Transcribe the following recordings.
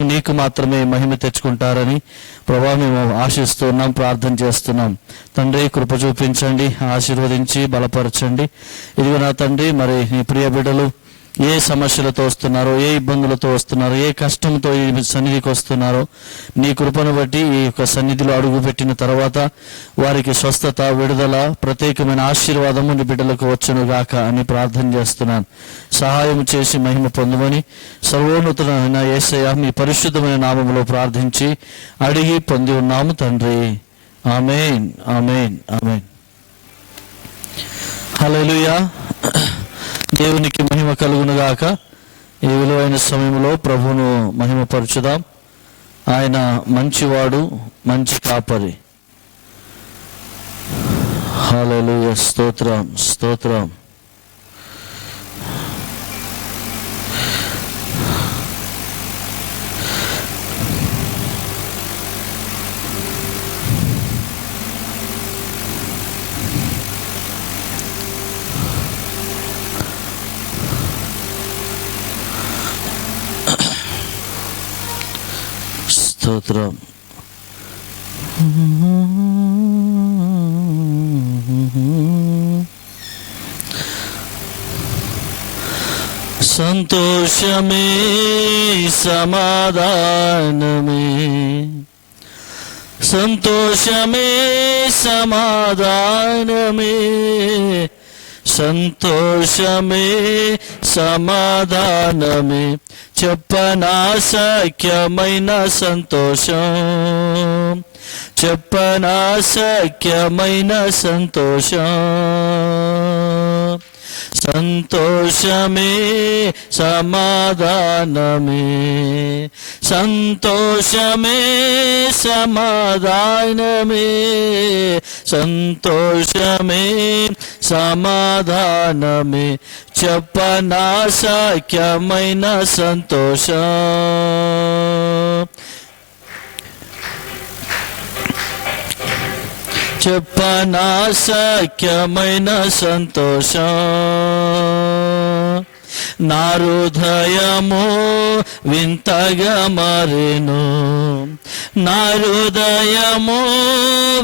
నీకు మాత్రమే మహిమ తెచ్చుకుంటారని ప్రభా మేము ఆశిస్తున్నాం, ప్రార్థన చేస్తున్నాం. తండ్రి కృప చూపించండి, ఆశీర్వదించి బలపరచండి. ఇదిగో నా తండ్రి, మరి నీ ప్రియ బిడ్డలు ఏ సమస్యలతో వస్తున్నారో, ఏ ఇబ్బందులతో వస్తున్నారో, ఏ కష్టంతో ఈ సన్నిధికి వస్తున్నారో, నీ కృపను బట్టి ఈ యొక్క సన్నిధిలో అడుగుపెట్టిన తర్వాత వారికి స్వస్థత, విడుదల, ప్రత్యేకమైన ఆశీర్వాదము నీ బిడ్డలకు వచ్చునుగాక అని ప్రార్థన చేస్తున్నాను. సహాయం చేసి మహిమ పొందమని సర్వోన్నతులైన యేసయ్య మీ పరిశుద్ధమైన నామములో ప్రార్థించి అడిగి పొంది ఉన్నాము తండ్రి. ఆమేన్, ఆమేన్, ఆమేన్. హల్లెలూయా. దేవునికి మహిమ కలుగునుగాక. ఈ విలువైన సమయంలో ప్రభువును మహిమపరచుదాం. ఆయన మంచివాడు, మంచి కాపరి. హల్లెలూయా. స్తోత్రం, స్తోత్రం. స్తోత్రం. సంతోషమే సమాధానమే, సంతోషమే సమాధానమే, సంతోషమే సమాధానమే, చెప్పనా సఖ్యమైన సంతోషం, చెప్పనా సఖ్యమైన సంతోషం. సంతోషమే సమాధానమే, సంతోషమే సమాధానమే, సంతోషమే సమాధానమే, చెప్పనా సఖ్యమైన సంతోషం. చెప్పనా సఖ్యమైన సంతోషం. నా హృదయము వింతగా మారెను, నా హృదయము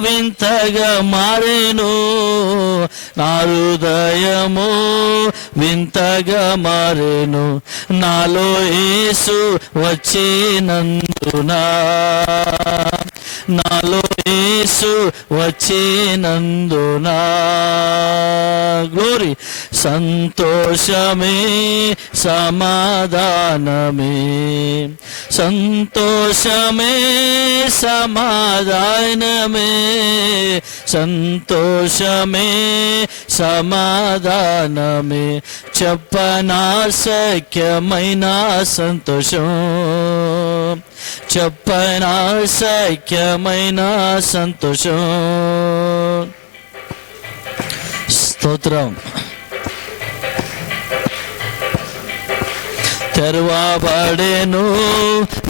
వింతగా మారెను, నా హృదయము వింతగా మారెను, నాలో యేసు వచ్చినందున, నాలో యేసు వచ్చినందున. గ్లోరీ. సంతోషమే సమాధానమే, సంతోషమే సమాధానమే, సంతోషమే సమాధానమే, చెప్పనా సఖ్యమైన సంతోషం, చెప్పనా సఖ్యమైన సంతోషం. స్తోత్రం. తెరవబడెను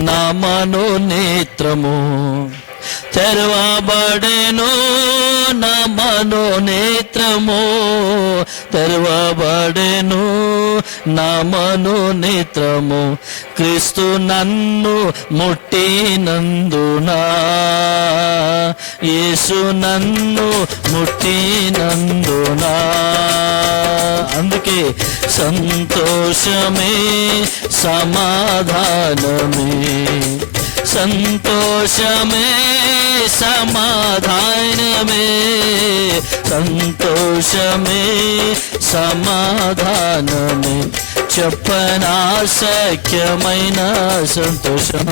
నా మనోనేత్రము, తెరవబడెను నా మనోనేత్రము, తెరవబడెను నా మనోనేత్రము, క్రీస్తు నన్ను ముట్టినందున, యేసు నన్ను ముట్టినందున. అందుకే సంతోషమే సమాధానమే, సంతోషమే సమాధానమే, సంతోషమే సమాధానమే, చెప్పనా సఖ్యమైన సంతోషం,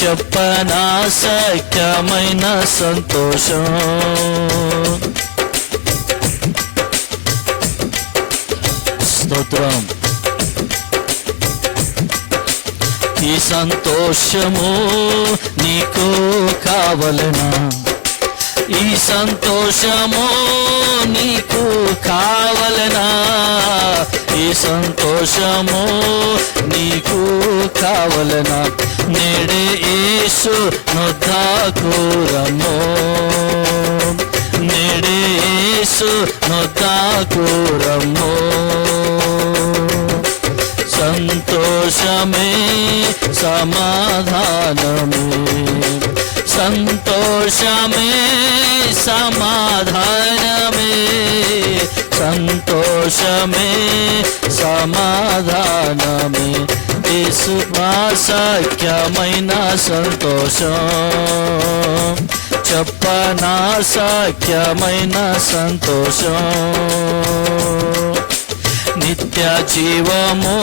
చెప్పనా సఖ్యమైన సంతోషం. స్తోత్రం. ఈ సంతోషము నీకు కావలనా, ఈ సంతోషము నీకు కావలనా, ఈ సంతోషము నీకు కావలనా, నేడే యేసు నొద్దకు రమ్ము, నేడే యేసు నొద్దకు రమ్ము. సంతోషమే సమాధానమే, సంతోషమే సమాధానమే, సంతోషమే సమాధానమే, యేసు సఖ్యమైన సంతోషం, చెప్పనా సఖ్యమైన సంతోషం. నిత్య జీవము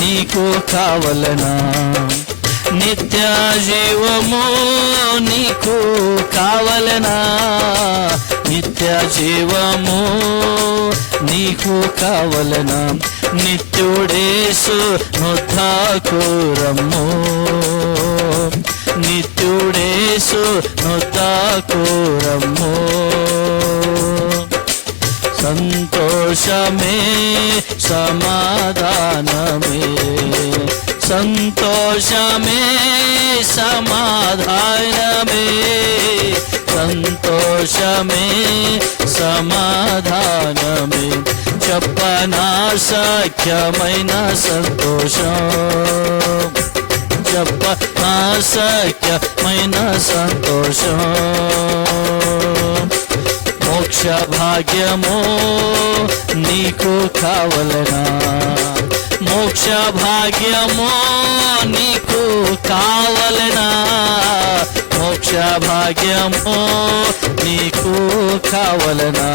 నీకు కావలనా, నిత్య జీవము నీకు కావలనా, నిత్య జీవము నీకు కావలనా, నిత్యుడేసు నొద్దకు రమ్ము, నిత్యుడేసు నొద్దకు రమ్ము. సంతోషమే సమాధానమే, సంతోషమే సమాధానమే, సంతోషమే సమాధానమే, చెప్పనా సఖ్యమైన సంతోషం, చెప్పనా సఖ్యమైన సంతోషం. మోక్ష భాగ్యము నీకు కావలనా, మోక్ష భాగ్యము నీకు కావలనా, మోక్ష భాగ్యము నీకు కావలనా,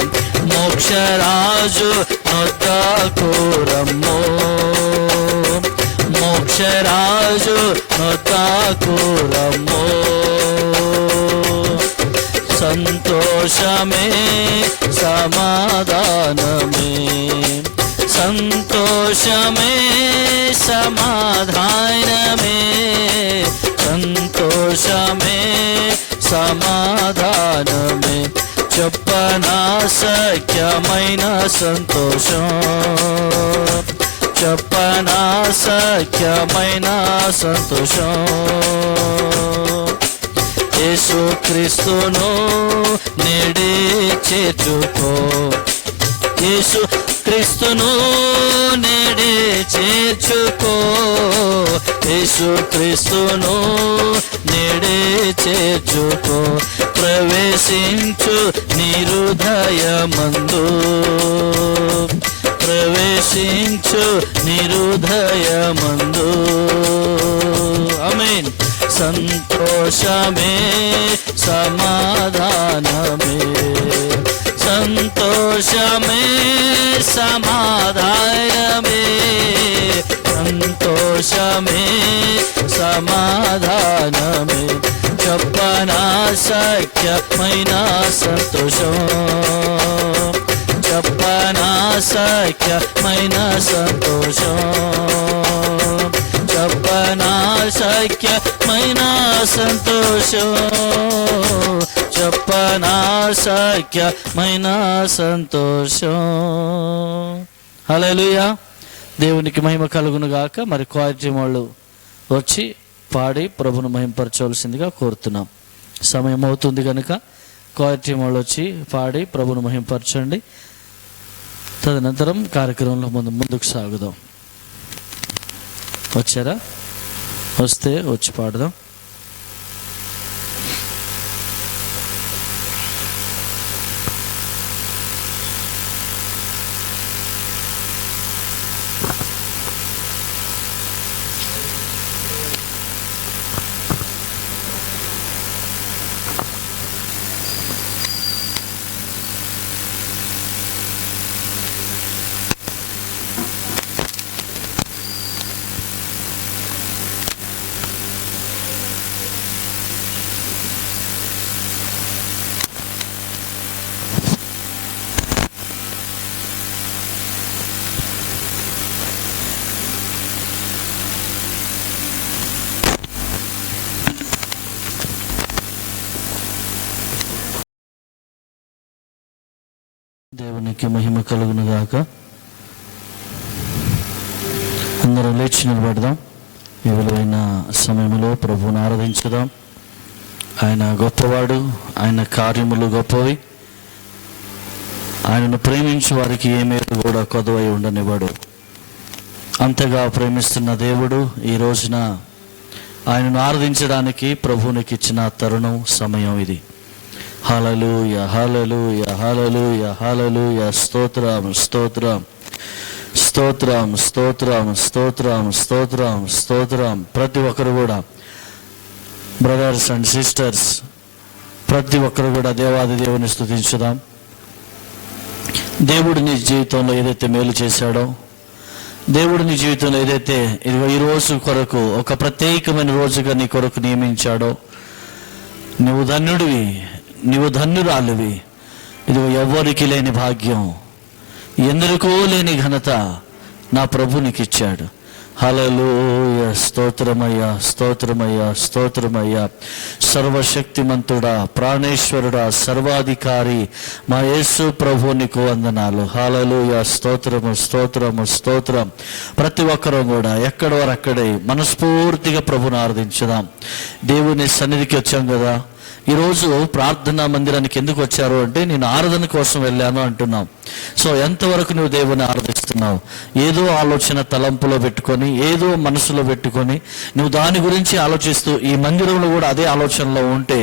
మోక్షరాజు నొద్దకు రమ్ము, మోక్షరాజు నొద్దకు రమ్ము. సంతోషమే సమాధానమే, సంతోషమే సమాధానమే, సంతోషమే సమాధానమే, చెప్పనా సఖ్యమైన సంతోషం, చెప్పనా సఖ్యమైన సంతోషం. యేసు క్రీస్తును నేడే చేర్చుకో, యేసు క్రీస్తును నేడే చేర్చుకో, యేసు క్రీస్తును నేడే చేర్చుకో, ప్రవేశించు నీ హృదయమందు, ప్రవేశించు నీ హృదయమందు. ఆమేన్. సంతోషమే సమాధానమే, సంతోషమే సమాధానమే, సంతోషమే సమాధానమే, చెప్పనా సఖ్యమైన సంతోషం, చెప్పనా సఖ్యమైన సంతోషం, చెప్పనా సఖ్యమైన సంతోషం, చెప్పనా సఖ్యమైన సంతోషం. హల్లెలూయా. దేవునికి మహిమ కలుగును గాక. మరి క్వాలిటీ వాళ్ళు వచ్చి పాడి ప్రభును మహింపరచవలసిందిగా కోరుతున్నాం. సమయం అవుతుంది కనుక క్వాలిటీ వాళ్ళు వచ్చి పాడి ప్రభును మహింపరచండి. తదనంతరం కార్యక్రమంలో ముందుకు సాగుదాం. వచ్చారా? వస్తే వచ్చి పాడదాం. దేవునికి మహిమ కలుగును గాక. అందరూ లేచి నిలబడదాం. ఈ విలువైన సమయంలో ప్రభువుని ఆరాధించుదాం. ఆయన గొప్పవాడు, ఆయన కార్యములు గొప్పవి. ఆయనను ప్రేమించే వారికి ఏ మేర కూడా కొదవై ఉండనివాడు. అంతగా ప్రేమిస్తున్న దేవుడు ఈ రోజున ఆయనను ఆరాధించడానికి ప్రభువునికి ఇచ్చిన తరుణం, సమయం ఇది. హల్లెలూయా, హల్లెలూయా, హల్లెలూయా, హల్లెలూయా. స్తోత్రం, స్తోత్రం, స్తోత్రం, స్తోత్రం, స్తోత్రం, స్తోత్రం, స్తోత్రం. ప్రతి ఒక్కరు కూడా, బ్రదర్స్ అండ్ సిస్టర్స్, ప్రతి ఒక్కరు కూడా దేవాది దేవుని స్తుతించుదాం. దేవుడు నీ జీవితంలో ఏదైతే మేలు చేశాడో, దేవుడు నీ జీవితంలో ఏదైతే ఈ రోజు కొరకు ఒక ప్రత్యేకమైన రోజుగా నీ కొరకు నియమించాడో, నువ్వు ధన్యుడివి, నువ్వు ధన్యురాలివి. ఇదిగో ఎవ్వరికి లేని భాగ్యం, ఎందరికో లేని ఘనత నా ప్రభు నీకు ఇచ్చాడు. హల్లెలూయా, స్తోత్రమయ్యా, స్తోత్రమయ్యా, స్తోత్రమయ్యా. సర్వశక్తిమంతుడా, ప్రాణేశ్వరుడా, సర్వాధికారి మా యేసు ప్రభు నీకు వందనాలు. హల్లెలూయా, స్తోత్రము, స్తోత్రము, స్తోత్రం. ప్రతి ఒక్కరూ కూడా ఎక్కడ వారు అక్కడే మనస్ఫూర్తిగా ప్రభుని ఆరాధించుదాం. దేవుని సన్నిధికి వచ్చాం కదా. ఈరోజు ప్రార్థనా మందిరానికి ఎందుకు వచ్చారు అంటే, నేను ఆరాధన కోసం వెళ్ళాను అంటున్నాం. సో ఎంతవరకు నువ్వు దేవుని ఆరాధిస్తున్నావు? ఏదో ఆలోచన తలంపులో పెట్టుకొని, ఏదో మనసులో పెట్టుకొని నువ్వు దాని గురించి ఆలోచిస్తూ ఈ మందిరంలో కూడా అదే ఆలోచనలో ఉంటే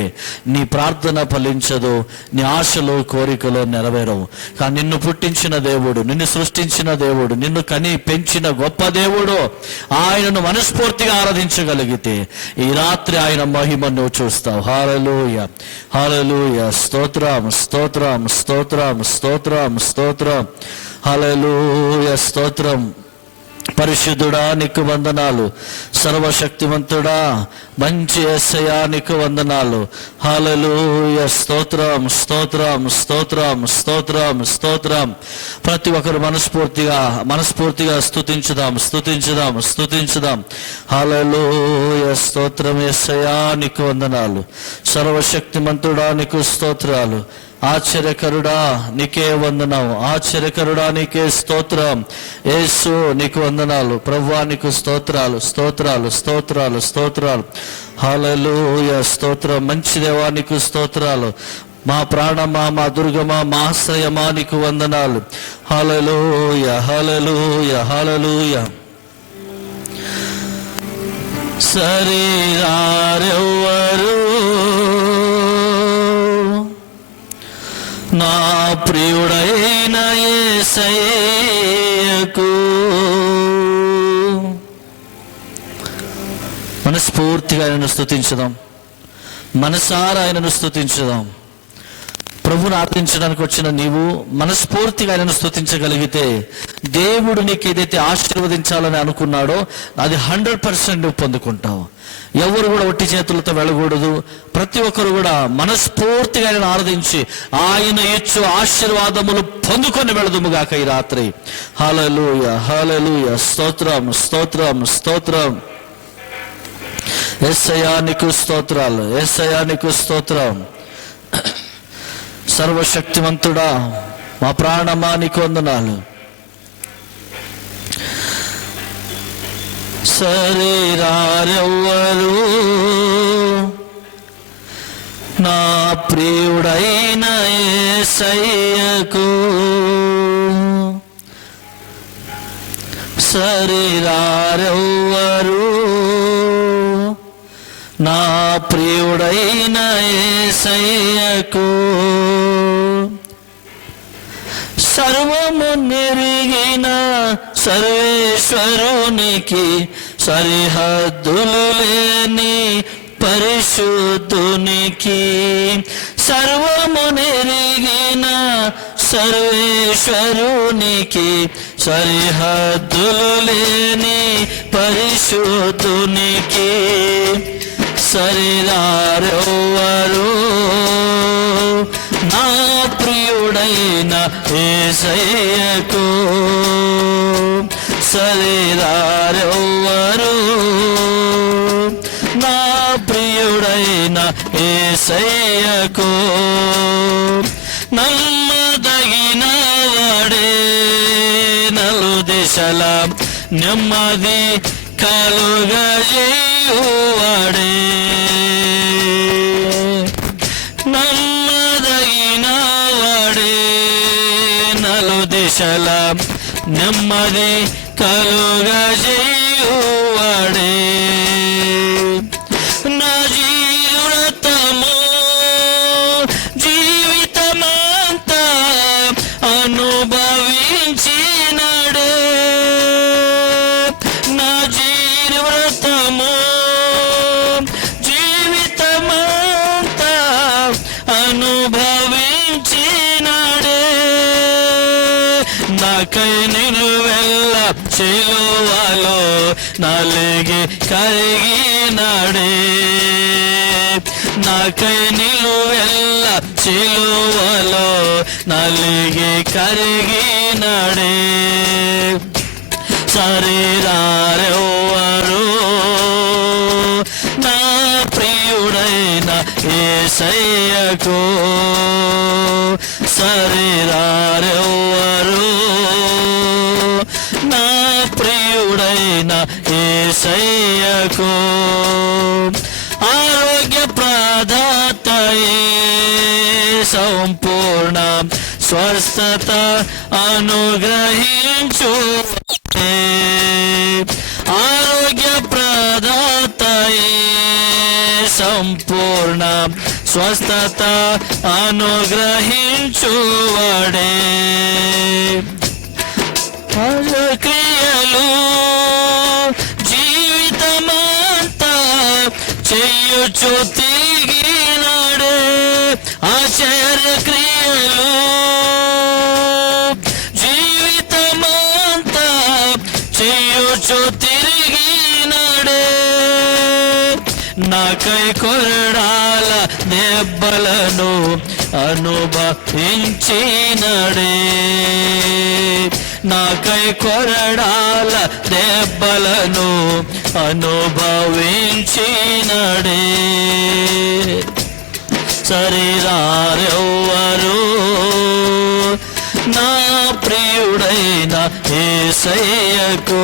నీ ప్రార్థన ఫలించదు, నీ ఆశలు కోరికలు నెరవేరవు. కానీ నిన్ను పుట్టించిన దేవుడు, నిన్ను సృష్టించిన దేవుడు, నిన్ను కని పెంచిన గొప్ప దేవుడు, ఆయనను మనస్ఫూర్తిగా ఆరాధించగలిగితే ఈ రాత్రి ఆయన మహిమ నువ్వు చూస్తావు. హల్లెలూయా, హల్లెలూయా. స్తోత్రం, స్తోత్రం, స్తోత్రం, స్తోత్రం, స్తోత్రం. హల్లెలూయా, స్తోత్రం. పరిశుద్ధుడా నీకు వందనాలు. సర్వశక్తివంతుడా, మంచి యేసయ్యా నీకు వందనాలు. హల్లెలూయా, స్తోత్రం, స్తోత్రం, స్తోత్రం, స్తోత్రం, స్తోత్రం. ప్రతి ఒక్కరు మనస్ఫూర్తిగా స్తుతించుదాం, స్తుతించుదాం, స్తుతించుదాం. హల్లెలూయా, స్తోత్రం. యేసయ్యా నీకు వందనాలు. సర్వశక్తిమంతుడా నీకు స్తోత్రాలు. ఆశ్చర్యకరుడా నీకే వందనం, ఆశ్చర్యకరుడా నీకే స్తోత్రం. యేసు నీకు వందనాలు. ప్రభువా నీకు స్తోత్రాలు, స్తోత్రాలు, స్తోత్రాలు, స్తోత్రాలు. హల్లెలూయా, స్తోత్రం. మంచి దేవా నీకు స్తోత్రాలు. మా ప్రాణమా, మా దుర్గమా, మా ఆశ్రయమా నీకు వందనాలు. హల్లెలూయా, హల్లెలూయా, హల్లెలూయా. సరిరారెవ్వరు నా ప్రియుడైన యేసయ్యకు. మనస్ఫూర్తిగా ఆయనను స్తుతించుదాం, మనసారా ఆయనను స్తుతించుదాం. ప్రభుని ఆరాధించడానికి వచ్చిన నీవు మనస్ఫూర్తిగా ఆయనను స్తుతించగలిగితే, దేవుడు నీకు ఏదైతే ఆశీర్వదించాలని అనుకున్నాడో అది 100% నువ్వు పొందుకుంటావు. ఎవరు కూడా ఒట్టి చేతులతో వెళ్ళకూడదు. ప్రతి ఒక్కరు కూడా మనస్ఫూర్తిగా ఆయన ఆరాధించి ఆయన ఇచ్చు ఆశీర్వాదములు పొందుకొని వెళదుముగాక ఈ రాత్రి. హల్లెలూయా, హల్లెలూయా. స్తోత్రం, స్తోత్రం, స్తోత్రం. యేసయ్యా నీకు స్తోత్రాలు, యేసయ్యా నీకు స్తోత్రం. సర్వశక్తివంతుడా, మా ప్రాణమా నీకు వందనాలు. సరిరారెవ్వరు నా ప్రియుడైన యేసయ్యకు. సరిరారెవ్వరు నా ప్రియుడైన యేసయ్యకు. సర్వము నెరిగిన సర్వేశ్వరునికి, సరిహద్దులు లేని పరిశుద్ధునికి. సర్వము నెరిగిన సర్వేశ్వరునికి, సరిహద్దులు లేని పరిశుద్ధునికి. సరిరారెవ్వరు నా ప్రియుడైన యేసయ్యకు. సరిరారెవ్వరు నా ప్రియుడైన యేసయ్యకు. నమ్మదగిన వాడే, నలు దిశల నెమ్మది కలుగజేయువాడే. నమ్మదగిన వాడే, నలు దిశల నెమ్మది కలుగా చేయువాడే నా జీవితము జీవితమంతా అనుభవించినాడే నా జీవితము జీవితమంతా అనుభవించినాడే నాకై నిలువెల్ల సిలువలో నలిగి కరిగినాడే నాకై నిలువెల్ల సిలువలో నలిగి కరిగినాడే శరీరారెవ్వరు నా ప్రియుడైన యేసయ్యకు శరీరారెవ్వరు నా ప్రియుడైన యేసయ్యకు ఆరోగ్య ప్రదాతయే సంపూర్ణ స్వస్థత అనుగ్రహించు ఆరోగ్య ప్రదాతయే సంపూర్ణ స్వస్థత అనుగ్రహించువాడే క్రియలు జీవితమంతా చేయుచు తిరిగినాడే ఆశ్చర్య క్రియలు జీవితమంతా చేయుచు తిరిగినాడే నాకై కొరడాల దెబ్బలను అనుభవించినాడే నాకై కొరడాల దెబ్బలను అనుభవించినాడే శరీరారెవ్వరు నా ప్రియుడైన యేసయ్యకు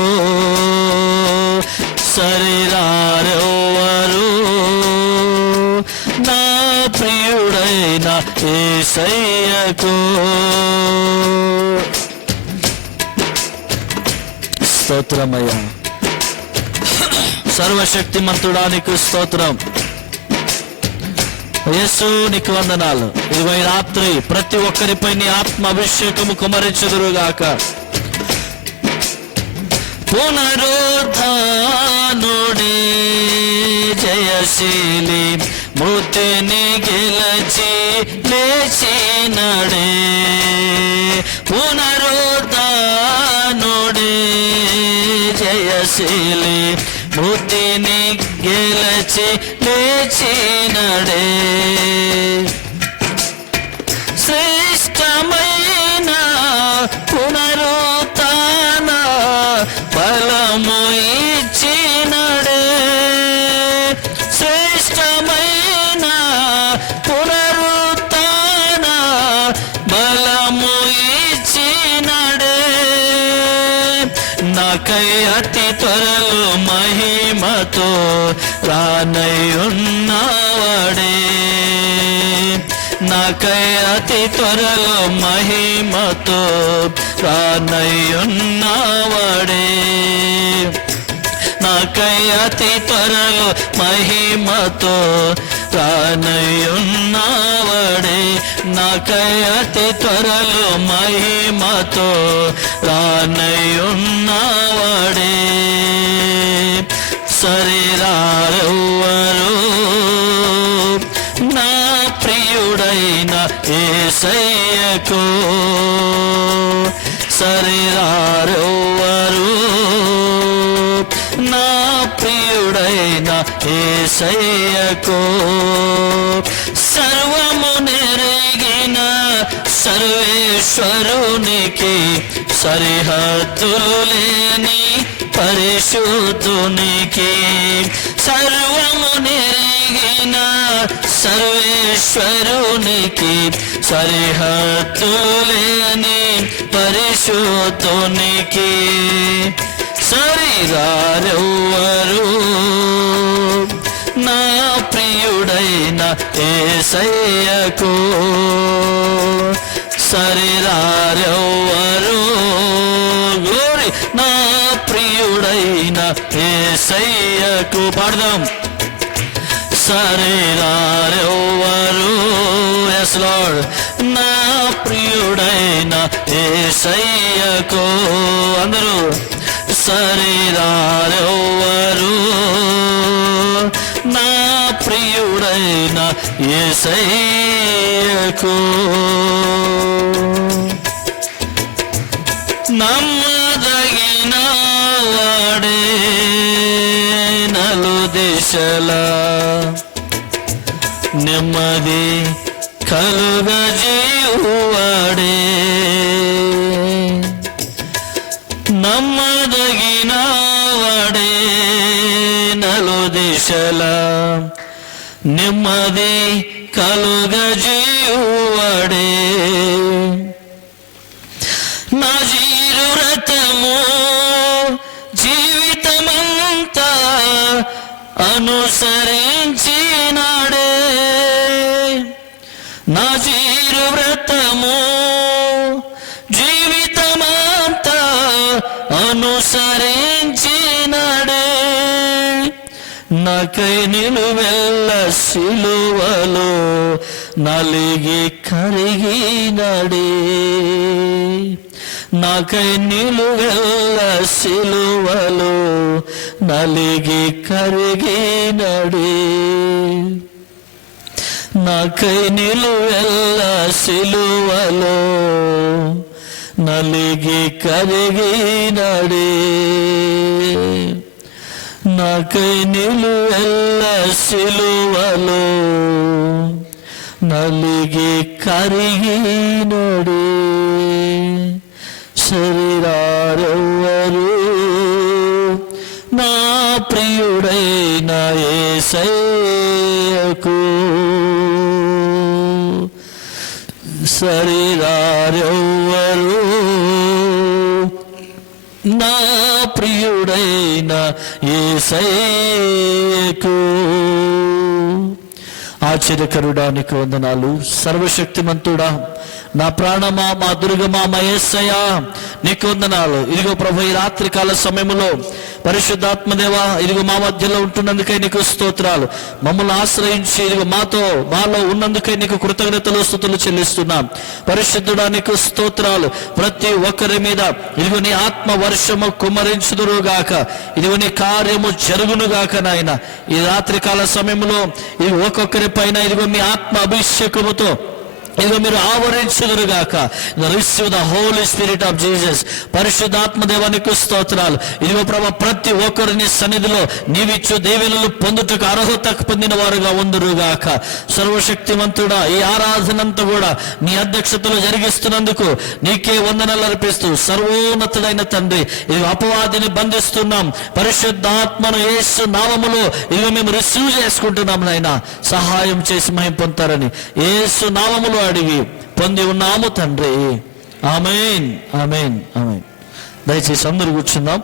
శరీరారెవ్వరు నా ప్రియుడైన యేసయ్యకు స్తోత్రమయ్యా సర్వశక్తిమంతుడా నీకు స్తోత్రం యేసు నీకు వందనాలు ఇదిగో ఈ రాత్రి ప్రతి ఒక్కరిపై నీ ఆత్మ అభిషేకము కుమరించుదురుగాక పునరుద్ధానుడే జయశీలి మృతిని గెలచి లేచినాడే పునరుద్ధానుడే జయశీలి మృతిని గెలచి లేచినాడే శ్రేష్టమైన పునరుత్థాన బలము ఇచ్చినాడే శ్రేష్టమైన పునరుత్థాన బలము ఇచ్చినాడే నాకై అతి త్వరలో మహిమతో రానయ్యున్నవాడే నాకై అతి త్వరలో మహిమతో రానయ్యున్నవాడే నాకై అతి త్వరలో మహిమతో రానయ్యున్నవాడే నాకై అతి త్వరలో మహిమతో రానయ్యున్నవాడే శరీరారెవ్వరు నా ప్రియుడైన యేసయ్యకు శరీరారెవ్వరు నా ప్రియుడైన యేసయ్యకు సర్వము నెరిగిన సర్వేశ్వరునికి సరిహద్దులు లేని పరిశుద్ధునికి సర్వము నెరిగిన సర్వేశ్వరునికి సరిహద్దులు లేని పరిశుద్ధునికి శరీరారెవ్వరు నా ప్రియుడైన యేసయ్యకు శరీరారెవ్వరు నా యేసయ్యకు పాడదాం. సరిరారెవ్వరు ఎస్ లార్డ్ నా ప్రియుడైన యేసయ్యకు. అందరూ సరిరారెవ్వరు నా ప్రియుడైన యేసయ్యకు. నమ్మదగిన వాడే నలు దిశల నెమ్మది కలుగజేయువాడే. నమ్మదగిన వాడే నలు దిశల నెమ్మది కలుగజేయువాడే. నా జీరురతము జీవితమంతా అనుసరించినాడే. నా జీరువ్రతము జీవితమంతా అనుసరించినాడే. నాకై నిలువెల్ల సిలువలో నలిగి కరిగినాడే. నాకై నిలువెల్ల సిలువలో నలిగి కరిగినాడే. నాకై నిలువెల్ల సిలువలో నలిగి కరిగినాడే. నాకై నిలువెల్ల సిలువలో నలిగి కరిగినాడే. శరీరారెవ్వరు నా ప్రియుడైన యేసయ్యకు. శరీరారెవ్వరు నా ప్రియుడైన యేసయ్యకు. ఆశ్చర్యకరుడానికి వందనాలు. సర్వశక్తిమంతుడా, నా ప్రాణమా, మా దుర్గమా, మా యేసయ్యా నీకు వందనాలు. ఇదిగో ప్రభు, ఈ రాత్రికాల సమయంలో పరిశుద్ధాత్మదేవా ఇదిగో మా మధ్యలో ఉంటున్నందుకై నీకు స్తోత్రాలు. మమ్మల్ని ఆశ్రయించి ఇదిగో మాలో ఉన్నందుకై నీకు కృతజ్ఞతలు స్తుతులు చెల్లిస్తున్నాం. పరిశుద్ధుడా నీకు స్తోత్రాలు. ప్రతి ఒక్కరి మీద ఇదిగో నీ ఆత్మ వర్షము కుమ్మరించుదురుగాక. ఇదిగో నీ కార్యము జరుగునుగాక నాయన. ఈ రాత్రికాల సమయంలో ఇది ఒక్కొక్కరి పైన ఇదిగో మీ ఆత్మ అభిషేకముతో ఇదిగో మీరు ఆవరించుదురుగాక. Receive the holy spirit of Jesus. పరిశుద్ధాత్మ దేవానికి స్తోత్రాలు. ఇదిగో ప్రభు, ప్రతి ఒక్కరిని సన్నిధిలో నీవిచ్చు దీవెనలు పొందుటకు అర్హత పొందిన వారుగా ఉందురుగాక. సర్వశక్తివంతుడా, ఈ ఆరాధనంతా కూడా నీ అధ్యక్షతలో జరిగిస్తున్నందుకు నీకే వందనాలు అర్పిస్తూ, సర్వోన్నతుడైన తండ్రి ఇదిగో అపవాదిని బంధిస్తున్నాం. పరిశుద్ధాత్మను యేసు నామములో ఇదిగో మేము రిసీవ్ చేసుకుంటున్నాం. నాయన సహాయం చేసి మహిమ పొందుతారని యేసు నామములో అడిగి పొంది ఉన్నాము తండ్రి. ఆమేన్, ఆమేన్, ఆమేన్. దయచేసి అందరూ కూర్చుందాం.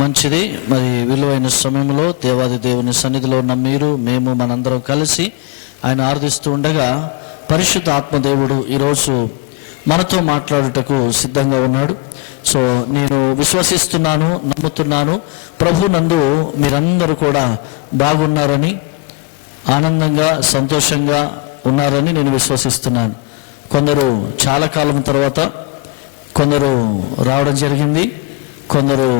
మంచిది. మరి విలువైన సమయంలో దేవాది దేవుని సన్నిధిలో ఉన్న మేము మనందరం కలిసి ఆయన ఆరాధిస్తూ ఉండగా పరిశుద్ధ ఆత్మదేవుడు ఈరోజు మనతో మాట్లాడుటకు సిద్ధంగా ఉన్నాడు. సో నేను విశ్వసిస్తున్నాను, నమ్ముతున్నాను, ప్రభు నందు మీరందరూ కూడా బాగున్నారని, ఆనందంగా సంతోషంగా ఉన్నారని నేను విశ్వసిస్తున్నాను. కొందరు చాలా కాలం తర్వాత కొందరు రావడం జరిగింది. కొందరు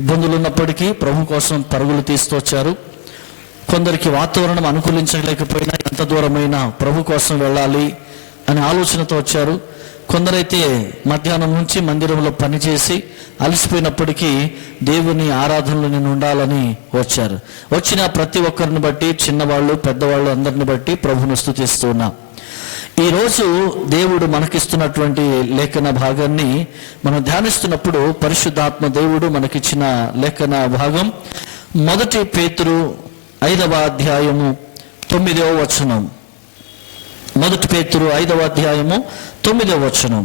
ఇబ్బందులు ఉన్నప్పటికీ ప్రభు కోసం పరుగులు తీస్తూ వచ్చారు. కొందరికి వాతావరణం అనుకూలించలేకపోయినా ఎంత దూరమైనా ప్రభు కోసం వెళ్ళాలి అనే ఆలోచనతో వచ్చారు. కొందరైతే మధ్యాహ్నం నుంచి మందిరంలో పనిచేసి అలసిపోయినప్పటికీ దేవుని ఆరాధనలో నేను ఉండాలని వచ్చారు. వచ్చిన ప్రతి ఒక్కరిని బట్టి, చిన్నవాళ్ళు పెద్దవాళ్ళు అందరిని బట్టి ప్రభువును స్తుతిస్తూ ఉన్నాం. ఈరోజు దేవుడు మనకిస్తున్నటువంటి లేఖన భాగాన్ని మనం ధ్యానిస్తున్నప్పుడు పరిశుద్ధాత్మ దేవుడు మనకిచ్చిన లేఖన భాగం 1 పేతురు 5వ అధ్యాయము 9వ వచనం. 1 పేతురు 5వ అధ్యాయము 9వ వచనం.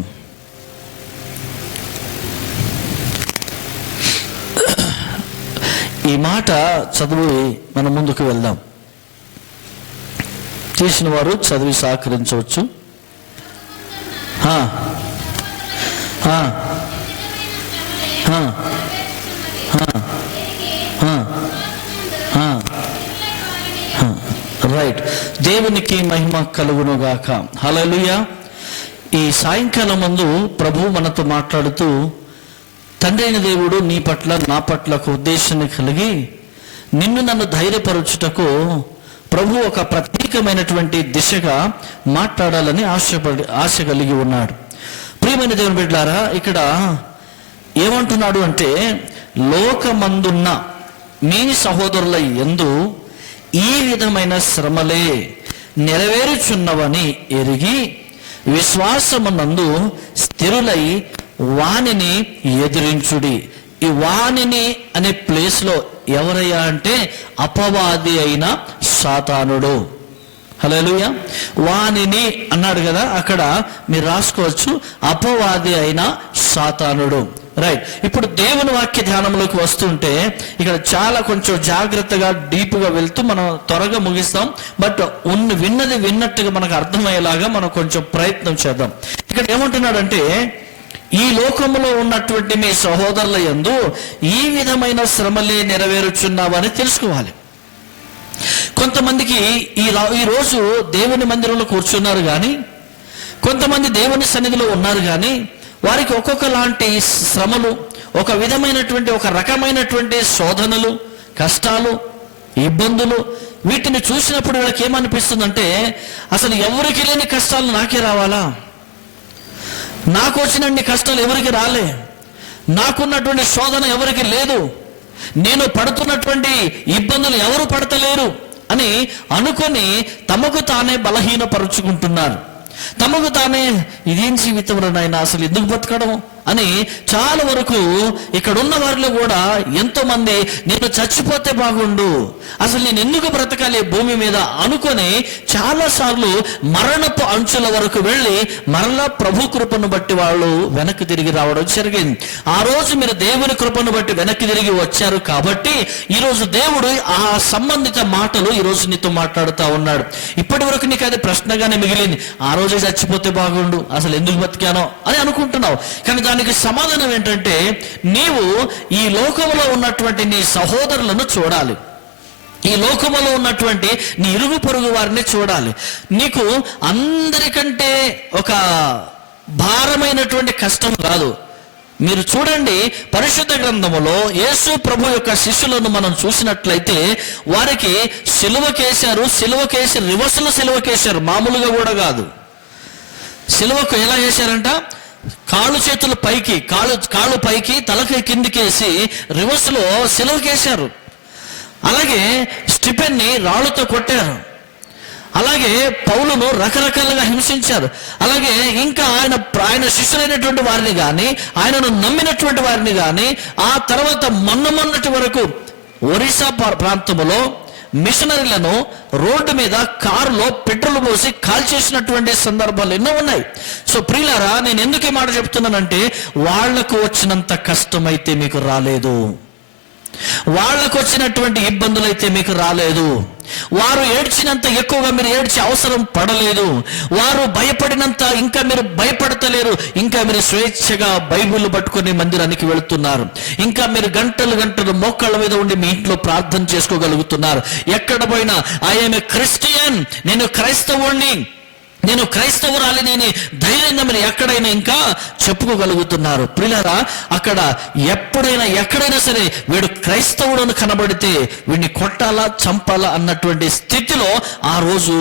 ఈ మాట చదివి మనం ముందుకు వెళ్దాం. తీసిన వారు చదివి సహకరించవచ్చు. రైట్. దేవునికి మహిమ కలుగునుగాక. హల్లెలూయా. ఈ సాయంకాలం ముందు ప్రభు మనతో మాట్లాడుతూ, తండ్రి అయిన దేవుడు నీ పట్ల నా పట్ల ఒక ఉద్దేశాన్ని కలిగి నిన్ను నన్ను ధైర్యపరచుటకు ప్రభు ఒక ప్రత్యేకమైనటువంటి దిశగా మాట్లాడాలని ఆశ కలిగి ఉన్నాడు. ప్రియమైన దేవుని బిడ్డలారా, ఇక్కడ ఏమంటున్నాడు అంటే, లోకమందున్న మీ సహోదరుల యందు ఈ విధమైన శ్రమలే నెరవేరుచున్నవని ఎరిగి విశ్వాసమునందు స్థిరులై వానిని ఎదిరించుడి. ఈ వానిని అనే ప్లేస్లో ఎవరయ్యా అంటే అపవాది అయిన సాతానుడు. హల్లెలూయా. వానిని అన్నాడు కదా, అక్కడ మీరు రాసుకోవచ్చు, అపవాది అయిన సాతానుడు. రైట్. ఇప్పుడు దేవుని వాక్య ధ్యానంలోకి వస్తుంటే ఇక్కడ చాలా కొంచెం జాగ్రత్తగా డీప్గా వెళ్తూ మనం త్వరగా ముగిస్తాం. బట్ విన్నది విన్నట్టుగా మనకు అర్థమయ్యేలాగా మనం కొంచెం ప్రయత్నం చేద్దాం. ఇక్కడ ఏమంటున్నాడంటే, ఈ లోకములో ఉన్నటువంటి మీ సహోదరుల యందు ఈ విధమైన శ్రమలే నెరవేరుచున్నావని తెలుసుకోవాలి. కొంతమందికి ఈ రోజు దేవుని మందిరంలో కూర్చున్నారు కానీ, కొంతమంది దేవుని సన్నిధిలో ఉన్నారు కానీ, వారికి ఒక్కొక్క లాంటి శ్రమలు, ఒక విధమైనటువంటి ఒక రకమైనటువంటి శోధనలు, కష్టాలు, ఇబ్బందులు, వీటిని చూసినప్పుడు వీళ్ళకి ఏమనిపిస్తుందంటే, అసలు ఎవరికి లేని కష్టాలు నాకే రావాలా? నాకు వచ్చినన్ని కష్టాలు ఎవరికి రాలే, నాకున్నటువంటి శోధన ఎవరికి లేదు, నేను పడుతున్నటువంటి ఇబ్బందులు ఎవరు పడతలేరు అని అనుకొని తమకు తానే బలహీనపరుచుకుంటున్నారు. తమకు తానే ఇదేం జీవితం నాయనా, అసలు ఎందుకు బతకడం అని చాలా వరకు ఇక్కడ ఉన్న వారిలో కూడా ఎంతో మంది నేను చచ్చిపోతే బాగుండు, అసలు నేను ఎందుకు బ్రతకాలి భూమి మీద అనుకొని చాలా సార్లు మరణపు అంచుల వరకు వెళ్ళి మరలా ప్రభు కృపను బట్టి వాళ్ళు వెనక్కి తిరిగి రావడం జరిగింది. ఆ రోజు మీరు దేవుని కృపను బట్టి వెనక్కి తిరిగి వచ్చారు కాబట్టి ఈరోజు దేవుడు ఆ సంబంధిత మాటలు ఈరోజు నీతో మాట్లాడుతూ ఉన్నాడు. ఇప్పటి వరకు నీకు అది ప్రశ్నగానే మిగిలింది, ఆ రోజే చచ్చిపోతే బాగుండు, అసలు ఎందుకు బతికానో అని అనుకుంటున్నావు. కానీ దానికి సమాధానం ఏంటంటే, నీవు ఈ లోకములో ఉన్నటువంటి నీ సహోదరులను చూడాలి, ఈ లోకములో ఉన్నటువంటి నీ ఇరుగు పొరుగు వారిని చూడాలి. నీకు అందరికంటే ఒక భారమైనటువంటి కష్టం కాదు. మీరు చూడండి, పరిశుద్ధ గ్రంథములో యేసు ప్రభు యొక్క శిష్యులను మనం చూసినట్లయితే వారికి సిలువకేశారు, సిలువకేసి రివర్స్లో సిలువకేశారు, మామూలుగా కూడా కాదు. సిలువకు ఎలా వేశారంట, కాళ్ళు చేతులు పైకి, కాళ్ళు పైకి తలకి కిందికేసి రివర్స్లో సిలువకేశారు. అలాగే స్టిఫెన్ని రాళ్ళతో కొట్టారు. అలాగే పౌలును రకరకాలుగా హింసించారు. అలాగే ఇంకా ఆయన శిష్యులైనటువంటి వారిని కానీ, ఆయనను నమ్మినటువంటి వారిని కానీ, ఆ తర్వాత మొన్నటి వరకు ఒరిస్సా ప్రాంతంలో మిషనరీలను రోడ్డు మీద కారులో పెట్రోల్ పోసి కాల్చేసినటువంటి సందర్భాలు ఎన్నో ఉన్నాయి. సో ప్రియులారా, నేను ఎందుకు ఈ మాట చెప్తున్నానంటే, వాళ్లకు వచ్చినంత కష్టమైతే మీకు రాలేదు, వాళ్లకు వచ్చినటువంటి ఇబ్బందులు అయితే మీకు రాలేదు, వారు ఏడ్చినంత ఎక్కువగా మీరు ఏడ్చే అవసరం పడలేదు, వారు భయపడినంత ఇంకా మీరు భయపడతలేరు. ఇంకా మీరు స్వేచ్ఛగా బైబిల్ పట్టుకుని మందిరానికి వెళుతున్నారు. ఇంకా మీరు గంటలు గంటలు మోకాళ్ళ మీద ఉండి మీ ఇంట్లో ప్రార్థన చేసుకోగలుగుతున్నారు. ఎక్కడ పోయినా ఐఎమ్ ఏ క్రిస్టియన్, నేను క్రైస్తవుణ్ణి, నేను క్రైస్తవురాలిని ధైర్యంగా మీరు ఎక్కడైనా ఇంకా చెప్పుకోగలుగుతున్నారు. ప్రియులారా, అక్కడ ఎక్కడైనా సరే వీడు క్రైస్తవుడు కనబడితే వీడిని కొట్టాలా చంపాలా అన్నటువంటి స్థితిలో ఆ రోజు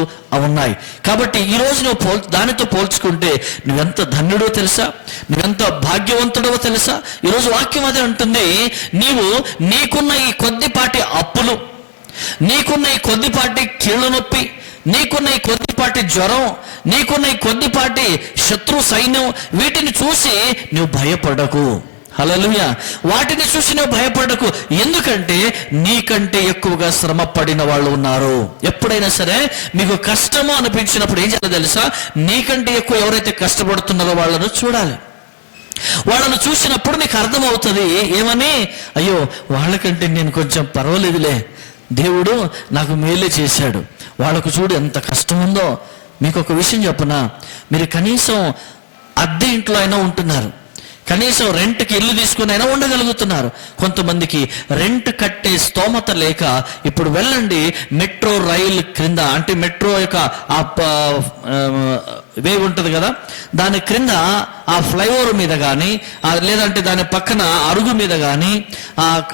ఉన్నాయి. కాబట్టి ఈ రోజు నువ్వు దానితో పోల్చుకుంటే నువ్వెంత ధన్యుడో తెలుసా, నువ్వెంత భాగ్యవంతుడో తెలుసా. ఈరోజు వాక్యం అదే అంటుంది, నీకున్న ఈ కొద్దిపాటి అప్పులు, నీకున్న ఈ కొద్దిపాటి కీళ్ళ నొప్పి, నీకున్న ఈ కొద్దిపాటి జ్వరం, నీకున్న ఈ కొద్దిపాటి శత్రు సైన్యం, వీటిని చూసి నువ్వు భయపడకు. హల్లెలూయా. వాటిని చూసి నువ్వు భయపడకు. ఎందుకంటే నీకంటే ఎక్కువగా శ్రమ పడిన వాళ్ళు ఉన్నారు. ఎప్పుడైనా సరే మీకు కష్టము అనిపించినప్పుడు ఏం చేయాలో తెలుసా, నీకంటే ఎక్కువ ఎవరైతే కష్టపడుతున్నారో వాళ్ళను చూడాలి. వాళ్ళను చూసినప్పుడు నీకు అర్థమవుతుంది ఏమని, అయ్యో వాళ్ళకంటే నేను కొంచెం పర్వాలేదులే, దేవుడు నాకు మేలే చేశాడు, వాళ్ళకు చూడు ఎంత కష్టం ఉందో. మీకు ఒక విషయం చెప్పనా, మీరు కనీసం అద్దె ఇంట్లో అయినా ఉంటున్నారు, కనీసం రెంట్కి ఇల్లు తీసుకుని అయినా ఉండగలుగుతున్నారు. కొంతమందికి రెంట్ కట్టే స్తోమత లేక ఇప్పుడు వెళ్ళండి మెట్రో రైలు క్రింద, అంటే మెట్రో యొక్క వే ఉంటుంది కదా, దాని క్రింద ఆ ఫ్లైఓవర్ మీద కానీ లేదంటే దాని పక్కన అరుగు మీద కానీ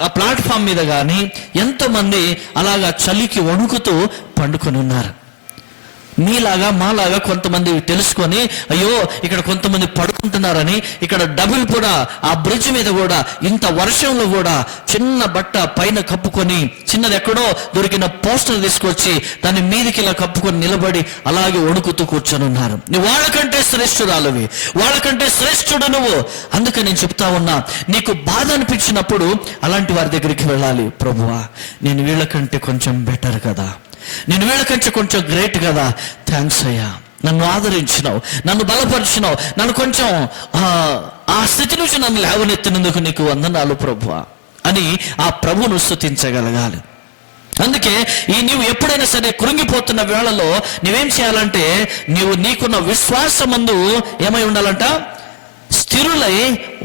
ఆ ప్లాట్ఫామ్ మీద కానీ ఎంతోమంది అలాగా చలికి వణుకుతూ పండుకొని ఉన్నారు. మీలాగా మాలాగా కొంతమంది తెలుసుకొని అయ్యో ఇక్కడ కొంతమంది పడుకుంటున్నారని ఇక్కడ డబుల్ కూడా ఆ బ్రిడ్జ్ మీద కూడా ఇంత వర్షంలో కూడా చిన్న బట్ట పైన కప్పుకొని చిన్నది ఎక్కడో దొరికిన పోస్టర్ తీసుకొచ్చి దాని మీదకి ఇలా కప్పుకొని నిలబడి అలాగే వణుకుతూ కూర్చొని ఉన్నారు. నువ్వు వాళ్ళకంటే శ్రేష్ఠురాలువి, వాళ్ళకంటే శ్రేష్ఠుడు నువ్వు. అందుకే నేను చెప్తా ఉన్నా, నీకు బాధ అనిపించినప్పుడు అలాంటి వారి దగ్గరికి వెళ్ళాలి. ప్రభువా, నేను వీళ్ళకంటే కొంచెం బెటర్ కదా, నేను వీళ్ళకంటే కొంచెం గ్రేట్ కదా, థ్యాంక్స్ అయ్యా, నన్ను ఆదరించినావు, నన్ను బలపరిచినావు, నన్ను కొంచెం ఆ స్థితి నుంచి నన్ను లేవనెత్తినందుకు నీకు వందనాలు ప్రభువా అని ఆ ప్రభువును స్తుతించగలగాలి. అందుకే నీవు ఎప్పుడైనా సరే కృంగిపోతున్న వేళలో నువ్వేం చేయాలంటే, నీకున్న విశ్వాసమందు ఏమై ఉండాలంట, స్థిరులై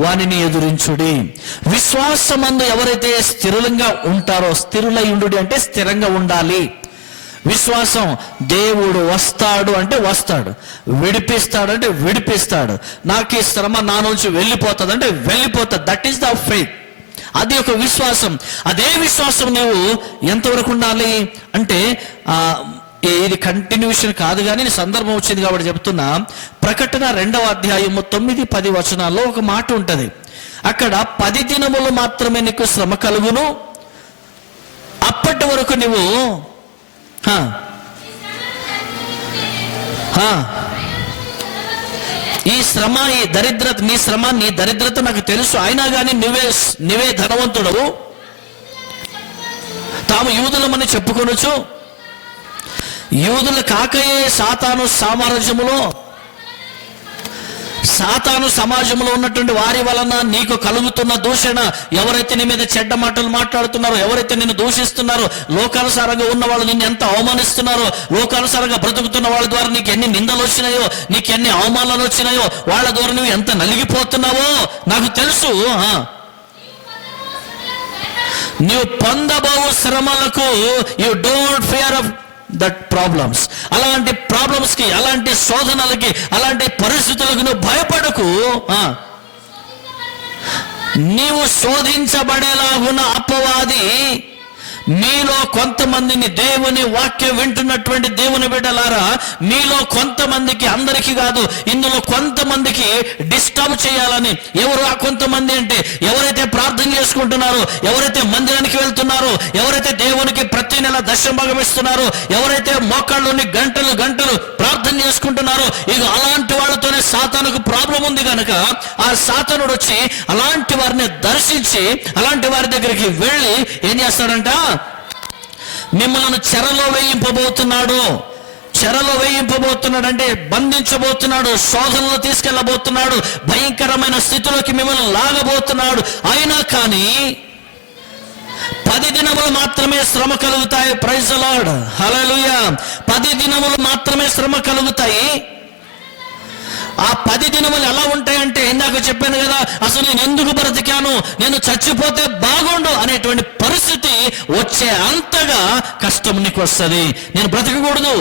వానిని ఎదురించుడి. విశ్వాసమందు ఎవరైతే స్థిరంగా ఉంటారో, స్థిరులై ఉండు అంటే స్థిరంగా ఉండాలి. విశ్వాసం, దేవుడు వస్తాడు అంటే వస్తాడు, విడిపిస్తాడు అంటే విడిపిస్తాడు, నాకు ఈ శ్రమ నా నుంచి వెళ్ళిపోతుంది అంటే వెళ్ళిపోతుంది. That is the faith. అది ఒక విశ్వాసం. అదే విశ్వాసం నువ్వు ఎంతవరకు ఉండాలి అంటే, ఇది కంటిన్యూషన్ కాదు కానీ సందర్భం వచ్చింది కాబట్టి చెప్తున్నా. ప్రకటన 2వ అధ్యాయము 9-10 వచనాల్లో ఒక మాట ఉంటుంది. అక్కడ 10 దినములు మాత్రమే నీకు శ్రమ కలుగును, అప్పటి వరకు నువ్వు ఈ శ్రమ, ఈ దరిద్రత, నీ దరిద్రత నాకు తెలుసు, అయినా కానీ నువ్వే ధనవంతుడవు, తాము యూదులమని చెప్పుకొనొచ్చు, యూదులు కాకయే సాతాను సమాజంలో ఉన్నటువంటి వారి వలన నీకు కలుగుతున్న దూషణ, ఎవరైతే నీ మీద చెడ్డ మాటలు మాట్లాడుతున్నారో, ఎవరైతే నిన్ను దూషిస్తున్నారో, లోకానుసారంగా ఉన్న వాళ్ళు నిన్ను ఎంత అవమానిస్తున్నారో, లోకానుసారంగా బ్రతుకుతున్న వాళ్ళ ద్వారా నీకు ఎన్ని నిందలు వచ్చినాయో, నీకు ఎన్ని అవమానాలు వచ్చినాయో, వాళ్ళ ద్వారా నువ్వు ఎంత నలిగిపోతున్నావో నాకు తెలుసు. నువ్వు పొందబోవు శ్రమలకు you don't fear of that problems. అలాంటి ప్రాబ్లమ్స్ కి, అలాంటి శోధనలకి, అలాంటి పరిస్థితులకు నువ్వు భయపడకు. నీవు శోధించబడేలాగున్న అపవాది మీలో కొంతమందిని, దేవుని వాక్యం వింటున్నటువంటి దేవుని బిడ్డలారా, మీలో కొంతమందికి, అందరికీ కాదు, ఇందులో కొంతమందికి డిస్టర్బ్ చేయాలని. ఎవరు ఆ కొంతమంది అంటే, ఎవరైతే ప్రార్థన చేసుకుంటున్నారో, ఎవరైతే మందిరానికి వెళ్తున్నారో, ఎవరైతే దేవునికి ప్రతి నెల దశమభాగం ఇస్తున్నారో, ఎవరైతే మోకాళ్ళలోని గంటలు గంటలు ప్రార్థన చేసుకుంటున్నారో, ఇక అలాంటి వాళ్ళతోనే సాతానుకు ప్రాబ్లం ఉంది కనుక ఆ సాతానుడు వచ్చి అలాంటి వారిని దర్శించి అలాంటి వారి దగ్గరికి వెళ్ళి ఏం చేస్తాడంట, మిమ్మల్ని చెరలో వేయింపబోతున్నాడు. అంటే బంధించబోతున్నాడు, శోధనలో తీసుకెళ్ళబోతున్నాడు, భయంకరమైన స్థితిలోకి మిమ్మల్ని లాగబోతున్నాడు. అయినా కానీ 10 దినములు మాత్రమే శ్రమ కలుగుతాయి. ప్రైజ్ ది లార్డ్, హల్లెలూయా. 10 దినములు మాత్రమే శ్రమ కలుగుతాయి. ఆ 10 దినములు ఎలా ఉంటాయంటే, ఇందాక చెప్పాను కదా, అసలు నేను ఎందుకు బ్రతికాను, నేను చచ్చిపోతే బాగుండు అనేటువంటి పరిస్థితి వచ్చే అంతగా కష్టం నీకు వస్తుంది. నేను బ్రతకకూడదు,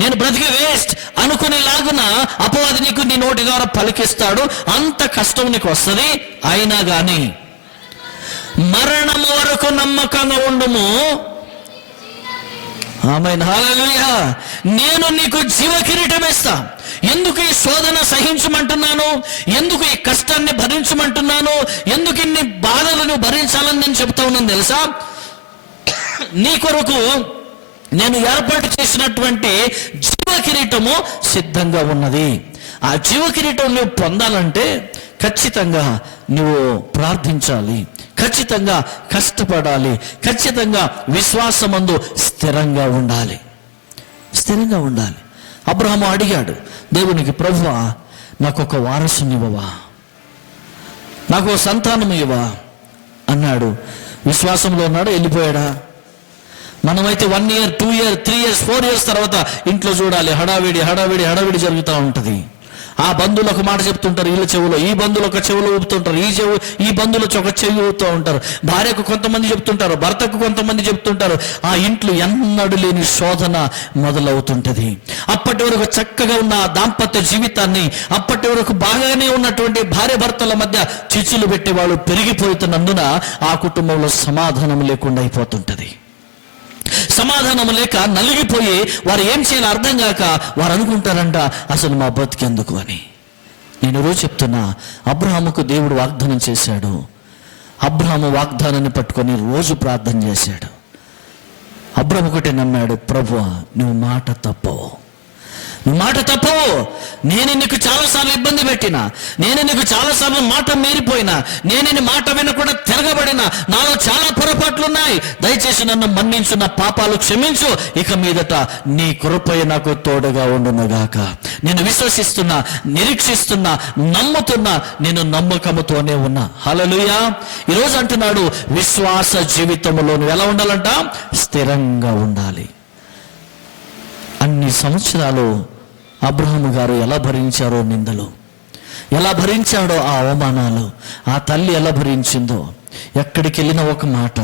నేను బ్రతికి వేస్ట్ అనుకునేలాగున అపవాది నీకు నీ నోటి ద్వారా పలికిస్తాడు. అంత కష్టం నీకు వస్తుంది. అయినా కానీ మరణము వరకు నమ్మకంగా ఉండుము. ఆమేన్, హల్లెలూయా. నేను నీకు జీవ కిరీటం ఇస్తా. ఎందుకు ఈ శోధన సహించమంటున్నాను, ఎందుకు ఈ కష్టాన్ని భరించమంటున్నాను, ఎందుకు ఇన్ని బాధలను భరించాలని నేను చెప్తా ఉన్నాను తెలుసా? నీ కొరకు నేను ఏర్పాటు చేసినటువంటి జీవ కిరీటము సిద్ధంగా ఉన్నది. ఆ జీవ కిరీటం నువ్వు పొందాలంటే ఖచ్చితంగా నువ్వు ప్రార్థించాలి, ఖచ్చితంగా కష్టపడాలి, ఖచ్చితంగా విశ్వాసమందు స్థిరంగా ఉండాలి. అబ్రహాము అడిగాడు దేవునికి, ప్రభువా నాకు ఒక వారసునివ్వవా, నాకు ఓ సంతానం ఇవ్వా అన్నాడు. విశ్వాసంలో ఉన్నాడు, వెళ్ళిపోయాడా? మనమైతే 1 year 2 years 3 years 4 years తర్వాత ఇంట్లో చూడాలి, హడావిడి జరుగుతూ ఉంటుంది. ఆ బంధువులు ఒక మాట చెప్తుంటారు వీళ్ళ చెవులో, ఈ బంధువులు ఒక చెవులో ఊపుతుంటారు, ఈ బంధువులు ఒక చెవి ఊపుతూ ఉంటారు. భార్యకు కొంతమంది చెప్తుంటారు, భర్తకు కొంతమంది చెప్తుంటారు. ఆ ఇంట్లో ఎన్నడూ లేని శోధన మొదలవుతుంటది. అప్పటి వరకు చక్కగా ఉన్న దాంపత్య జీవితాన్ని, అప్పటి వరకు బాగానే ఉన్నటువంటి భార్య భర్తల మధ్య చిచ్చులు పెట్టేవాళ్ళు పెరిగిపోతున్నందున ఆ కుటుంబంలో సమాధానం లేకుండా అయిపోతుంటది. సమాధానం లేక నలిగిపోయి వారు ఏం చేయాలో అర్థం కాక వారు అనుకుంటారంట, అసలు మా బతికెందుకు అని. నేను రోజు చెప్తున్నా, అబ్రహాముకు దేవుడు వాగ్దానం చేశాడు. అబ్రహాము వాగ్దానాన్ని పట్టుకొని రోజు ప్రార్థన చేశాడు. అబ్రహాము ఒకటే నమ్మాడు, ప్రభువా నువ్వు మాట తప్పవు, నేను నీకు చాలాసార్లు ఇబ్బంది పెట్టినా, నేను నీకు చాలాసార్లు మాట మీరిపోయినా, నేను నీ మాట వినకుండా తిరగబడినా, నాలో చాలా పొరపాట్లున్నాయి, దయచేసి నన్ను మన్నించు, నా పాపాలు క్షమించు, ఇక మీదట నీ కృపయ నాకు తోడుగా ఉండునుగాక. నేను విశ్వసిస్తున్నా, నిరీక్షిస్తున్నా, నమ్ముతున్నా, నేను నమ్మకముతోనే ఉన్నా. హల్లెలూయా. ఈరోజు అంటున్నాడు, విశ్వాస జీవితంలో నువ్వు ఎలా ఉండాలంట? స్థిరంగా ఉండాలి. అన్ని సంవత్సరాలు అబ్రహాము గారు ఎలా భరించారో నిందలు, ఎలా భరించాడో ఆ అవమానాలు, ఆ తల్లి ఎలా భరించిందో, ఎక్కడికి వెళ్ళినా ఒక మాట,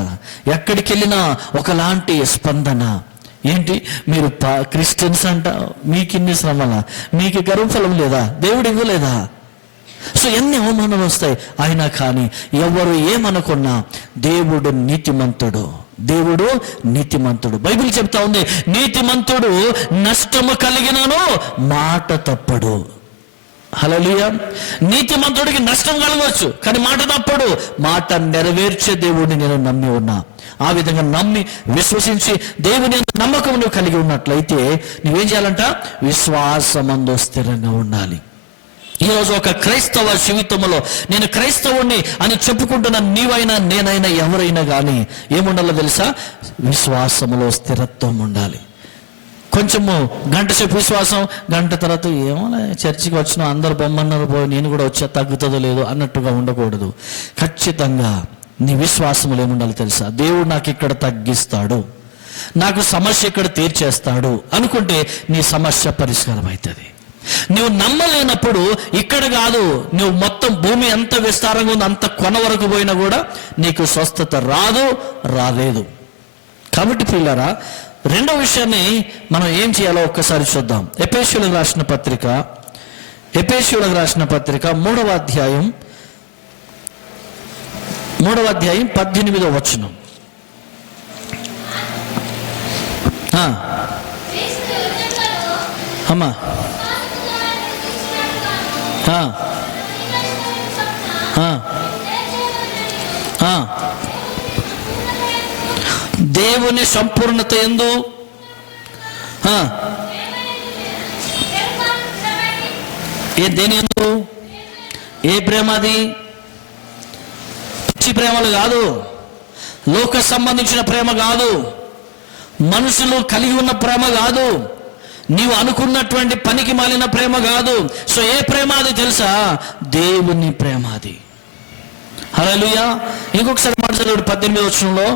ఎక్కడికి వెళ్ళినా ఒకలాంటి స్పందన. ఏంటి మీరు క్రిస్టియన్స్ అంట, మీకు ఇన్ని శ్రమల, మీకు గర్వఫలం లేదా, దేవుడు ఇవ్వలేదా? సో ఎన్ని అవమానాలు వస్తాయి. అయినా కానీ ఎవరు ఏమనుకున్నా దేవుడు నీతిమంతుడు, బైబిల్ చెప్తా ఉంది, నీతిమంతుడు నష్టము కలిగినను మాట తప్పడు. హల్లెలూయా. నీతిమంతుడికి నష్టం కలగవచ్చు కానీ మాట తప్పడు. మాట నెరవేర్చే దేవుడిని నేను నమ్మి ఉన్నా. ఆ విధంగా నమ్మి విశ్వసించి దేవుని నమ్మకం నువ్వు కలిగి ఉన్నట్లయితే నువ్వేం చేయాలంట? విశ్వాసమందు స్థిరంగా ఉండాలి. ఈరోజు ఒక క్రైస్తవ జీవితంలో నేను క్రైస్తవుణ్ణి అని చెప్పుకుంటున్న నీవైనా నేనైనా ఎవరైనా కానీ ఏముండాలో తెలుసా? విశ్వాసములో స్థిరత్వం ఉండాలి. కొంచెము గంట సేపు విశ్వాసం, గంట తర్వాత ఏమో చర్చికి వచ్చిన అందరు బొమ్మన్నారు పోయి నేను కూడా వచ్చా తగ్గుతుందో లేదో అన్నట్టుగా ఉండకూడదు. ఖచ్చితంగా నీ విశ్వాసములు ఏముండాలో తెలుసా? దేవుడు నాకు ఇక్కడ తగ్గిస్తాడు, నాకు సమస్య ఇక్కడ తీర్చేస్తాడు అనుకుంటే నీ సమస్య పరిష్కారం అవుతుంది. నువ్వు నమ్మలేనప్పుడు ఇక్కడ కాదు, నువ్వు మొత్తం భూమి ఎంత విస్తారంగా ఉంది అంత కొన వరకు పోయినా కూడా నీకు స్వస్థత రాలేదు. కాబట్టి ప్రియులారా, రెండో విషయాన్ని మనం ఏం చేయాలో ఒక్కసారి చూద్దాం. ఎఫెసీయులకు రాసిన పత్రిక 3వ అధ్యాయం 18వ వచనం. అమ్మా దేవుని సంపూర్ణత యందు దేని యందు? ఏ ప్రేమ అది? పిచ్చి ప్రేమలు కాదు, లోక సంబంధించిన ప్రేమ కాదు, మనుషులు కలిగి ఉన్న ప్రేమ కాదు, నీవు అనుకున్నటువంటి పనికి మాలిన ప్రేమ కాదు. సో ఏ ప్రేమ అది తెలుసా? దేవుని ప్రేమ అది. హల్లెలూయా. ఇంకొకసారి మాట చదువు 18వ వచనంలో,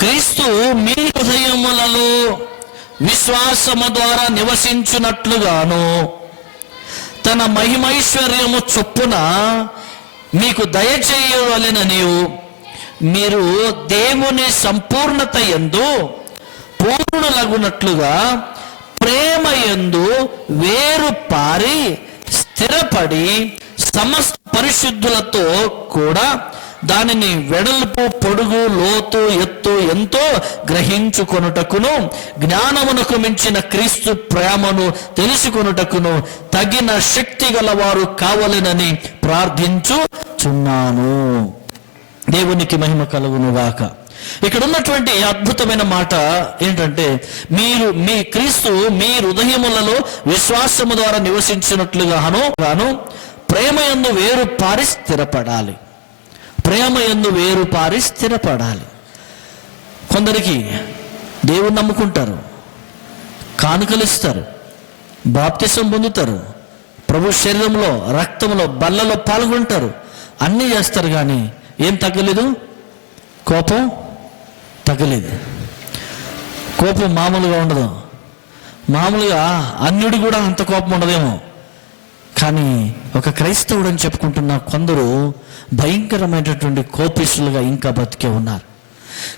క్రీస్తు మీ హృదయములలో విశ్వాసము ద్వారా నివసించున్నట్లుగాను తన మహిమైశ్వర్యము చొప్పున మీకు దయచేయవలెనని మీరు దేవుని సంపూర్ణత యందు పూర్ణులగునట్లుగా ప్రేమ యందు వేరు పారి స్థిరపడి సమస్త పరిశుద్ధులతో కూడా దానిని వెడల్పు, పొడుగు, లోతు, ఎత్తు ఎంతో గ్రహించుకొనుటకును జ్ఞానమునకు మించిన క్రీస్తు ప్రేమను తెలుసుకొనుటకును తగిన శక్తి గలవారు కావాలనని ప్రార్థించుచున్నాను. దేవునికి మహిమ కలుగునుగాక. ఇక్కడ ఉన్నటువంటి అద్భుతమైన మాట ఏంటంటే, మీ క్రీస్తు మీ హృదయములలో విశ్వాసము ద్వారా నివసించినట్లుగాను ప్రేమయందు వేరు పారి స్థిరపడాలి. కొందరికి దేవుని నమ్ముకుంటారు, కానుకలు ఇస్తారు, బాప్తిసం పొందుతారు, ప్రభు శరీరంలో, రక్తంలో, బల్లలో పాల్గొంటారు, అన్నీ చేస్తారు, కానీ ఏం తగ్గలేదు? కోపం తగ్గలేదు. కోపం మామూలుగా ఉండదు. మామూలుగా అన్యుడు కూడా అంత కోపం ఉండదేమో, కానీ ఒక క్రైస్తవుడు అని చెప్పుకుంటున్న కొందరు భయంకరమైనటువంటి కోపిస్తులుగా ఇంకా బతికే ఉన్నారు.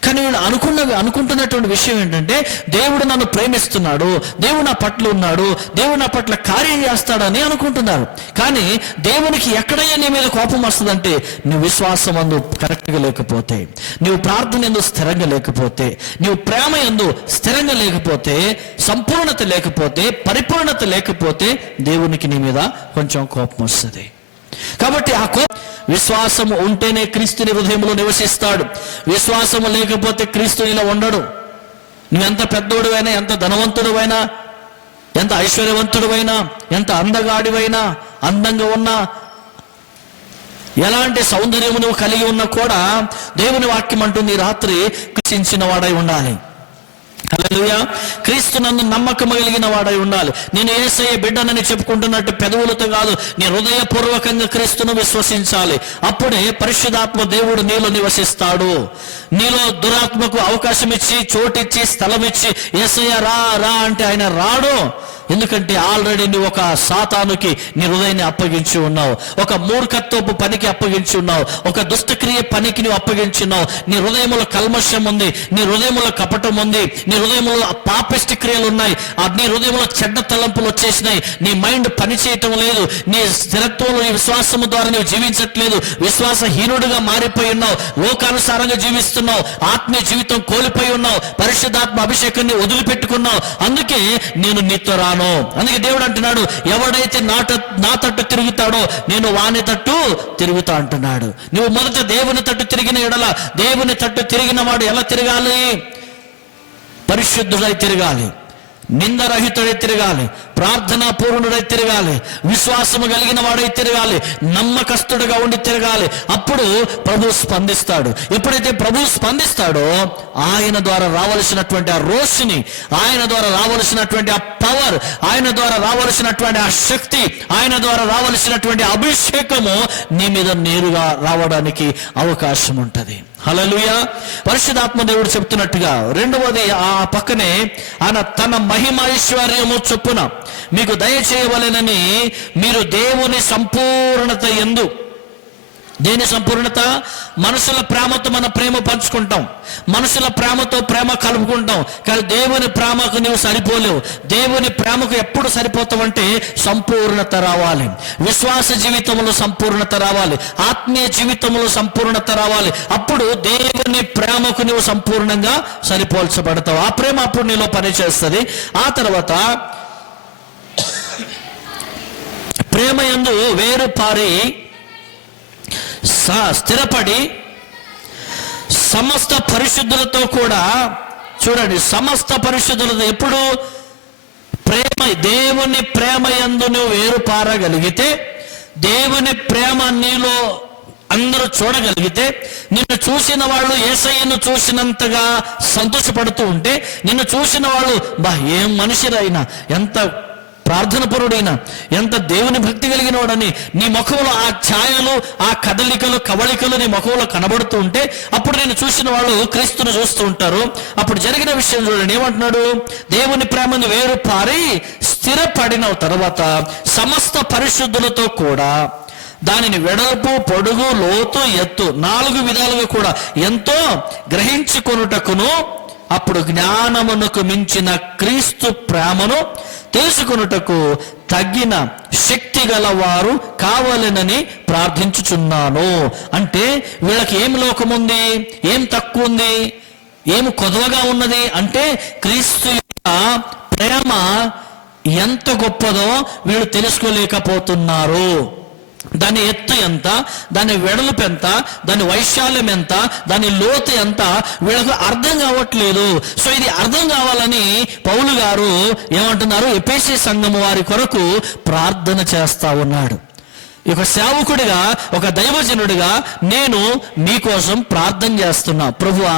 కానీ వీళ్ళు అనుకుంటున్నటువంటి విషయం ఏంటంటే, దేవుడు నన్ను ప్రేమిస్తున్నాడు, దేవుడు నా పట్ల ఉన్నాడు, దేవుడు నా పట్ల కార్యం చేస్తాడని అనుకుంటున్నారు. కానీ దేవునికి ఎక్కడైనా నీ మీద కోపం వస్తుందంటే, నువ్వు విశ్వాసం అందు కరెక్ట్గా లేకపోతే, నువ్వు ప్రార్థన ఎందు స్థిరంగా లేకపోతే, నువ్వు ప్రేమ ఎందు స్థిరంగా లేకపోతే, సంపూర్ణత లేకపోతే, పరిపూర్ణత లేకపోతే దేవునికి నీ మీద కొంచెం కోపం వస్తుంది. కాబట్టి ఆ కోపం, విశ్వాసము ఉంటేనే క్రీస్తుని హృదయంలో నివసిస్తాడు. విశ్వాసము లేకపోతే క్రీస్తునిలో ఉండడు. నువ్వెంత పెద్దోడువైనా, ఎంత ధనవంతుడువైనా, ఎంత ఐశ్వర్యవంతుడువైనా, ఎంత అందగాడివైనా, అందంగా ఉన్నా, ఎలాంటి సౌందర్యము నువ్వు కలిగి ఉన్నా కూడా దేవుని వాక్యం అంటుంది, రాత్రి కృషించిన వాడై ఉండాలి. హల్లెలూయా. క్రీస్తు నందు నమ్మకం కలిగిన వాడై ఉండాలి. నేను యేసయ్య బిడ్డనని చెప్పుకుంటున్నట్టు పెదవులతో కాదు, నీ హృదయపూర్వకంగా క్రీస్తును విశ్వసించాలి. అప్పుడే పరిశుద్ధాత్మ దేవుడు నీలో నివసిస్తాడు. నీలో దురాత్మకు అవకాశం ఇచ్చి, చోటిచ్చి, స్థలం ఇచ్చి యేసయ్య రా రా అంటే ఆయన రాడు. ఎందుకంటే ఆల్రెడీ నువ్వు ఒక సాతానుకి నీ హృదయాన్ని అప్పగించి ఉన్నావు, ఒక మూర్ఖత్వపు పనికి అప్పగించి ఉన్నావు, ఒక దుష్టక్రియ పనికి నువ్వు అప్పగించి ఉన్నావు. నీ హృదయంలో కల్మషం ఉంది, నీ హృదయంలో కపటం ఉంది, నీ హృదయంలో పాపిష్టి క్రియలు ఉన్నాయి, నీ హృదయంలో చెడ్డ తలంపులు వచ్చేసినాయి, నీ మైండ్ పని చేయటం లేదు, నీ స్థిరత్వంలో నీ విశ్వాసము ద్వారా నువ్వు జీవించట్లేదు, విశ్వాసహీనుడిగా మారిపోయి ఉన్నావు, లోకానుసారంగా జీవిస్తున్నావు, ఆత్మీయ జీవితం కోల్పోయి ఉన్నావు, పరిశుద్ధాత్మ అభిషేకాన్ని వదిలిపెట్టుకున్నావు. అందుకే నేను నీతో రాను. అందుకే దేవుడు అంటున్నాడు, ఎవడైతే నా తట్టు తిరుగుతాడో నేను వాని తట్టు తిరుగుతా అంటున్నాడు. నువ్వు మొదట దేవుని తట్టు తిరిగిన ఎడల, దేవుని తట్టు తిరిగిన వాడు ఎలా తిరగాలి? పరిశుద్ధుడై తిరగాలి, నిందరహితుడై తిరగాలి, ప్రార్థనా పూర్ణుడై తిరగాలి, విశ్వాసము కలిగిన వాడై తిరగాలి, నమ్మకస్తుడుగా ఉండి తిరగాలి. అప్పుడు ప్రభు స్పందిస్తాడు. ఎప్పుడైతే ప్రభు స్పందిస్తాడో ఆయన ద్వారా రావలసినటువంటి ఆ రోషిని, ఆయన ద్వారా రావలసినటువంటి ఆ పవర్, ఆయన ద్వారా రావలసినటువంటి ఆ శక్తి, ఆయన ద్వారా రావలసినటువంటి అభిషేకము నీ మీద నేరుగా రావడానికి అవకాశం ఉంటుంది. హల్లెలూయా. పరిశుద్ధాత్మ దేవుడు చెప్తున్నట్టుగా రెండవది, ఆ పక్కనే ఆయన తన మహిమైశ్వర్యము చొప్పున మీకు దయచేయవలెనని మీరు దేవుని సంపూర్ణత యందు. దేని సంపూర్ణత? మనుషుల ప్రేమతో మన ప్రేమ పంచుకుంటాం, మనుషుల ప్రేమతో ప్రేమ కలుపుకుంటాం, కానీ దేవుని ప్రేమకు నువ్వు సరిపోలేవు. దేవుని ప్రేమకు ఎప్పుడు సరిపోతావంటే సంపూర్ణత రావాలి, విశ్వాస జీవితంలో సంపూర్ణత రావాలి, ఆత్మీయ జీవితంలో సంపూర్ణత రావాలి. అప్పుడు దేవుని ప్రేమకు నువ్వు సంపూర్ణంగా సరిపోల్చబడతావు. ఆ ప్రేమ అప్పుడు నీలో పనిచేస్తుంది. ఆ తర్వాత ప్రేమ యందు వేరు పారి స్థిరపడి సమస్త పరిశుద్ధులతో కూడా, చూడండి, సమస్త పరిశుద్ధులతో ఎప్పుడు ప్రేమ, దేవుని ప్రేమ యందు నువ్వు వేరుపారగలిగితే, దేవుని ప్రేమ నీలో అందరూ చూడగలిగితే, నిన్ను చూసిన వాళ్ళు యేసయ్యను చూసినంతగా సంతోషపడుతూ ఉంటే, నిన్ను చూసిన వాళ్ళు ఏం మనిషిరైనా, ఎంత ప్రార్థన పరుడైనా, ఎంత దేవుని భక్తి కలిగిన వాడని నీ ముఖంలో ఆ ఛాయలు, ఆ కదలికలు, కవళికలు నీ ముఖంలో కనబడుతూ ఉంటే, అప్పుడు నేను చూసిన వాళ్ళు క్రీస్తును చూస్తూ ఉంటారు. అప్పుడు జరిగిన విషయం చూడండి, ఏమంటున్నాడు? దేవుని ప్రేమను వేరు పారి స్థిరపడిన తర్వాత సమస్త పరిశుద్ధులతో కూడా దానిని వెడల్పు, పొడుగు, లోతు, ఎత్తు 4 విధాలుగా కూడా ఎంతో గ్రహించుకొనుటకును, అప్పుడు జ్ఞానమునకు మించిన క్రీస్తు ప్రేమను తెలుసుకొనుటకు తగిన శక్తి గలవారు కావాలనని ప్రార్థించుచున్నాను. అంటే వీళ్ళకి ఏం లోకముంది, ఏం తక్కువ ఉంది, ఏం కొదవగా ఉన్నది అంటే క్రీస్తు యొక్క ప్రేమ ఎంత గొప్పదో వీళ్ళు తెలుసుకోలేకపోతున్నారు. దాని ఎత్తు ఎంత, దాని వెడల్పు ఎంత, దాని వైశాల్యం ఎంత, దాని లోతు ఎంత వీళ్ళకు అర్థం కావట్లేదు. సో ఇది అర్థం కావాలని పౌలు గారు ఏమంటున్నారు? ఎఫెసీ సంఘము వారి కొరకు ప్రార్థన చేస్తా ఉన్నాడు. ఒక సేవకుడిగా, ఒక దైవజనుడిగా నేను మీకోసం ప్రార్థన చేస్తున్నా. ప్రభువా,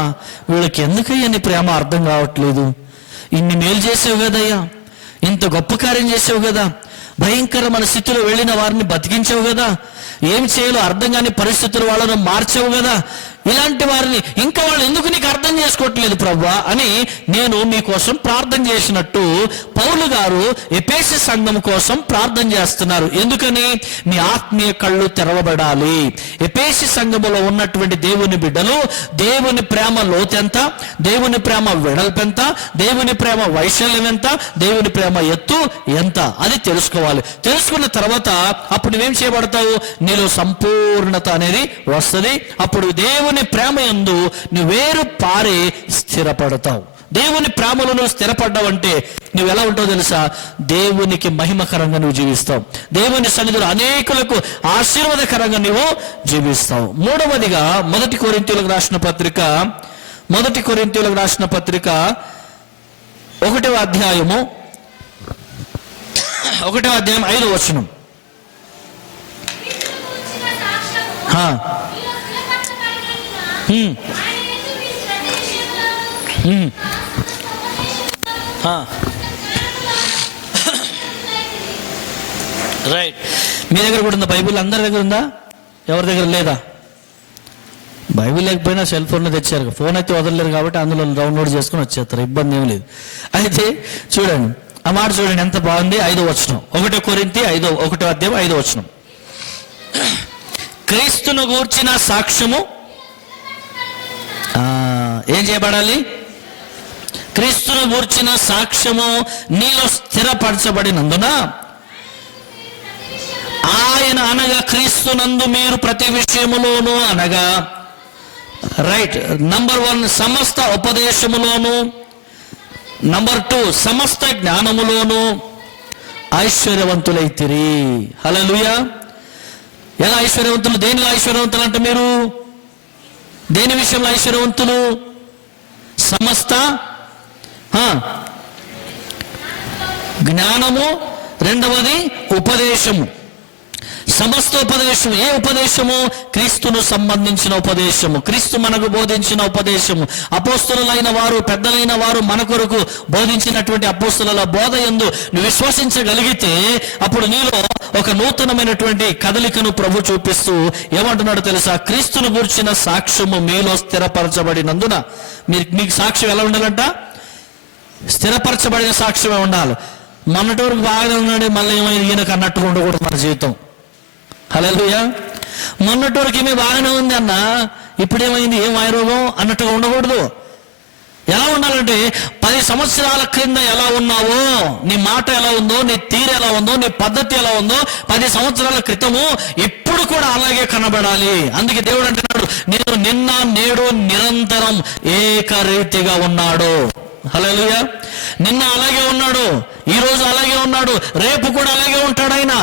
వీళ్ళకి ఎందుకయ్యా నీ ప్రేమ అర్థం కావట్లేదు? ఇన్ని మేలు చేసావు కదయ్యా, ఇంత గొప్ప కార్యం చేసావు కదా, భయంకరమైన స్థితిలో వెళ్ళిన వారిని బతికించావు కదా, ఏం చేయాలో అర్థం కాని పరిస్థితులు వాళ్ళను మార్చావు కదా, ఇలాంటి వారిని ఇంకా వాళ్ళు ఎందుకు నీకు అర్థం చేసుకోవట్లేదు ప్రభువా అని నేను మీకోసం ప్రార్థన చేసినట్టు పౌలు గారు ఎఫెసీ సంఘం కోసం ప్రార్థన చేస్తున్నారు. ఎందుకని? మీ ఆత్మీయ కళ్ళు తెరవబడాలి. ఎఫెసీ సంఘములో ఉన్నటువంటి దేవుని బిడ్డలు దేవుని ప్రేమ లోతెంత, దేవుని ప్రేమ వెడల్పెంత, దేవుని ప్రేమ వైశాల్యం ఎంత, దేవుని ప్రేమ ఎత్తు ఎంత అది తెలుసుకోవాలి. తెలుసుకున్న తర్వాత అప్పుడు నువ్వేం చేయబడతావు? నీలో సంపూర్ణత అనేది వస్తుంది. అప్పుడు దేవుని ప్రేమ యందు నువ్వేరు పారే స్థిరపడతావు. దేవుని ప్రేమలో నువ్వు స్థిరపడ్డావంటే నువ్వు ఎలా ఉంటావు తెలుసా? దేవునికి మహిమకరంగా నువ్వు జీవిస్తావు. దేవుని సన్నిధిలో అనేకులకు ఆశీర్వాదకరంగా నువ్వు జీవిస్తావు. మూడవదిగా మొదటి కొరింథీయులకు రాసిన పత్రిక 1వ అధ్యాయము 5వ వచనం. రైట్. మీ దగ్గర కూడా ఉందా బైబిల్? అందరి దగ్గర ఉందా? ఎవరి దగ్గర లేదా? బైబిల్ లేకపోయినా సెల్ ఫోన్లో తెచ్చారు. ఫోన్ అయితే వదలలేరు కాబట్టి అందులో డౌన్లోడ్ చేసుకుని వచ్చేస్తారు, ఇబ్బంది ఏం లేదు. అయితే చూడండి ఆ మాట చూడండి ఎంత బాగుంది. 5వ వచనం, 1 కొరింథీ 1వ అధ్యాయం 5వ వచనం. క్రీస్తును గూర్చిన సాక్ష్యము ఏం చేయబడాలి? క్రీస్తును గూర్చిన సాక్ష్యము నీలో స్థిరపరచబడినందున ఆయన అనగా క్రీస్తునందు మీరు ప్రతి విషయములోను అనగా రైట్. నంబర్ 1 సమస్త ఉపదేశములోను, నంబర్ 2 సమస్త జ్ఞానములోను ఐశ్వర్యవంతులైతిరి. హల్లెలూయా. ఎలా ఐశ్వర్యవంతులు? దేనిలో ఐశ్వర్యవంతులు అంటే మీరు దేని విషయంలో ఐశ్వర్యవంతులు? సమస్త జ్ఞానము, రెండవది ఉపదేశము. సమస్త ఉపదేశము. ఏ ఉపదేశము? క్రీస్తును సంబంధించిన ఉపదేశము, క్రీస్తు మనకు బోధించిన ఉపదేశము. అపోస్తలులైన వారు, పెద్దలైన వారు మన కొరకు బోధించినటువంటి అపోస్తలుల బోధ యందు నువ్వు విశ్వసించగలిగితే అప్పుడు నీలో ఒక నూతనమైనటువంటి కదలికను ప్రభు చూపిస్తూ ఏమంటున్నాడు తెలుసా? క్రీస్తును గూర్చిన సాక్ష్యము మీలో స్థిరపరచబడినందున. మీకు సాక్ష్యం ఎలా ఉండాలంట? స్థిరపరచబడిన సాక్ష్యమే ఉండాలి. మొన్నటి వరకు బాగానే ఉన్నాడు, మళ్ళీ ఏమైనా ఈయనకు అన్నట్టుగా ఉండకూడదు మన జీవితం. హల్లెలూయా. మొన్నటి వరకు ఏమీ బాగానే ఉంది అన్న, ఇప్పుడేమైంది, ఏం ఆయురోగం అన్నట్టుగా ఉండకూడదు. ఎలా ఉండాలంటే 10 సంవత్సరాల క్రింద ఎలా ఉన్నావో, నీ మాట ఎలా ఉందో, నీ తీరు ఎలా ఉందో, నీ పద్ధతి ఎలా ఉందో 10 సంవత్సరాల క్రితము ఇప్పుడు కూడా అలాగే కనబడాలి. అందుకే దేవుడు అంటున్నాడు, నేను నిన్న నేడు నిరంతరం ఏకరీతిగా ఉన్నాడు. హల్లెలూయా. నిన్న అలాగే ఉన్నాడు, ఈ రోజు అలాగే ఉన్నాడు, రేపు కూడా అలాగే ఉంటాడు. ఆయన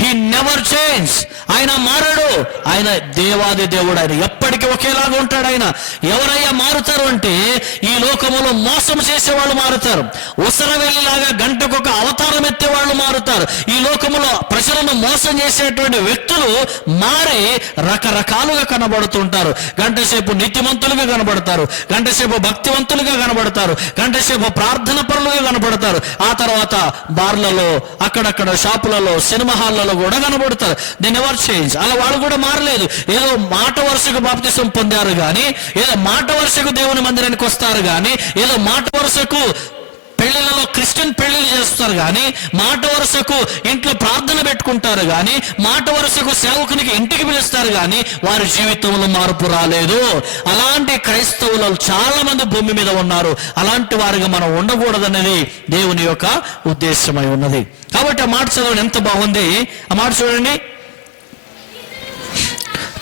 హీ నెవర్ చేంజ్. ఆయన మారాడు. ఆయన దేవాది దేవుడు. ఆయన ఎప్పటికీ ఒకేలాగా ఉంటాడు. ఆయన ఎవరయ్యా మారుతారు అంటే ఈ లోకములో మోసం చేసేవాళ్ళు మారుతారు. ఉసరవెల్లిలాగా గంటకొక అవతారం ఎత్తే వాళ్ళు మారుతారు. ఈ లోకములో ప్రజలను మోసం చేసేటువంటి వ్యక్తులు మారి రకరకాలుగా కనబడుతుంటారు. గంటసేపు నీతిమంతులుగా కనబడతారు, గంటసేపు భక్తివంతులుగా కనబడతారు, గంటసేపు ప్రార్థన పరులుగా కనబడతారు. ఆ తర్వాత బార్లలో, అక్కడక్కడ షాపులలో, సినిమా హాళ్లలో కూడా కనబడతారు. They never change. అలా వాళ్ళు కూడా మారలేదు. ఏదో మాట వరుసకు బాప్తిసం పొందారు కానీ, ఏదో మాట వరుసకు దేవుని మందిరానికి వస్తారు కానీ, ఏదో మాట వరుసకు పెళ్లిళ్ళలో క్రిస్టియన్ పెళ్లిళ్ళు చేస్తారు కానీ, మాట వరుసకు ఇంట్లో ప్రార్థన పెట్టుకుంటారు కానీ, మాట వరుసకు సేవకునికి ఇంటికి పిలుస్తారు కానీ వారి జీవితంలో మార్పు రాలేదు. అలాంటి క్రైస్తవులు చాలా మంది భూమి మీద ఉన్నారు. అలాంటి వారిగా మనం ఉండకూడదనేది దేవుని యొక్క ఉద్దేశమై ఉన్నది. కాబట్టి ఆ మాట చదవండి, ఎంత బాగుంది. ఆ మాట చూడండి.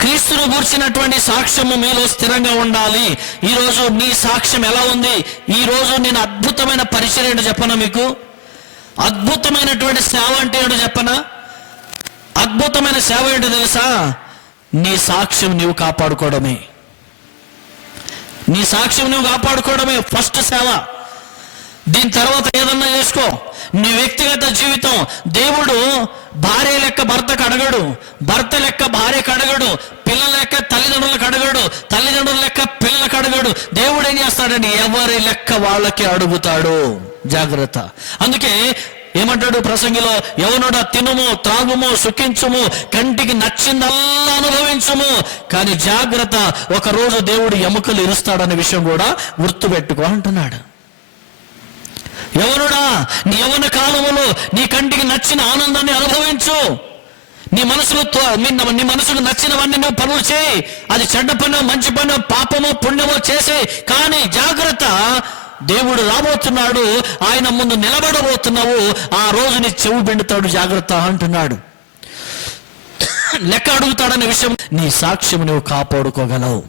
క్రీస్తును గూర్చినటువంటి సాక్ష్యము మీలో స్థిరంగా ఉండాలి. ఈరోజు నీ సాక్ష్యం ఎలా ఉంది? ఈరోజు నేను అద్భుతమైన పరిచయం ఏంటో చెప్పనా మీకు? అద్భుతమైనటువంటి సేవ అంటే ఏంటో చెప్పనా? అద్భుతమైన సేవ ఏంటో తెలుసా? నీ సాక్ష్యం నీవు కాపాడుకోవడమే. నీ సాక్ష్యం నువ్వు కాపాడుకోవడమే ఫస్ట్ సేవ. దీని తర్వాత ఏదన్నా చేసుకో. నీ వ్యక్తిగత జీవితం దేవుడు భార్య లెక్క భర్తకు అడగడు, భర్త లెక్క భార్యకు అడగడు, పిల్లల లెక్క తల్లిదండ్రులకు అడగడు, తల్లిదండ్రుల లెక్క పిల్లలకు అడగడు. దేవుడు ఏం చేస్తాడని ఎవరి లెక్క వాళ్ళకి అడుగుతాడు. జాగ్రత్త. అందుకే ఏమంటాడు ప్రసంగిలో, యవనుడా తినుము, త్రాగుము, సుఖించుము, కంటికి నచ్చిందల్లా అనుభవించుము, కానీ జాగ్రత్త, ఒకరోజు దేవుడు ఎముకలు ఇరుస్తాడనే విషయం కూడా గుర్తుపెట్టుకో అంటున్నాడు. యవనుడా, నీ యవన కాలములో నీ కంటికి నచ్చిన ఆనందాన్ని అనుభవించు, నీ మనసుకు నచ్చినవన్నీ నువ్వు పనులు చేయి. అది చెడ్డ పని, మంచి పని, పాపమో పుణ్యమో చేసే, కానీ జాగ్రత్త, దేవుడు రాబోతున్నాడు, ఆయన ముందు నిలబడబోతున్నావు, ఆ రోజు నీ చెవు బెండుతాడు, జాగ్రత్త అంటున్నాడు. లెక్క అడుగుతాడనే విషయం, నీ సాక్ష్యం నువ్వు కాపాడుకోగలవు,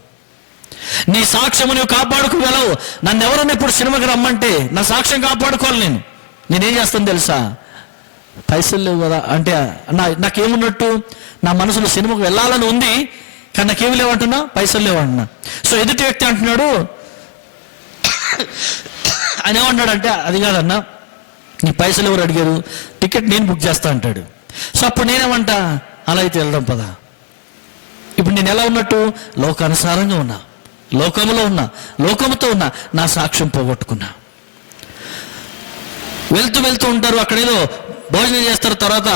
నీ సాక్ష్యం నువ్వు కాపాడుకోగలవు. నన్ను ఎవరైనా ఇప్పుడు సినిమాకి రమ్మంటే నా సాక్ష్యం కాపాడుకోవాలి. నేనేం చేస్తాను తెలుసా? పైసలు లేవు కదా అంటే నాకేమున్నట్టు, నా మనసులో సినిమాకు వెళ్ళాలని ఉంది, కానీ నాకేమి లేవంటున్నా, పైసలు లేవంటున్నా. సో ఎదుటి వ్యక్తి అంటున్నాడు, ఆయన ఏమన్నాడంటే, అది కాదన్నా, నీ పైసలు ఎవరు అడిగారు, టికెట్ నేను బుక్ చేస్తా అంటాడు. సో అప్పుడు నేనేమంటా, అలా అయితే వెళ్దాం పదా. ఇప్పుడు నేను ఎలా ఉన్నట్టు, లోకానుసారంగా ఉన్నా, లోకంలో ఉన్నా, లోకంతో ఉన్నా, నా సాక్ష్యం పోగొట్టుకున్నా. వెళ్తూ ఉంటారు, అక్కడేదో భోజనం చేస్తారు, తర్వాత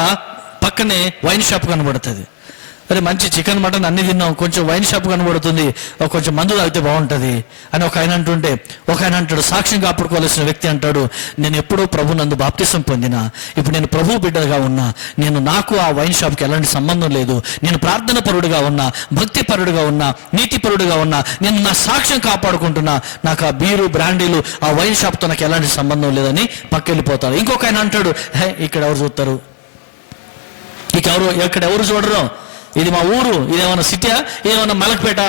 పక్కనే వైన్ షాప్ కనబడుతుంది. అరే మంచి చికెన్ మటన్ అన్ని తిన్నాం, కొంచెం వైన్ షాప్ కనబడుతుంది, కొంచెం మందు తాగితే బాగుంటుంది అని ఒక ఆయన అంటుంటే, ఒక ఆయన అంటాడు, సాక్ష్యం కాపాడుకోవాల్సిన వ్యక్తి అంటాడు, నేను ఎప్పుడో ప్రభు నందు బాప్తిసం పొందినా, ఇప్పుడు నేను ప్రభు బిడ్డగా ఉన్నా, నాకు ఆ వైన్ షాప్కి ఎలాంటి సంబంధం లేదు, నేను ప్రార్థన పరుడుగా ఉన్నా, భక్తి పరుడుగా ఉన్నా, నీతి పరుడుగా ఉన్నా, నేను నా సాక్ష్యం కాపాడుకుంటున్నా, నాకు ఆ బీరు బ్రాండీలు ఆ వైన్ షాప్తో నాకు ఎలాంటి సంబంధం లేదని పక్కెళ్ళిపోతాను. ఇంకొక ఆయన అంటాడు, ఇక్కడ ఎవరు చూస్తారు, ఇక్కడ ఎవరు చూడరు, ఇది మా ఊరు, ఇదేమన్నా సిటీ, ఇదేమన్నా మలక్పేట,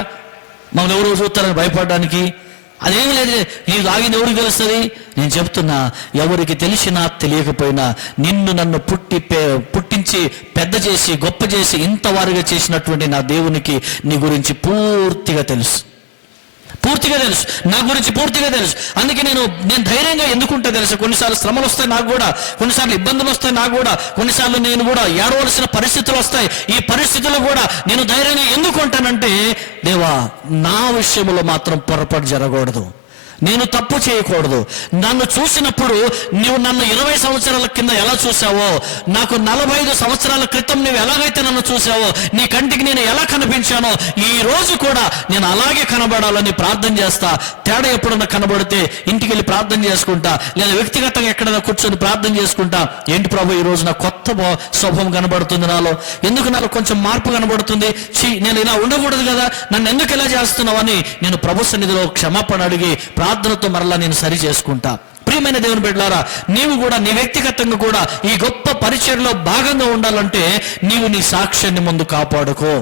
మమ్మల్ని ఎవరు చూస్తారని భయపడడానికి అదేమి లేదు. నీకు తాగింది ఎవరికి తెలుస్తుంది? నేను చెప్తున్నా, ఎవరికి తెలిసినా తెలియకపోయినా నిన్ను నన్ను పుట్టించి పెద్ద చేసి గొప్ప చేసి ఇంతవారుగా చేసినటువంటి నా దేవునికి నీ గురించి పూర్తిగా తెలుసు, నా గురించి పూర్తిగా తెలుసు. అందుకే నేను ధైర్యంగా ఎందుకుంటా తెలుసు, కొన్నిసార్లు శ్రమలు వస్తాయి నాకు కూడా, కొన్నిసార్లు ఇబ్బందులు వస్తాయి నాకు కూడా, కొన్నిసార్లు నేను కూడా ఏడవలసిన పరిస్థితులు వస్తాయి. ఈ పరిస్థితుల్లో కూడా నేను ధైర్యంగా ఎందుకుంటానంటే, దేవా నా విషయంలో మాత్రం పొరపాటు జరగకూడదు, నేను తప్పు చేయకూడదు. నన్ను చూసినప్పుడు నువ్వు నన్ను 20 సంవత్సరాల కింద ఎలా చూసావో, నాకు 45 సంవత్సరాల క్రితం నువ్వు ఎలాగైతే నన్ను చూసావో, నీ కంటికి నేను ఎలా కనిపించానో ఈ రోజు కూడా నేను అలాగే కనబడాలని ప్రార్థన చేస్తా. తేడా ఎప్పుడన్నా కనబడితే ఇంటికి వెళ్ళి ప్రార్థన చేసుకుంటా, లేదా వ్యక్తిగతంగా ఎక్కడైనా కూర్చొని ప్రార్థన చేసుకుంటా. ఏంటి ప్రభు, ఈ రోజు నా కొత్త స్వభావం కనబడుతుంది, నాలో కొంచెం మార్పు కనబడుతుంది, నేను ఇలా ఉండకూడదు కదా, నన్ను ఎందుకు ఇలా చేస్తున్నావని నేను ప్రభు సన్నిధిలో క్షమాపణ అడిగి ప్రార్థనతో మరలా నేను సరి చేసుకుంటా. ప్రియమైన దేవుని బిడ్డలారా, నీవు కూడా నీ వ్యక్తిగతంగా కూడా ఈ గొప్ప పరిచర్యలో భాగంగా ఉండాలంటే నీవు నీ సాక్ష్యాన్ని ముందు కాపాడుకో,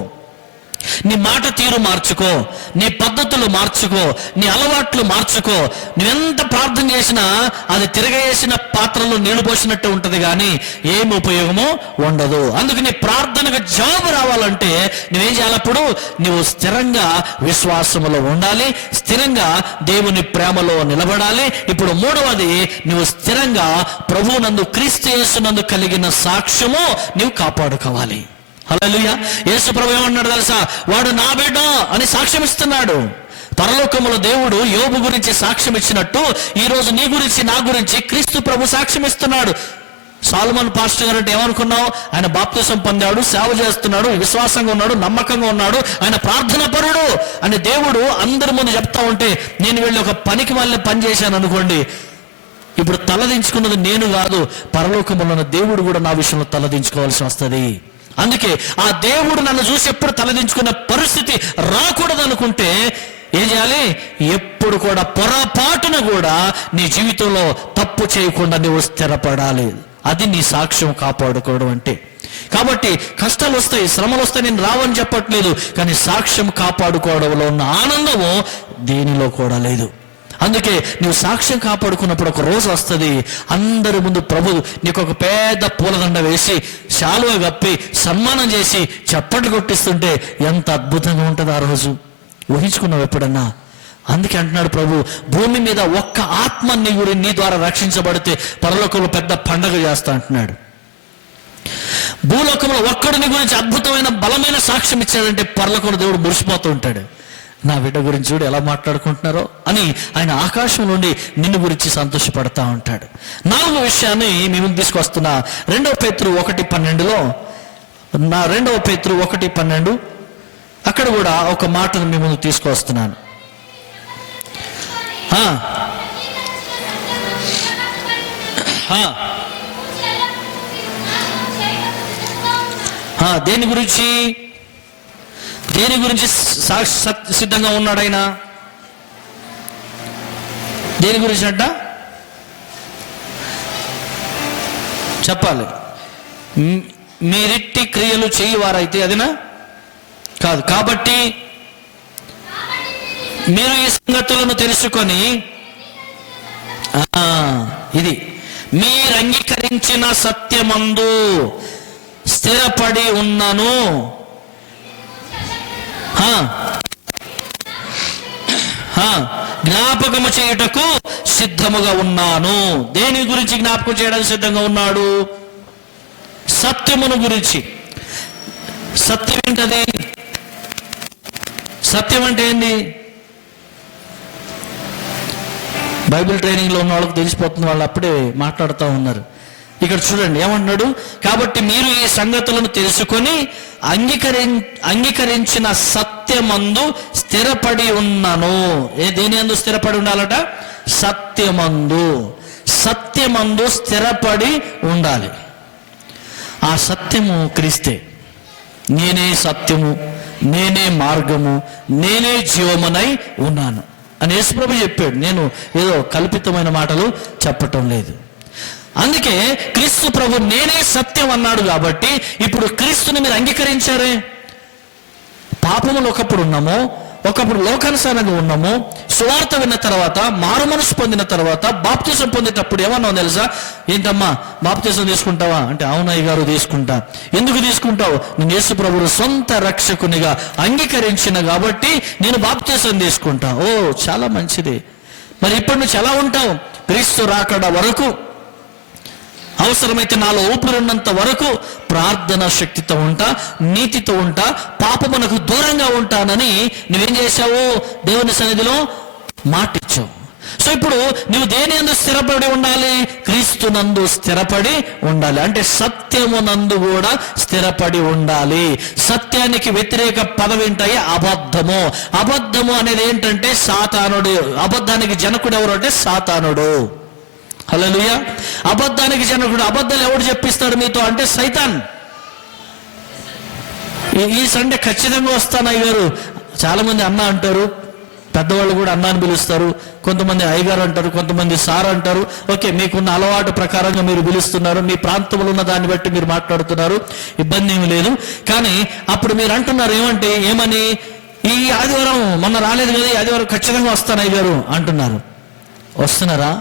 నీ మాట తీరు మార్చుకో, నీ పద్ధతులు మార్చుకో, నీ అలవాట్లు మార్చుకో. నువ్వెంత ప్రార్థన చేసినా అది తిరగేసిన పాత్రలో నీళ్లు పోసినట్టు ఉంటుంది, కానీ ఏమి ఉపయోగమో ఉండదు. అందుకు నీ ప్రార్థనకు జవాబు రావాలంటే నువ్వేం చేయాలప్పుడు, నువ్వు స్థిరంగా విశ్వాసములో ఉండాలి, స్థిరంగా దేవుని ప్రేమలో నిలబడాలి. ఇప్పుడు మూడవది, నువ్వు స్థిరంగా ప్రభువునందు క్రీస్తు యేసునందు కలిగిన సాక్ష్యము నువ్వు కాపాడుకోవాలి. హల్లెలూయా. యేసు ప్రభు ఏమన్నాడు తెలుసా, వాడు నా బిడ్డ అని సాక్ష్యం ఇస్తున్నాడు. పరలోకములో దేవుడు యోబు గురించి సాక్ష్యం ఇచ్చినట్టు ఈ రోజు నీ గురించి నా గురించి క్రీస్తు ప్రభు సాక్ష్యం ఇస్తున్నాడు. సాల్మన్ పాస్టర్ గారు అంటే ఏమనుకున్నావు, ఆయన బాప్తిసం పొందాడు, సేవ చేస్తున్నాడు, విశ్వాసంగా ఉన్నాడు, నమ్మకంగా ఉన్నాడు, ఆయన ప్రార్థన పరుడు అని దేవుడు అందరి ముందు చెప్తా ఉంటే, నేను వెళ్ళి ఒక పనికి మళ్ళీ పని చేశాను అనుకోండి, ఇప్పుడు తలదించుకున్నది నేను కాదు, పరలోకములో ఉన్న దేవుడు కూడా నా విషయంలో తలదించుకోవాల్సి వస్తుంది. అందుకే ఆ దేవుడు నన్ను చూసి ఎప్పుడు తలదించుకున్న పరిస్థితి రాకూడదు అనుకుంటే ఏం చేయాలి, ఎప్పుడు కూడా పొరపాటున కూడా నీ జీవితంలో తప్పు చేయకుండా నువ్వు స్థిరపడాలి. అది నీ సాక్ష్యం కాపాడుకోవడం అంటే. కాబట్టి కష్టాలు వస్తాయి, శ్రమలు వస్తాయి, నేను రావని చెప్పట్లేదు, కానీ సాక్ష్యం కాపాడుకోవడంలో ఉన్న ఆనందము దేనిలో కూడా లేదు. అందుకే నువ్వు సాక్ష్యం కాపాడుకున్నప్పుడు ఒక రోజు వస్తుంది, అందరి ముందు ప్రభు నీకు ఒక పెద్ద పూలదండ వేసి శాలువ కప్పి సన్మానం చేసి చప్పట్లు కొట్టిస్తుంటే ఎంత అద్భుతంగా ఉంటుంది ఆ రోజు. ఊహించుకున్నావు ఎప్పుడన్నా? అందుకే అంటున్నాడు ప్రభు, భూమి మీద ఒక్క ఆత్మ నీ ద్వారా రక్షించబడితే పరలోకంలో పెద్ద పండగ చేస్తా అంటున్నాడు. భూలోకంలో ఒక్కడిని గురించి అద్భుతమైన బలమైన సాక్ష్యం ఇచ్చాడంటే పరలోకంలో దేవుడు మురిసిపోతూ ఉంటాడు. నా బిడ్డ గురించి చూడు ఎలా మాట్లాడుకుంటున్నారో అని ఆయన ఆకాశం నుండి నిన్ను గురించి సంతోషపడతా ఉంటాడు. 4వ విషయాన్ని మీ ముందు తీసుకొస్తున్నా. 2 పేతురు 1:12లో, నా 2 పేతురు 1:12 అక్కడ కూడా ఒక మాటను మీ ముందు తీసుకొస్తున్నాను. దేని గురించి సిద్ధంగా ఉన్నాడు ఆయన? దేని గురించి అంట చెప్పాలి. మీరిట్టి క్రియలు చేయవారైతే అదినా కాదు. కాబట్టి మీరు ఈ సంగతులను తెలుసుకొని, ఇది మీరు అంగీకరించిన సత్యమందు స్థిరపడి ఉన్నాను, జ్ఞాపకము చేయుటకు సిద్ధముగా ఉన్నాను. దేని గురించి జ్ఞాపకం చేయడానికి సిద్ధంగా ఉన్నాడు? సత్యమును గురించి. సత్యం ఏంటది? సత్యం అంటే ఏంది? బైబిల్ ట్రైనింగ్లో ఉన్న వాళ్ళకి తెలిసిపోతుంది, వాళ్ళు అప్పుడే మాట్లాడుతూ ఉన్నారు. ఇక్కడ చూడండి ఏమంటున్నాడు, కాబట్టి మీరు ఈ సంగతులను తెలుసుకొని అంగీకరించిన సత్యమందు స్థిరపడి ఉన్నాను. దేని యందు స్థిరపడి ఉండాలట? సత్యమందు స్థిరపడి ఉండాలి. ఆ సత్యము క్రీస్తే. నేనే సత్యము, నేనే మార్గము, నేనే జీవమునై ఉన్నాను అని యేసుప్రభు చెప్పాడు. నేను ఏదో కల్పితమైన మాటలు చెప్పటం లేదు. అందుకే క్రీస్తు ప్రభు నేనే సత్యం అన్నాడు. కాబట్టి ఇప్పుడు క్రీస్తుని మీరు అంగీకరించారే. పాపములు ఒకప్పుడు ఉన్నాము, ఒకప్పుడు లోకానుసారంగా ఉన్నాము. సువార్త విన్న తర్వాత, మారు మనసు పొందిన తర్వాత, బాప్తిజం పొందేటప్పుడు ఏమన్నావు తెలుసా? ఏంటమ్మా బాప్తిజం తీసుకుంటావా అంటే, అవునయ్య గారు తీసుకుంటా. ఎందుకు తీసుకుంటావు? నేను యేసు ప్రభువు సొంత రక్షకునిగా అంగీకరించిన కాబట్టి నేను బాప్తిజం తీసుకుంటా. ఓ చాలా మంచిది. మరి ఇప్పటి నుంచి ఎలా ఉంటావు? క్రీస్తు రాకడ వరకు, అవసరమైతే నాలో ఊపిరిన్నంత వరకు ప్రార్థన శక్తితో ఉంటా, నీతితో ఉంటా, పాపమునకు దూరంగా ఉంటానని నువ్వేం చేశావు? దేవుని సన్నిధిలో మాటిచ్చావు. సో ఇప్పుడు నువ్వు దేని యందు స్థిరపడి ఉండాలి? క్రీస్తునందు స్థిరపడి ఉండాలి. అంటే సత్యమునందు కూడా స్థిరపడి ఉండాలి. సత్యానికి వ్యతిరేక పదం ఏంటంటే అబద్ధము. అబద్ధము అనేది ఏంటంటే సాతానుడు. అబద్ధానికి జనకుడు ఎవరు అంటే సాతానుడు. హల్లెలూయా. అబద్ధానికి జనకుడు. అబద్ధాలు ఎవడు చెప్పిస్తాడు మీతో అంటే సైతాన్. ఈ సండే ఖచ్చితంగా వస్తాను అయ్యారు. చాలా మంది అన్న అంటారు, పెద్దవాళ్ళు కూడా అన్న అని పిలుస్తారు. కొంతమంది అయ్యగారు అంటారు, కొంతమంది సార్ అంటారు. ఓకే, మీకున్న అలవాటు ప్రకారంగా మీరు పిలుస్తున్నారు, మీ ప్రాంతంలో ఉన్న దాన్ని బట్టి మీరు మాట్లాడుతున్నారు, ఇబ్బంది ఏమి లేదు. కానీ అప్పుడు మీరు అంటున్నారు ఏమని? ఈ ఆదివారం మొన్న రాలేదు కదా, ఈ ఆదివారం ఖచ్చితంగా వస్తాను అయ్యగారు అంటున్నారు. వస్తున్నారా?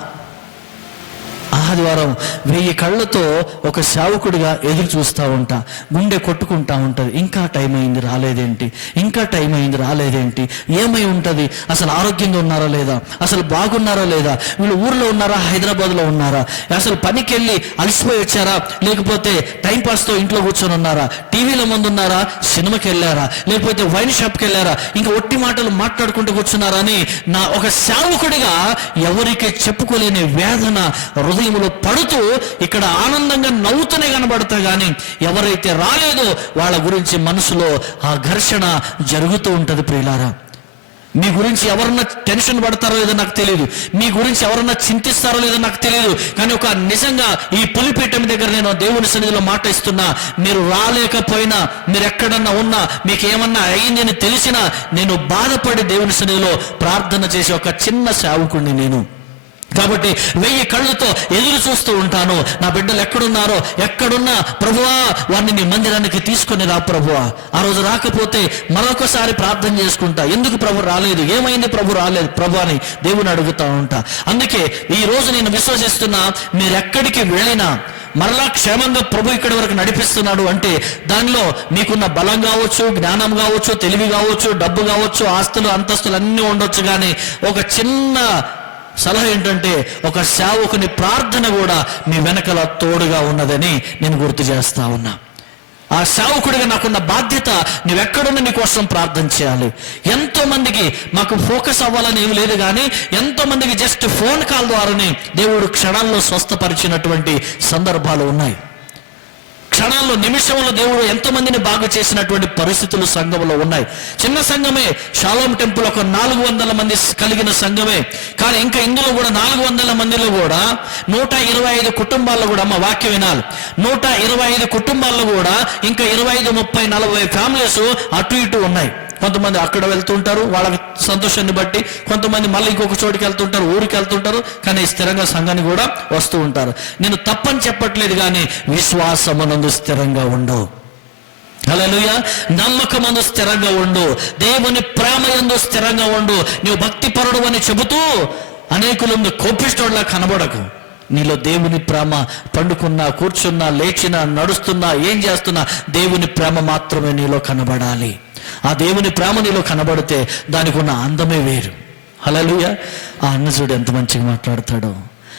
ఆదివారం 1000 కళ్ళతో ఒక సేవకుడిగా ఎదురు చూస్తూ ఉంటా, గుండె కొట్టుకుంటా ఉంటుంది. ఇంకా టైం అయింది రాలేదేంటి, ఇంకా టైం అయింది రాలేదేంటి, ఏమై ఉంటుంది, అసలు ఆరోగ్యంగా ఉన్నారా లేదా, అసలు బాగున్నారా లేదా, వీళ్ళు ఊర్లో ఉన్నారా హైదరాబాద్లో ఉన్నారా, అసలు పనికి వెళ్ళి అలసిపోయి వచ్చారా, లేకపోతే టైంపాస్తో ఇంట్లో కూర్చొని ఉన్నారా, టీవీల ముందు ఉన్నారా, సినిమాకి వెళ్ళారా, లేకపోతే వైన్ షాప్కి వెళ్ళారా, ఇంకా ఒట్టి మాటలు మాట్లాడుకుంటూ కూర్చున్నారా అని నా ఒక సేవకుడిగా ఎవరికి చెప్పుకోలేని వేదన హృదయంలో పడుతూ ఇక్కడ ఆనందంగా నవ్వుతూనే కనబడతా. కానీ ఎవరైతే రాలేదో వాళ్ళ గురించి మనసులో ఆ ఘర్షణ జరుగుతూ ఉంటుంది. ప్రియులారా, మీ గురించి ఎవరన్నా టెన్షన్ పడతారో లేదో నాకు తెలియదు, మీ గురించి ఎవరన్నా చింతిస్తారో లేదో నాకు తెలియదు. కానీ ఒక నిజంగా ఈ పులిపీఠం దగ్గర నేను దేవుని సన్నిధిలో మాట ఇస్తున్నా, మీరు రాలేకపోయినా, మీరు ఎక్కడన్నా ఉన్నా, మీకు ఏమన్నా అయింది అని తెలిసినా, నేను బాధపడి దేవుని సన్నిధిలో ప్రార్థన చేసే ఒక చిన్న సేవకుడిని నేను. కాబట్టి 1000 కళ్ళతో ఎదురు చూస్తూ ఉంటాను. నా బిడ్డలు ఎక్కడున్నా ప్రభువా వారిని నీ మందిరానికి తీసుకొని రా ప్రభువా. ఆ రోజు రాకపోతే మరొకసారి ప్రార్థన చేసుకుంటా, ఎందుకు ప్రభు రాలేదు, ఏమైంది ప్రభు రాలేదు ప్రభు అని దేవుని అడుగుతూ ఉంటా. అందుకే ఈ రోజు నేను విశ్వసిస్తున్నా, మీరెక్కడికి వెళ్ళినా మరలా క్షేమంగా ప్రభు ఇక్కడి వరకు నడిపిస్తున్నాడు అంటే దానిలో మీకున్న బలం కావచ్చు, జ్ఞానం కావచ్చు, తెలివి కావచ్చు, డబ్బు కావచ్చు, ఆస్తులు అంతస్తులు అన్నీ ఉండొచ్చు. కానీ ఒక చిన్న సలహా ఏంటంటే, ఒక సేవకుని ప్రార్థన కూడా మీ వెనకల తోడుగా ఉన్నదని నేను గుర్తు చేస్తా ఉన్నా. ఆ సేవకుడిగా నాకున్న బాధ్యత, నువ్వెక్కడున్నా నీ కోసం ప్రార్థన చేయాలి. ఎంతో మందికి మాకు ఫోకస్ అవ్వాలని ఏమి లేదు, కానీ ఎంతో మందికి జస్ట్ ఫోన్ కాల్ ద్వారానే దేవుడు క్షణాల్లో స్వస్థపరిచినటువంటి సందర్భాలు ఉన్నాయి. క్షణాల్లో, నిమిషంలో దేవుడు ఎంతో మందిని బాగు చేసినటువంటి పరిస్థితులు సంఘంలో ఉన్నాయి. చిన్న సంఘమే, షాలోమ్ టెంపుల్ ఒక 400 మంది కలిగిన సంఘమే. కానీ ఇంకా ఇందులో కూడా 400 మందిలో కూడా 125 కుటుంబాల్లో కూడా, అమ్మ వాక్యం వినాలి, 125 కుటుంబాల్లో కూడా ఇంకా 25, 30, 40 ఫ్యామిలీస్ అటు ఇటు ఉన్నాయి. కొంతమంది అక్కడ వెళ్తుంటారు వాళ్ళ సంతోషాన్ని బట్టి, కొంతమంది మళ్ళీ ఇంకొక చోటుకి వెళ్తుంటారు, ఊరికి వెళ్తుంటారు, కానీ స్థిరంగా సంఘానికి కూడా వస్తూ ఉంటారు. నేను తప్పని చెప్పట్లేదు, కానీ విశ్వాసమునందు స్థిరంగా ఉండు. హల్లెలూయా. నమ్మకమందు స్థిరంగా ఉండు, దేవుని ప్రేమయందు స్థిరంగా ఉండు. నీవు భక్తిపరుడు అని చెబుతూ అనేకుల ముందు కోపిష్టోడ్లా కనబడకు. నీలో దేవుని ప్రేమ, పండుకున్నా, కూర్చున్నా, లేచినా, నడుస్తున్నా, ఏం చేస్తున్నా దేవుని ప్రేమ మాత్రమే నీలో కనబడాలి. ఆ దేవుని ప్రేమ నీలో కనబడితే దానికి ఉన్న అందమే వేరు. హల్లెలూయా. ఆ అన్న చూడు ఎంత మంచిగా మాట్లాడతాడో,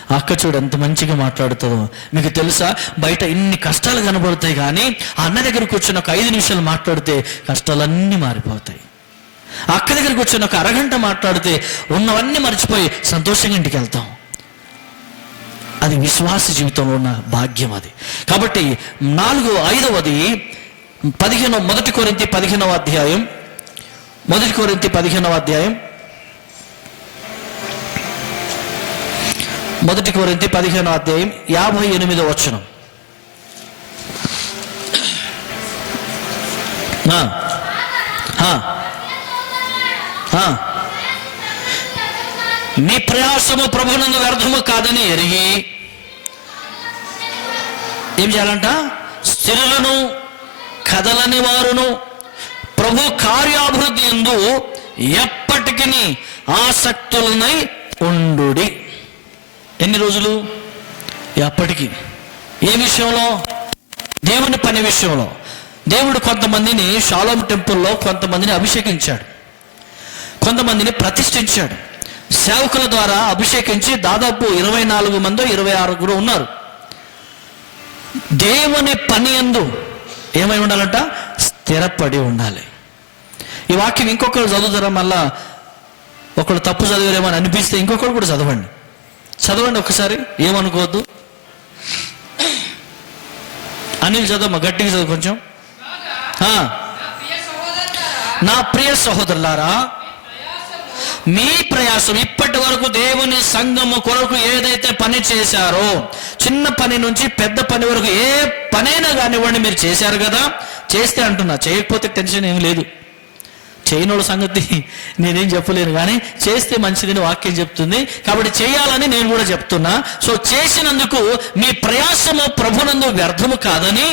ఆ అక్క చూడు ఎంత మంచిగా మాట్లాడుతుందో. మీకు తెలుసా, బయట ఇన్ని కష్టాలు కనబడతాయి, కానీ ఆ అన్న దగ్గరకు వచ్చిన ఒక 5 నిమిషాలు మాట్లాడితే కష్టాలన్నీ మారిపోతాయి. ఆ అక్క దగ్గరకు వచ్చిన ఒక అరగంట మాట్లాడితే ఉన్నవన్నీ మర్చిపోయి సంతోషంగా ఇంటికి వెళ్తాం. అది విశ్వాస జీవితంలో ఉన్న భాగ్యం అది. కాబట్టి 5వది 15, 1 కొరింథీ 15వ అధ్యాయం, 1 కొరింథీ 15వ అధ్యాయం, 1 కొరింథీ 15వ అధ్యాయం 58వ వచనం. మీ ప్రయాసము ప్రభువునందు వ్యర్థము కాదని ఎరిగి ఏం చేయాలంట? స్థిరులను కదలని వారును ప్రభు కార్యాభివృద్ధి యందు ఎప్పటికీ ఆసక్తులనై ఉండుడి. ఎన్ని రోజులు? ఎప్పటికీ. ఏ విషయంలో? దేవుని పని విషయంలో. దేవుడు కొంతమందిని షాలోమ్ టెంపుల్లో కొంతమందిని అభిషేకించాడు, కొంతమందిని ప్రతిష్ఠించాడు. సేవకుల ద్వారా అభిషేకించి దాదాపు 24 మందో 26 కూడా ఉన్నారు. దేవుని పని యందు ఏమై ఉండాలంట? స్థిరపడి ఉండాలి. ఈ వాక్యం ఇంకొకరు చదువుతారా? మళ్ళా ఒకళ్ళు తప్పు చదివారేమో అని అనిపిస్తే ఇంకొకరు కూడా చదవండి ఒకసారి, ఏమనుకోవద్దు. అనిల్ చదవమ్మా, గట్టిగా చదువు కొంచెం. నా ప్రియ సహోదరులారా, మీ ప్రయాసం ఇప్పటి వరకు దేవుని సంఘము కొరకు ఏదైతే పని చేశారో, చిన్న పని నుంచి పెద్ద పని వరకు ఏ పనైనా కానివ్వండి మీరు చేశారు కదా. చేస్తే అంటున్నా, చేయకపోతే టెన్షన్ ఏమి లేదు. చేయనోళ్ళ సంగతి నేనేం చెప్పలేను, కానీ చేస్తే మంచిదని వాక్యం చెప్తుంది. కాబట్టి చేయాలని నేను కూడా చెప్తున్నా. సో చేసినందుకు మీ ప్రయాసము ప్రభునందు వ్యర్థము కాదని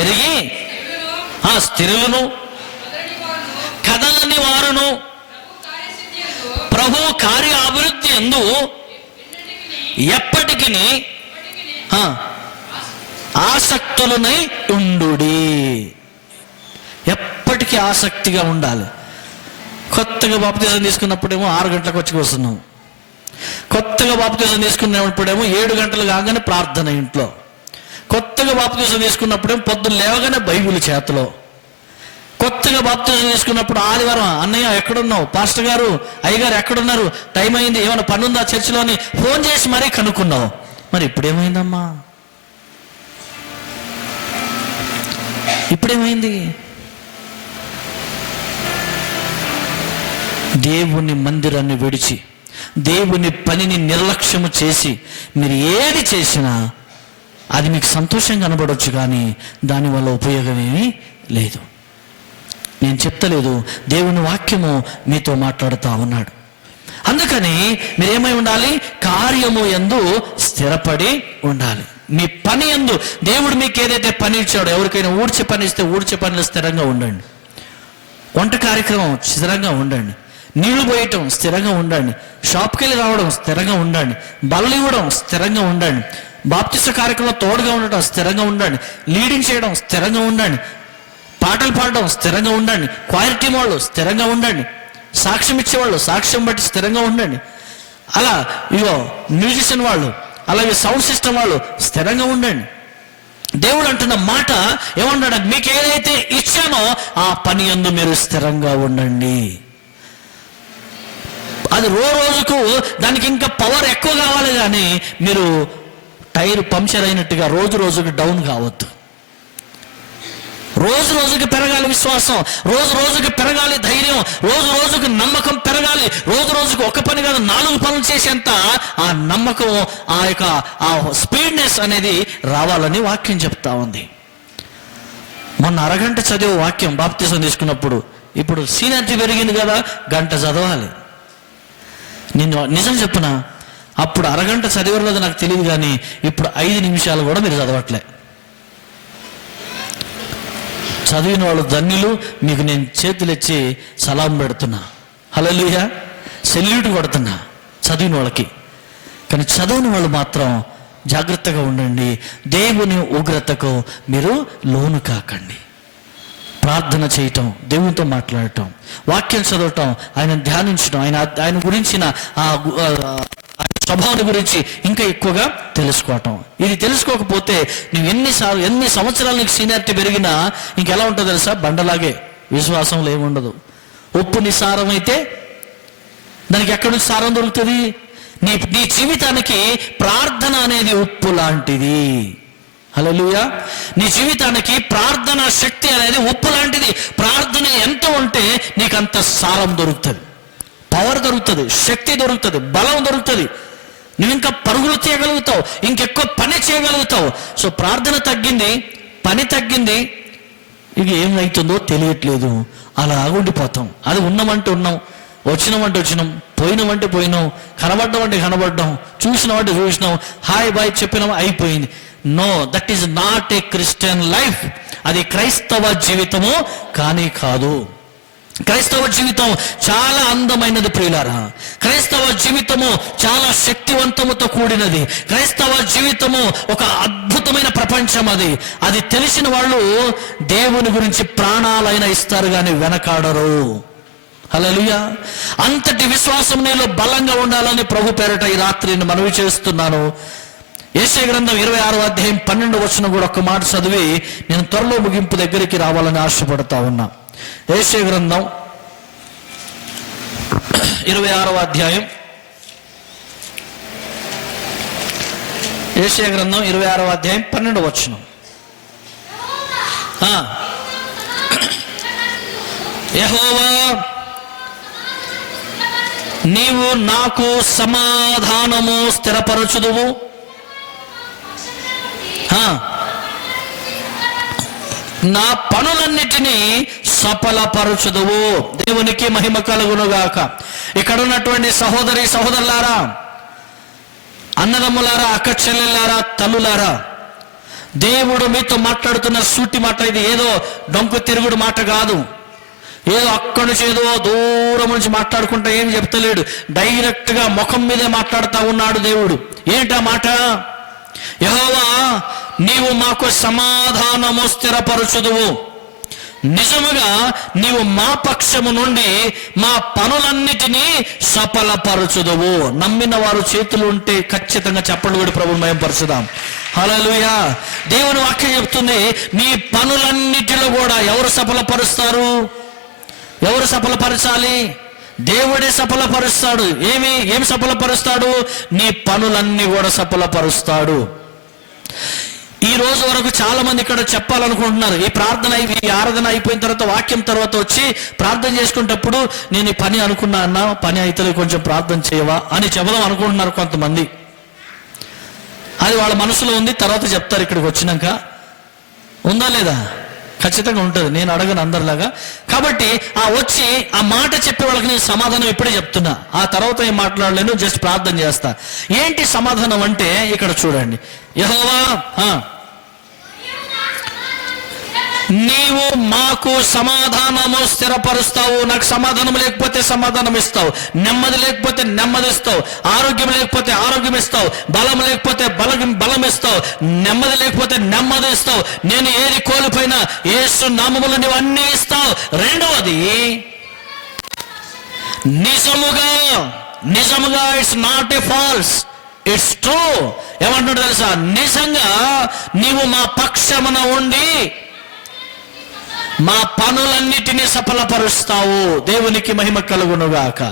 ఎరిగి స్థిరులను కదలని వారును ప్రభు కార్య అభివృద్ధి యందు ఎప్పటికీ ఆసక్తులనై ఉండుడి. ఎప్పటికీ ఆసక్తిగా ఉండాలి. కొత్తగా బాప్తిజం తీసుకున్నప్పుడేమో 6 గంటలకు వచ్చి వస్తున్నాం. కొత్తగా బాప్తిజం తీసుకున్నప్పుడేమో 7 గంటలు కాగానే ప్రార్థన ఇంట్లో. కొత్తగా బాప్తిజం తీసుకున్నప్పుడేమో పొద్దున్న లేవగానే బైబిల్ చేతిలో. కొత్తగా బాప్తిజం తీసుకున్నప్పుడు ఆదివారం, అన్నయ్య ఎక్కడున్నావు, పాస్టర్ గారు, అయ్యగారు ఎక్కడున్నారు, టైం అయింది, ఏమైనా పని ఉందా చర్చిలోని ఫోన్ చేసి మరీ కనుక్కున్నావు. మరి ఇప్పుడేమైందమ్మా? ఇప్పుడేమైంది? దేవుని మందిరాన్ని విడిచి దేవుని పనిని నిర్లక్ష్యము చేసి మీరు ఏది చేసినా అది మీకు సంతోషంగా కనబడవచ్చు, కానీ దానివల్ల ఉపయోగమేమీ లేదు. నేను చెప్తలేదు, దేవుని వాక్యము మీతో మాట్లాడుతూ ఉన్నాడు. అందుకని మీరేమై ఉండాలి? కార్యము యందు స్థిరపడి ఉండాలి. మీ పని యందు దేవుడు మీకు ఏదైతే పని ఇచ్చాడో, ఎవరికైనా ఊడ్చే పని ఇస్తే ఊడ్చే పనిలో స్థిరంగా ఉండండి. వంట కార్యక్రమం స్థిరంగా ఉండండి. నీళ్లు పోయటం స్థిరంగా ఉండండి. షాప్కి వెళ్ళి రావడం స్థిరంగా ఉండండి. బల్ల ఇవ్వడం స్థిరంగా ఉండండి. బాప్తిస్మ కార్యక్రమంలో తోడుగా ఉండటం స్థిరంగా ఉండండి. లీడింగ్ చేయడం స్థిరంగా ఉండండి. పాటలు పాడడం స్థిరంగా ఉండండి. క్వైర్ టీం వాళ్ళు స్థిరంగా ఉండండి. సాక్ష్యం ఇచ్చేవాళ్ళు సాక్ష్యం బట్టి స్థిరంగా ఉండండి. అలా మ్యూజిషియన్ వాళ్ళు, అలాగే సౌండ్ సిస్టమ్ వాళ్ళు స్థిరంగా ఉండండి. దేవుడు అంటున్న మాట ఏమన్నాడు? మీకు ఏదైతే ఇచ్చానో ఆ పని యందు మీరు స్థిరంగా ఉండండి. అది రోజుకు దానికి ఇంకా పవర్ ఎక్కువ కావాలి, కానీ మీరు టైర్ పంక్చర్ అయినట్టుగా రోజుకి డౌన్ కావద్దు. రోజుకి పెరగాలి విశ్వాసం, రోజుకి పెరగాలి ధైర్యం, రోజుకి నమ్మకం పెరగాలి. రోజుకి ఒక పని కాదు 4 పనులు చేసేంత ఆ నమ్మకం, ఆ స్పీడ్నెస్ అనేది రావాలని వాక్యం చెప్తా ఉంది. మొన్న అరగంట చదివే వాక్యం బాప్తిసం తీసుకున్నప్పుడు, ఇప్పుడు సీనియారిటీ పెరిగింది కదా, గంట చదవాలి. నేను నిజం చెప్పునా, అప్పుడు అరగంట చదివలేదు నాకు తెలియదు, కానీ ఇప్పుడు 5 నిమిషాలు కూడా మీరు చదవట్లే. చదివిన వాళ్ళు ధన్యులు, మీకు నేను చేతులెచ్చి సలాం పెడుతున్నా, హల్లెలూయా, సెల్యూట్ కొడుతున్నా చదివిన వాళ్ళకి. కానీ చదవని వాళ్ళు మాత్రం జాగ్రత్తగా ఉండండి. దేవుని ఉగ్రతకు మీరు లోను కాకండి. ప్రార్థన చేయటం, దేవునితో మాట్లాడటం, వాక్యం చదవటం, ఆయన ధ్యానించడం, ఆయన గురించిన ఆ స్వభావాన్ని గురించి ఇంకా ఎక్కువగా తెలుసుకోవటం. ఇది తెలుసుకోకపోతే నువ్వు ఎన్ని సంవత్సరాలు నీకు సీనియారిటీ పెరిగినా ఇంకెలా ఉంటుందో తెలుసా? బండలాగే, విశ్వాసంలో ఏముండదు. ఉప్పు నిస్సారం అయితే దానికి ఎక్కడి నుంచి సారం దొరుకుతుంది? నీ జీవితానికి ప్రార్థన అనేది ఉప్పు లాంటిది. హల్లెలూయా. నీ జీవితానికి ప్రార్థన శక్తి అనేది ఉప్పు లాంటిది. ప్రార్థన ఎంత ఉంటే నీకు అంత సారం దొరుకుతుంది, పవర్ దొరుకుతుంది, శక్తి దొరుకుతుంది, బలం దొరుకుతుంది. నువ్వు ఇంకా పరుగులు చేయగలుగుతావు, ఇంకెక్కువ పని చేయగలుగుతావు. సో ప్రార్థన తగ్గింది, పని తగ్గింది, ఇది ఏమైతుందో తెలియట్లేదు, అలా ఉండిపోతాం. అది ఉన్నామంటే ఉన్నాం, వచ్చినామంటే వచ్చినాం, పోయినామంటే పోయినాం, కనబడ్డామంటే కనబడ్డాం, చూసినామంటే చూసినాం, హాయ్ బాయ్ చెప్పినాం, అయిపోయింది. No, that is not a Christian life. అది క్రైస్తవ జీవితము కానీ కాదు. క్రైస్తవ జీవితం చాలా అందమైనది ప్రియులారా. క్రైస్తవ జీవితము చాలా శక్తివంతముతో కూడినది. క్రైస్తవ జీవితము ఒక అద్భుతమైన ప్రపంచం. అది తెలిసిన వాళ్ళు దేవుని గురించి ప్రాణాలైనా ఇస్తారు కానీ వెనకాడరు. హల్లెలూయా. అంతటి విశ్వాసం నీలో బలంగా ఉండాలని ప్రభు పేరట ఈ రాత్రి మనవి చేస్తున్నాను. యెషయా గ్రంథం 26వ అధ్యాయం 12వ వచనం కూడా ఒక్క మాట చదివి నేను త్వరలో ముగింపు దగ్గరికి రావాలని ఆశపడతా ఉన్నా. యెషయా గ్రంథం 26వ అధ్యాయం, యెషయా గ్రంథం 26వ అధ్యాయం 12వ వచనం. యెహోవా, నీవు నాకు సమాధానము స్థిరపరచుదువు, నా పనులన్నిటినీ సఫలపరచుదువు. దేవునికి మహిమ కలుగునుగాక. ఇక్కడ ఉన్నటువంటి సహోదరి సహోదరులారా, అన్నదమ్ములారా, అక్క చెల్లెల్లారా, తల్లులారా, దేవుడు మీతో మాట్లాడుతున్న సూటి మాట. ఇది ఏదో డొంకు తిరుగుడు మాట కాదు, ఏదో అక్కడి నుంచి ఏదో దూరం నుంచి మాట్లాడుకుంటా ఏమి చెప్తలేడు. డైరెక్ట్ గా ముఖం మీదే మాట్లాడుతూ ఉన్నాడు దేవుడు. ఏంటా మాట? యెహోవా, నీవు మాకు సమాధానము స్థిరపరచుదువు, నిజముగా నీవు మా పక్షము నుండి మా పనులన్నిటినీ సఫలపరచుదువు. నమ్మిన వారు చేతులు ఉంటే ఖచ్చితంగా చెప్పండి కూడా ప్రభువుని మహిమపరచుదాం. హల్లెలూయా. దేవుని వాక్యం చెప్తుంది, నీ పనులన్నిటిలో కూడా ఎవరు సఫలపరుస్తారు? ఎవరు సఫలపరచాలి? దేవుడే సఫలపరుస్తాడు. ఏమి సఫలపరుస్తాడు? నీ పనులన్నీ కూడా సఫలపరుస్తాడు. ఈ రోజు వరకు చాలా మంది ఇక్కడ చెప్పాలనుకుంటున్నారు, ఈ ప్రార్థన ఈ ఆరాధన అయిపోయిన తర్వాత వాక్యం తర్వాత వచ్చి ప్రార్థన చేసుకునేటప్పుడు, నేను ఈ పని అనుకున్నా అన్నా, పని అయితే కొంచెం ప్రార్థన చేయవా అని చెబుదాం అనుకుంటున్నారు కొంతమంది. అది వాళ్ళ మనసులో ఉంది, తర్వాత చెప్తారు ఇక్కడికి వచ్చినాక. ఉందా లేదా? ఖచ్చితంగా ఉంటుంది. నేను అడగను అందరిలాగా. కాబట్టి వచ్చి ఆ మాట చెప్పే వాళ్ళకి నేను సమాధానం ఇప్పుడే చెప్తున్నా. ఆ తర్వాత ఏం మాట్లాడలేను, జస్ట్ ప్రార్థన చేస్తా. ఏంటి సమాధానం అంటే ఇక్కడ చూడండి. యెహోవా, నీవు మాకు సమాధానము స్థిరపరుస్తావు. నాకు సమాధానం లేకపోతే సమాధానం ఇస్తావు, నెమ్మది లేకపోతే నెమ్మది ఇస్తావు, ఆరోగ్యం లేకపోతే ఆరోగ్యం ఇస్తావు, బలం లేకపోతే బలం ఇస్తావు, నెమ్మది లేకపోతే నెమ్మది ఇస్తావు. నేను ఏది కోల్పోయినా యేసు నామములో నీవు అన్నీ ఇస్తావు. రెండవది, నిజముగా it's not a falls. It's true. ఏమంటున్నాడు తెలుసా? నిజంగా నీవు మా పక్షమున ఉండి మా పనులన్నిటినీ సఫలపరుస్తావు. దేవునికి మహిమ కలుగునుగాక.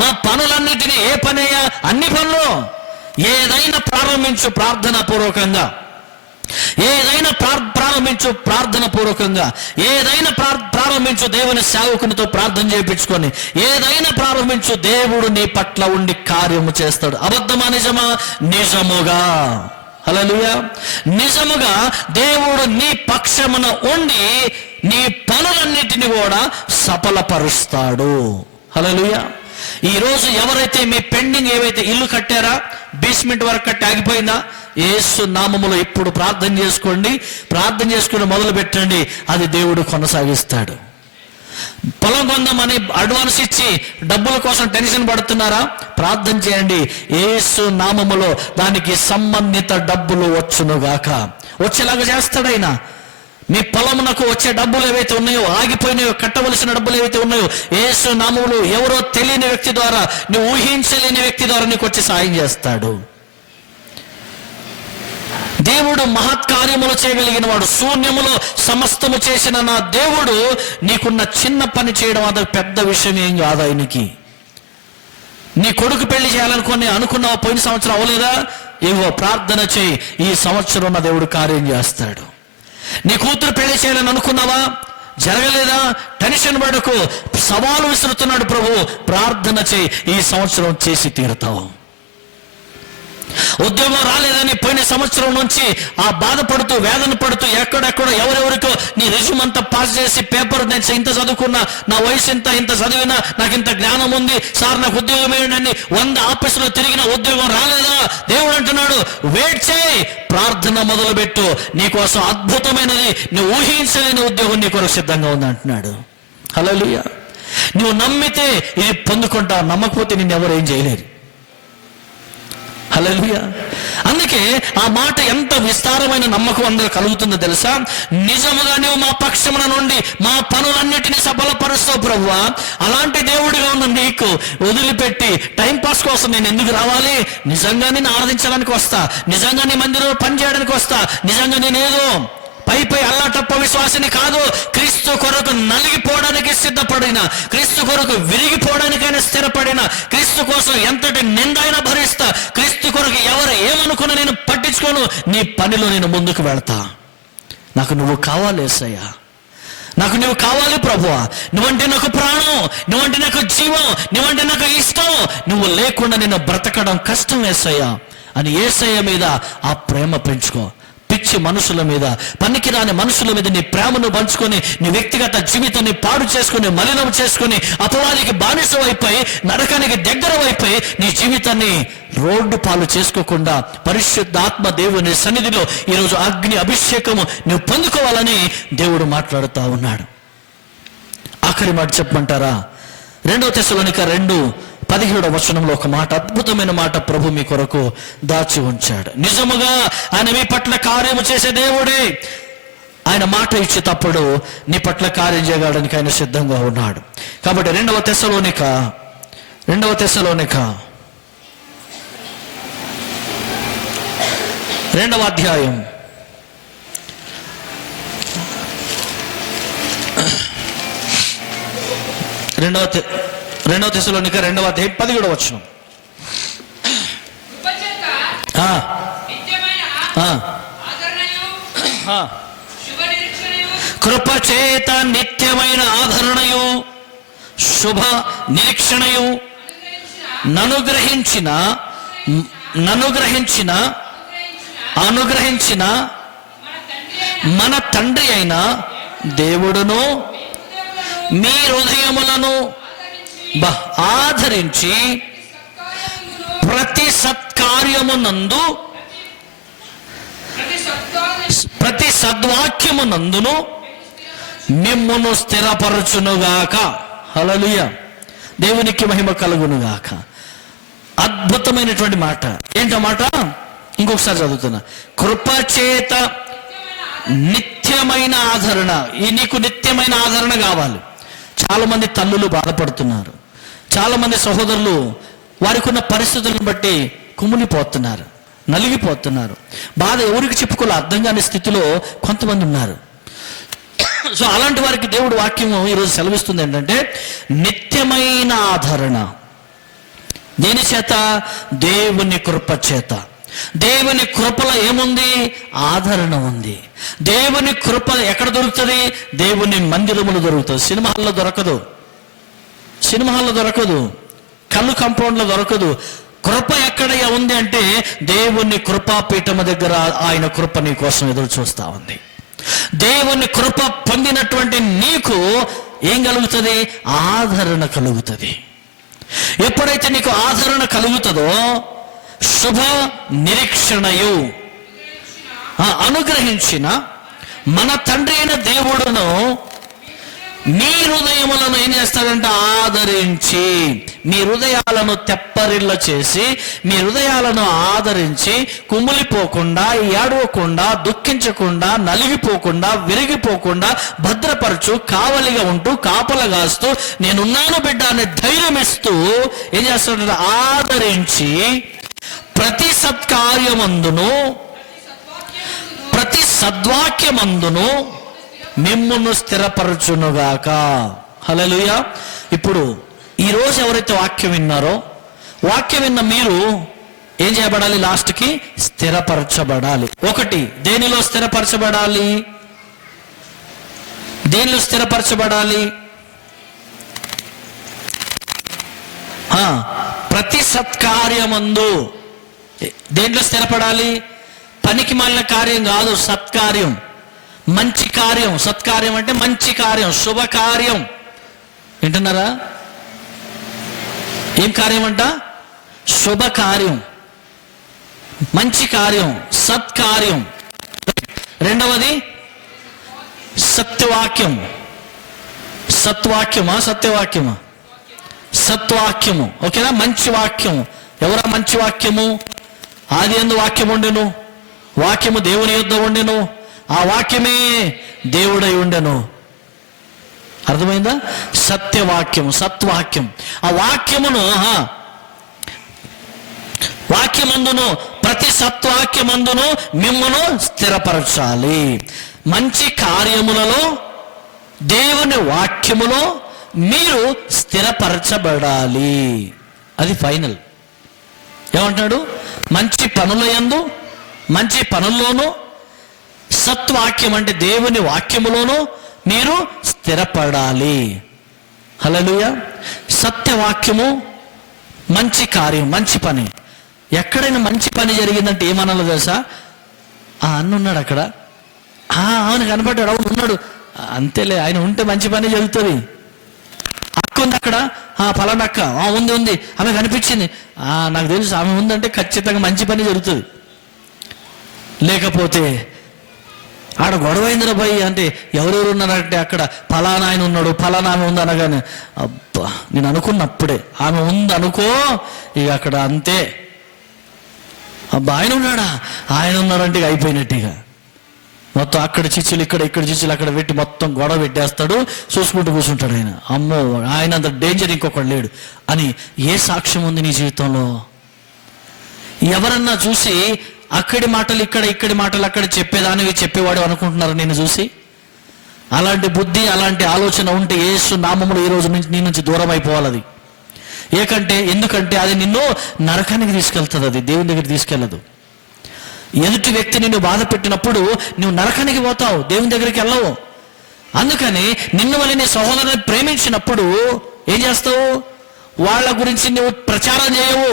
మా పనులన్నిటినీ, ఏ పనయ్యా? అన్ని పనులు. ఏదైనా ప్రారంభించు ప్రార్థన పూర్వకంగా, ఏదైనా ప్రారంభించు ప్రార్థన పూర్వకంగా, ఏదైనా ప్రారంభించు దేవుని సేవకునితో ప్రార్థన చేయించుకొని, ఏదైనా ప్రారంభించు, దేవుడు నీ పట్ల ఉండి కార్యము చేస్తాడు. అబద్ధమా నిజమా? నిజముగా. హల్లెలూయా. నిజముగా దేవుడు నీ పక్షమున ఉండి నీ పనులన్నిటిని కూడా సఫలపరుస్తాడు. హల్లెలూయా. ఈరోజు ఎవరైతే మీ పెండింగ్ ఏవైతే ఇల్లు కట్టారా, బేస్మెంట్ వరకు కట్టి ఆగిపోయిందా, యేసు నామములో ఇప్పుడు ప్రార్థన చేసుకోండి. ప్రార్థన చేసుకుని మొదలు పెట్టండి, అది దేవుడు కొనసాగిస్తాడు. పొలం కొందామని అడ్వాన్స్ ఇచ్చి డబ్బుల కోసం టెన్షన్ పడుతున్నారా? ప్రార్థన చేయండి. యేసు నామములో దానికి సంబంధిత డబ్బులు వచ్చునుగాక. వచ్చేలాగా చేస్తాడైనా. మీ పొలమునకు వచ్చే డబ్బులు ఏవైతే ఉన్నాయో, ఆగిపోయినాయో, కట్టవలసిన డబ్బులు ఏవైతే ఉన్నాయో, యేసు నామములో ఎవరో తెలియని వ్యక్తి ద్వారా, నువ్వు ఊహించలేని వ్యక్తి ద్వారా నీకు వచ్చి సాయం చేస్తాడు. దేవుడు మహత్కార్యములు చేయగలిగిన వాడు. శూన్యములో సమస్తము చేసిన నా దేవుడు నీకున్న చిన్న పని చేయడం అది పెద్ద విషయం ఏం కాదు ఆయనకి. నీ కొడుకు పెళ్లి చేయాలనుకుని అనుకున్నావా? పోయిన సంవత్సరం అవ్వలేదా? ఏవో ప్రార్థన చేయి, ఈ సంవత్సరం నా దేవుడు కార్యం చేస్తాడు. నీ కూతురు పెళ్లి చేయాలని అనుకున్నావా? జరగలేదా? టెన్షన్ పడకు. సవాలు విసురుతున్నాడు ప్రభు. ప్రార్థన చేయి, ఈ సంవత్సరం చేసి తీరుతావు. ఉద్యోగం రాలేదని పోయిన సంవత్సరం నుంచి ఆ బాధపడుతూ, వేదన పడుతూ, ఎక్కడెక్కడో ఎవరెవరికో నీ రిజ్యూమ్ అంతా పాస్ చేసి పేపర్, నేను ఇంత చదువుకున్నా, నా వయసు ఇంత చదివినా, నాకు ఇంత జ్ఞానం ఉంది సార్, నాకు ఉద్యోగం ఏంటని 100 ఆఫీసులో తిరిగిన ఉద్యోగం రాలేదా? దేవుడు అంటున్నాడు, వెయిట్ చేయి, ప్రార్థన మొదలుపెట్టు, నీకోసం అద్భుతమైనది, నువ్వు ఊహించలేని ఉద్యోగం నీ కొరకు సిద్ధంగా ఉంది అంటున్నాడు. హల్లెలూయా. నువ్వు నమ్మితే ఇది పొందుకుంటావు, నమ్మకపోతే నిన్ను ఎవరు ఏం చేయలేరు. హల్లెలూయా. అందుకే ఆ మాట ఎంత విస్తారమైన నమ్మకం అందరూ కలుగుతుందో తెలుసా? నిజముగా నువ్వు మా పక్షమున నుండి మా పనులన్నిటినీ సఫలపరుస్తావు ప్రభువా. అలాంటి దేవుడిగా ఉన్న నీకు వదిలిపెట్టి టైంపాస్ కోసం నేను ఎందుకు రావాలి? నిజంగా నేను ఆరాధించడానికి వస్తా, నిజంగా నీ మందిరంలో పని చేయడానికి వస్తా, నిజంగా నేనేదో పై అల్లాటప్ప విశ్వాసిని కాదు. క్రీస్తు కొరకు నలిగిపోవడానికి సిద్ధపడిన, క్రీస్తు కొరకు విరిగిపోవడానికైనా స్థిరపడిన, క్రీస్తు కోసం ఎంతటి నిందైనా భరిస్తా, క్రీస్తు కొరకు ఎవరు ఏమనుకున్నా నేను పట్టించుకోను, నీ పనిలో నేను ముందుకు వెళ్తా. నాకు నువ్వు కావాలి యేసయ్యా, నాకు నువ్వు కావాలి ప్రభువా. నువ్వంటే నాకు ప్రాణం, నువ్వంటే నాకు జీవం, నువ్వంటే నాకు ఇష్టం. నువ్వు లేకుండా నేను బ్రతకడం కష్టం యేసయ్యా అని యేసయ్య మీద ఆ ప్రేమ పెంచుకో. పిచ్చి మనుషుల మీద, పనికిరాని మనుషుల మీద నీ ప్రేమను పంచుకొని, నీ వ్యక్తిగత జీవితాన్ని పాడు చేసుకుని, మలినం చేసుకుని, అపవాదికి బానిస అయిపోయి, నరకానికి దగ్గర అయిపోయి, నీ జీవితాన్ని రోడ్డు పాలు చేసుకోకుండా పరిశుద్ధాత్మ దేవుని సన్నిధిలో ఈరోజు అగ్ని అభిషేకము నువ్వు పొందుకోవాలని దేవుడు మాట్లాడుతూ ఉన్నాడు. ఆఖరి మాట చెప్పమంటారా? 2 తెస్సలోనిక 2:17 వచనంలో ఒక మాట, అద్భుతమైన మాట ప్రభు మీ కొరకు దాచి ఉంచాడు. నిజముగా ఆయన మీ పట్ల కార్యము చేసే దేవుడే. ఆయన మాట ఇచ్చేటప్పుడు నీ పట్ల కార్యం చేయడానికి ఆయన సిద్ధంగా ఉన్నాడు. కాబట్టి 2 తెస్సలోనిక 2వ అధ్యాయం 2 తెస్సలోనిక 2వ అధ్యాయం 17 వచనం. కృపచేత నిత్యమైన ఆదరణయు శుభ నిరీక్షణయు అనుగ్రహించిన మన తండ్రి అయిన దేవుడును మీ హృదయములను ఆదరించి ప్రతి సత్కార్యమునందు, ప్రతి సద్వాక్యమునందును మిమ్మును స్థిరపరచునుగాక. హల్లెలూయా. దేవునికి మహిమ కలుగునుగాక. అద్భుతమైనటువంటి మాట. ఏంటమాట? ఇంకొకసారి చదువుతున్నా. కృపచేత నిత్యమైన ఆదరణ. ఈ నీకు నిత్యమైన ఆదరణ కావాలి. చాలా మంది తల్లులు బాధపడుతున్నారు, చాలా మంది సహోదరులు వారికి ఉన్న పరిస్థితులను బట్టి కుమిలిపోతున్నారు, నలిగిపోతున్నారు. బాధ ఎవరికి చెప్పుకోవాలో అర్థం కాని స్థితిలో కొంతమంది ఉన్నారు. సో అలాంటి వారికి దేవుడు వాక్యం ఈరోజు సెలవిస్తుంది ఏంటంటే, నిత్యమైన ఆదరణ. దేని చేత? దేవుని కృప చేత. దేవుని కృపలో ఏముంది? ఆదరణ ఉంది. దేవుని కృప ఎక్కడ దొరుకుతుంది? దేవుని మందిరములు దొరుకుతుంది. సినిమా హాల్లో దొరకదు, సినిమా హాల్లో దొరకదు, కళ్ళు కాంపౌండ్లో దొరకదు. కృప ఎక్కడ ఉంది అంటే దేవుని కృపాపీఠము దగ్గర ఆయన కృప నీ కోసం ఎదురు చూస్తా ఉంది. దేవుని కృప పొందినటువంటి నీకు ఏం కలుగుతుంది? ఆదరణ కలుగుతుంది. ఎప్పుడైతే నీకు ఆదరణ కలుగుతుందో శుభ నిరీక్షణయు అనుగ్రహించిన మన తండ్రి అయిన దేవుడును మీ హృదయములను ఏం చేస్తాడంటే ఆదరించి, మీ హృదయాలను తెప్పరిల్ల చేసి, మీ హృదయాలను ఆదరించి కుమిలిపోకుండా, ఏడవకుండా, దుఃఖించకుండా, నలిగిపోకుండా, విరిగిపోకుండా భద్రపరచు, కావలిగా ఉంటూ, కాపలగాస్తూ, నేనున్నాను బిడ్డ అనే ధైర్యం ఇస్తూ ఏం చేస్తాడంటే ఆదరించి ప్రతి సత్కార్యమందును ప్రతి సద్వాక్యమందును మిమ్మును స్థిరపరచునుగాక. హల్లెలూయా. ఇప్పుడు ఈరోజు ఎవరైతే వాక్యం విన్నారో, వాక్యం విన్న మీరు ఏం చేయబడాలి? లాస్ట్కి స్థిరపరచబడాలి. ఒకటి, దేనిలో స్థిరపరచబడాలి? దేనిలో స్థిరపరచబడాలి? ప్రతి సత్కార్యమందు. దేంట్లో స్థిరపడాలి? పనికి మాలిన కార్యం కాదు, సత్కార్యం, మంచి కార్యం. సత్కార్యం అంటే మంచి కార్యం, శుభకార్యం. వింటున్నారా? ఏం కార్యం అంట? శుభకార్యం, మంచి కార్యం, సత్కార్యం. రెండవది సత్యవాక్యం. సత్వాక్యమా సత్యవాక్యమా? సత్వాక్యము. ఓకేనా? మంచి వాక్యము. ఎవరా మంచి వాక్యము? ఆది యందు వాక్యం ఉండెను, వాక్యము దేవుని యొద్ద ఉండెను, ఆ వాక్యమే దేవుడై ఉండెను. అర్థమైందా? సత్యవాక్యము, సత్వాక్యం. ఆ వాక్యమును వాక్యమందును ప్రతి సత్వాక్యమందును మిమ్మును స్థిరపరచాలి. మంచి కార్యములలో దేవుని వాక్యములో మీరు స్థిరపరచబడాలి. అది ఫైనల్. ఏమంటాడు? మంచి పనుల యందు, మంచి పనుల్లోనూ, సత్వాక్యం అంటే దేవుని వాక్యములోనూ మీరు స్థిరపడాలి. హల్లెలూయా. సత్యవాక్యము, మంచి కార్యం, మంచి పని. ఎక్కడైనా మంచి పని జరిగిందంటే ఏమనాలో తెలుసా? అన్న ఉన్నాడు అక్కడ, అవును కనపడ్డాడు, అవును ఉన్నాడు, అంతేలే, ఆయన ఉంటే మంచి పని జరుగుతుంది. అక్క ఉంది అక్కడ, ఫలానా అక్క ఉంది ఉంది, ఆమె కనిపించింది, నాకు తెలుసు ఆమె ఉందంటే ఖచ్చితంగా మంచి పని జరుగుతుంది. లేకపోతే ఆడ గొడవైందిరా భయ్ అంటే ఎవరెవరు ఉన్నారంటే అక్కడ ఫలానా ఆయన ఉన్నాడు, ఫలానా ఆమె ఉంది అనగానే అబ్బా నేను అనుకున్నప్పుడే ఆమె ఉంది అనుకో, ఇక అక్కడ అంతే. అబ్బా ఆయన ఉన్నాడా, ఆయన ఉన్నాడంటే ఇక అయిపోయినట్టుగా మొత్తం అక్కడ చిచ్చులు ఇక్కడ చిచ్చులు అక్కడ పెట్టి మొత్తం గొడవ పెట్టేస్తాడు, చూసుకుంటూ కూర్చుంటాడు. ఆయన అమ్మో ఆయన అంత డేంజర్ ఇంకొకడు లేడు అని ఏ సాక్ష్యం ఉంది నీ జీవితంలో? ఎవరన్నా చూసి అక్కడి మాటలు ఇక్కడి మాటలు అక్కడ చెప్పేదానివి చెప్పేవాడు అనుకుంటున్నారు నేను చూసి? అలాంటి బుద్ధి, అలాంటి ఆలోచన ఉంటే యేసు నామములో ఈ రోజు నుంచి నీ నుంచి దూరం అయిపోవాలి. అది ఎందుకంటే అది నిన్ను నరకానికి తీసుకెళ్తుంది, అది దేవుని దగ్గర తీసుకెళ్ళదు. ఎదుటి వ్యక్తి నిన్ను బాధ పెట్టినప్పుడు నువ్వు నరకానికి పోతావు, దేవుని దగ్గరికి వెళ్ళవు. అందుకని నిన్ను వల్ల నీ సహోదరుని ప్రేమించినప్పుడు ఏం చేస్తావు? వాళ్ళ గురించి నువ్వు ప్రచారం చేయవు.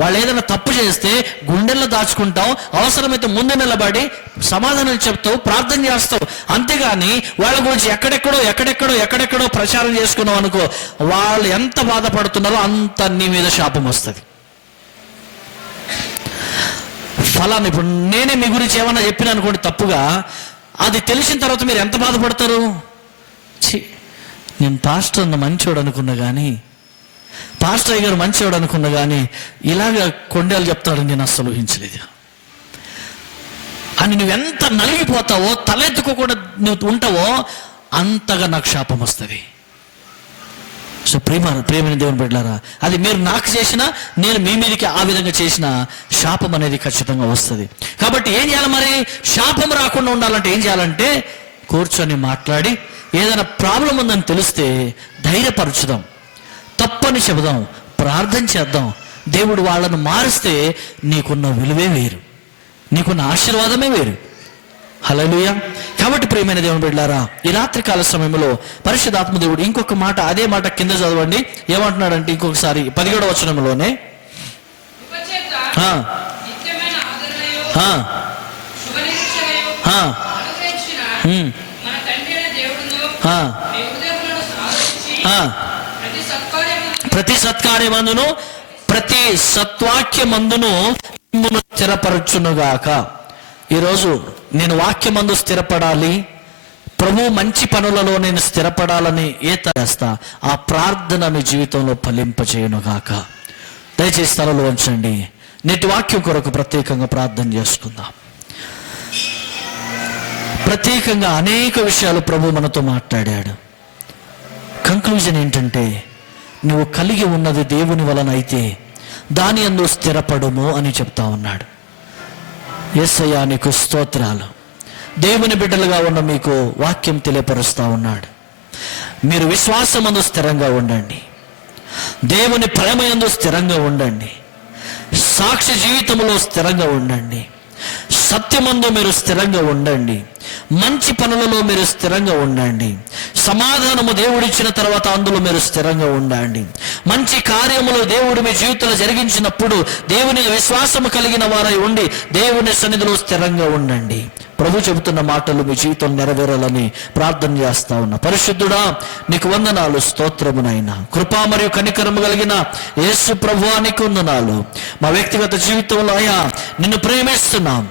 వాళ్ళు ఏదైనా తప్పు చేస్తే గుండెల్లో దాచుకుంటావు, అవసరమైతే ముందు నిలబడి సమాధానం చెప్తావు, ప్రార్థన చేస్తావు. అంతేగాని వాళ్ళ గురించి ఎక్కడెక్కడో ప్రచారం చేసుకున్నావు అనుకో, వాళ్ళు ఎంత బాధపడుతున్నారో అంత నీ మీద శాపం వస్తుంది. ఫలానా ఇప్పుడు నేనే మీ గురించి ఏమన్నా చెప్పిన అనుకోండి తప్పుగా, అది తెలిసిన తర్వాత మీరు ఎంత బాధపడతారు? నేను పాస్టర్ అన్న మంచివాడు అనుకున్నా కానీ, పాస్టర్ గారు మంచివాడు అనుకున్నా కానీ ఇలాగ కొండలు చెప్తాడని నేను అస్సలు ఊహించలేదు అని నువ్వెంత నలిగిపోతావో, తలెత్తుకోకుండా నువ్వు ఉంటావో అంతగా నాకు శాపం వస్తుంది. సో ప్రేమైన దేవుని బిడ్డలారా, అది మీరు నాకు చేసినా, నేను మీ మీదకి ఆ విధంగా చేసిన శాపం అనేది ఖచ్చితంగా వస్తుంది. కాబట్టి ఏం చేయాలి మరి? శాపం రాకుండా ఉండాలంటే ఏం చేయాలంటే కూర్చొని మాట్లాడి, ఏదైనా ప్రాబ్లం ఉందని తెలిస్తే ధైర్యపరచుదాం, తప్పని చెబుదాం, ప్రార్థన చేద్దాం. దేవుడు వాళ్ళను మారిస్తే నీకున్న విలువే వేరు, నీకున్న ఆశీర్వాదమే వేరు. హల్లెలూయా. కాబట్టి ప్రియమైన దేవుని బిడ్డలారా, ఈ రాత్రికాల సమయంలో పరిశుద్ధాత్మ దేవుడు ఇంకొక మాట, అదే మాట కింద చదవండి. ఏమంటున్నాడంటే ఇంకొకసారి 17వ వచనంలోనే, ప్రతి సత్కార్యమందును ప్రతి సత్వాక్యమందును స్థిరపరచునుగాక. ఈరోజు నేను వాక్యమందు స్థిరపడాలి, ప్రభు మంచి పనులలో నేను స్థిరపడాలని చేస్తా, ఆ ప్రార్థన మీ జీవితంలో ఫలింపచేయునుగాక. దయచేసి తలలో ఉంచండి. నేటి వాక్యం కొరకు ప్రత్యేకంగా ప్రార్థన చేసుకుందాం. ప్రత్యేకంగా అనేక విషయాలు ప్రభు మనతో మాట్లాడాడు. కంక్లూజన్ ఏంటంటే, నువ్వు కలిగి ఉన్నది దేవుని వలన అయితే దాని యందు స్థిరపడుము అని చెప్తా ఉన్నాడు. యేసయ్యా నీకు స్తోత్రాలు. దేవుని బిడ్డలుగా ఉన్న మీకు వాక్యం తెలియపరుస్తూ ఉన్నాడు. మీరు విశ్వాసమందు స్థిరంగా ఉండండి, దేవుని ప్రేమయందు స్థిరంగా ఉండండి, సాక్షి జీవితంలో స్థిరంగా ఉండండి, సత్యమందు మీరు స్థిరంగా ఉండండి, మంచి పనులలో మీరు స్థిరంగా ఉండండి, సమాధానము దేవుడిచ్చిన తర్వాత అందులో మీరు స్థిరంగా ఉండండి, మంచి కార్యములు దేవుడు మీ జీవితంలో జరిగించినప్పుడు దేవుని విశ్వాసము కలిగిన వారై ఉండి దేవుని సన్నిధిలో స్థిరంగా ఉండండి. ప్రభు చెబుతున్న మాటలు మీ జీవితం నెరవేరాలని ప్రార్థన చేస్తా ఉన్నా. పరిశుద్ధుడా నీకు వందనాలు, స్తోత్రమునైనా కృపా మరియు కనికరము కలిగిన యేసు ప్రభువా నీకు వందనాలు. మా వ్యక్తిగత జీవితంలో అయ్యా నిన్ను ప్రేమిస్తున్నాం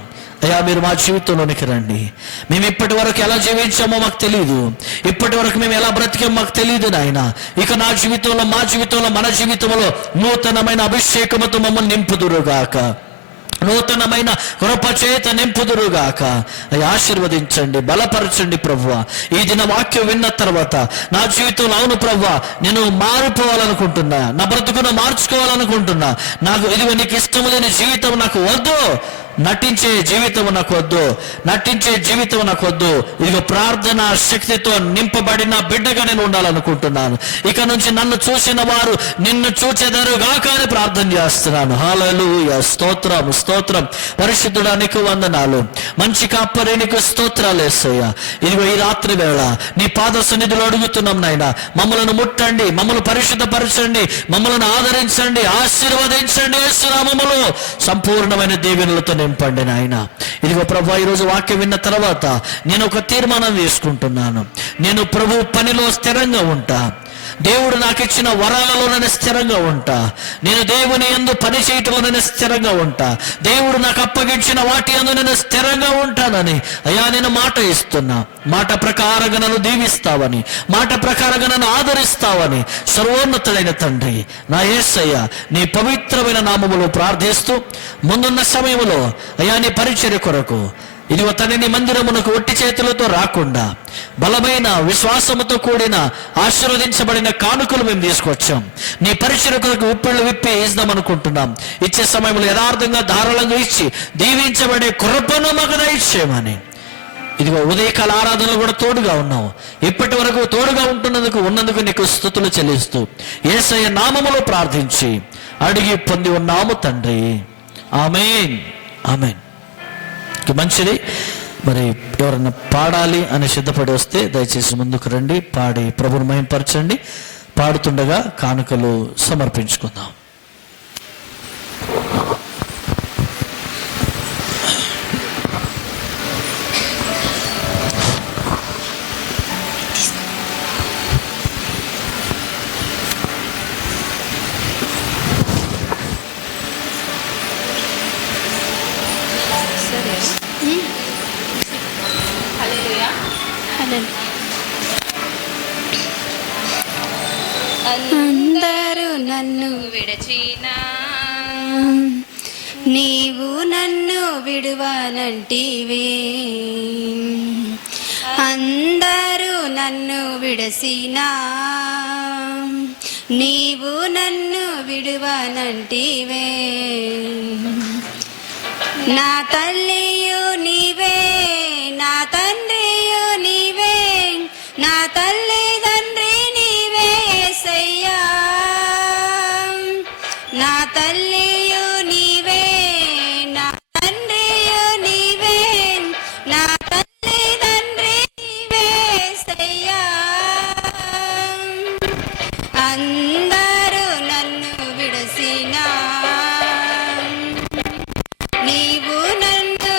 అయ్యా, మీరు మా జీవితంలోనికి రండి. మేము ఇప్పటి వరకు ఎలా జీవించామో మాకు తెలియదు, ఇప్పటి వరకు మేము ఎలా బ్రతికామో మాకు తెలియదు నాయన. ఇక నా జీవితంలో, మా జీవితంలో, మన జీవితంలో నూతనమైన అభిషేకముతో మమ్మల్ని నింపుదురుగాక, నూతనమైన కృప చేత నింపుదురుగాక. ఆశీర్వదించండి, బలపరచండి ప్రభువా. ఈ దిన వాక్యం విన్న తర్వాత నా జీవితంలో అవును ప్రభువా నేను మారిపోవాలనుకుంటున్నా, నా బ్రతుకును మార్చుకోవాలనుకుంటున్నా, నాకు ఇదిగో నీకు ఇష్టం లేని జీవితం నాకు వద్దు, నటించే జీవితం నాకు వద్దు, నటించే జీవితం నాకు వద్దు. ఇదిగో ప్రార్థన శక్తితో నింపబడిన బిడ్డగా నేను ఉండాలనుకుంటున్నాను. ఇక నుంచి నన్ను చూసిన వారు నిన్ను చూచెదరుగాక అని ప్రార్థన చేస్తున్నాను. హల్లెలూయా. స్తోత్రం, స్తోత్రం. పరిశుద్ధుడా నీకు వందనాలు. మంచి కాపరి నీకు స్తోత్రాలు యేసయ్యా. ఇదిగో ఈ రాత్రి వేళ నీ పాద సన్నిధిలో అడుగుతున్నాం నాయన, మమ్మలను ముట్టండి, మమ్మల్ని పరిశుద్ధపరచండి, మమ్మల్ని ఆదరించండి, ఆశీర్వదించండి. యేసు నామములో సంపూర్ణమైన దీవెనలతో నింపండి నాయన. ఇదిగో ప్రభు ఈరోజు వాక్యం విన్న తర్వాత నేను ఒక తీర్మానం తీసుకుంటున్నాను. నేను ప్రభు పనిలో స్థిరంగా ఉంటా, దేవుడు నాకు ఇచ్చిన వరాలలో నేను స్థిరంగా ఉంటా, నేను దేవుని యందు పని చేయటంలో నేను స్థిరంగా ఉంటా, దేవుడు నాకు అప్పగించిన వాటి యందు నేను స్థిరంగా ఉంటానని అయ్యా నేను మాట ఇస్తున్నా. మాట ప్రకారంగా నన్ను దీవిస్తావని, మాట ప్రకారంగా నన్ను ఆదరిస్తావని సర్వోన్నతుడైన తండ్రి నా యేసయ్య నీ పవిత్రమైన నామములో ప్రార్థిస్తూ ముందున్న సమయంలో అయ్యా నీ పరిచర్య కొరకు ఇదిగో తండ్రి మందిరమునకు ఒట్టి చేతులతో రాకుండా బలమైన విశ్వాసముతో కూడిన ఆశీర్వదించబడిన కానుకలు మేము తీసుకొచ్చాం. నీ పరిచర్య కొరకు ఉప్పిళ్ళు విప్పి ఇద్దాం అనుకుంటున్నాం. ఇచ్చే సమయంలో యథార్థంగా ధారాళంగా ఇచ్చి దీవించబడే కృపను మాకు దయచేయమని ఇదిగో ఉదయకాల ఆరాధనలు కూడా తోడుగా ఉన్నావు, ఇప్పటి వరకు తోడుగా ఉన్నందుకు నీకు స్తుతులు చెల్లిస్తూ యేసయ్య నామములో ప్రార్థించి అడిగి పొంది ఉన్నాము తండ్రి. ఆమేన్, ఆమేన్. మంచిది. మరి ఎవరన్నా పాడాలి అని సిద్ధపడి వస్తే దయచేసి ముందుకు రండి, పాడి ప్రభుని మహిమపరచండి. పాడుతుండగా కానుకలు సమర్పించుకుందాం. అందరూ నన్ను విడచినా నీవు నన్ను విడువనంటివే, అందరూ నన్ను విడసినా నీవు నన్ను విడువనంటివే. నా తల్లియు నీవే, నా తండ్రియు నీవే, నా తల్లి తండ్రి నీవే యేసయ్యా. నా తల్లియు నీవే, నా తండ్రియు నీవే, నా తల్లి తండ్రి నీవే యేసయ్యా. అందరూ నన్ను విడసినా నీవు నన్ను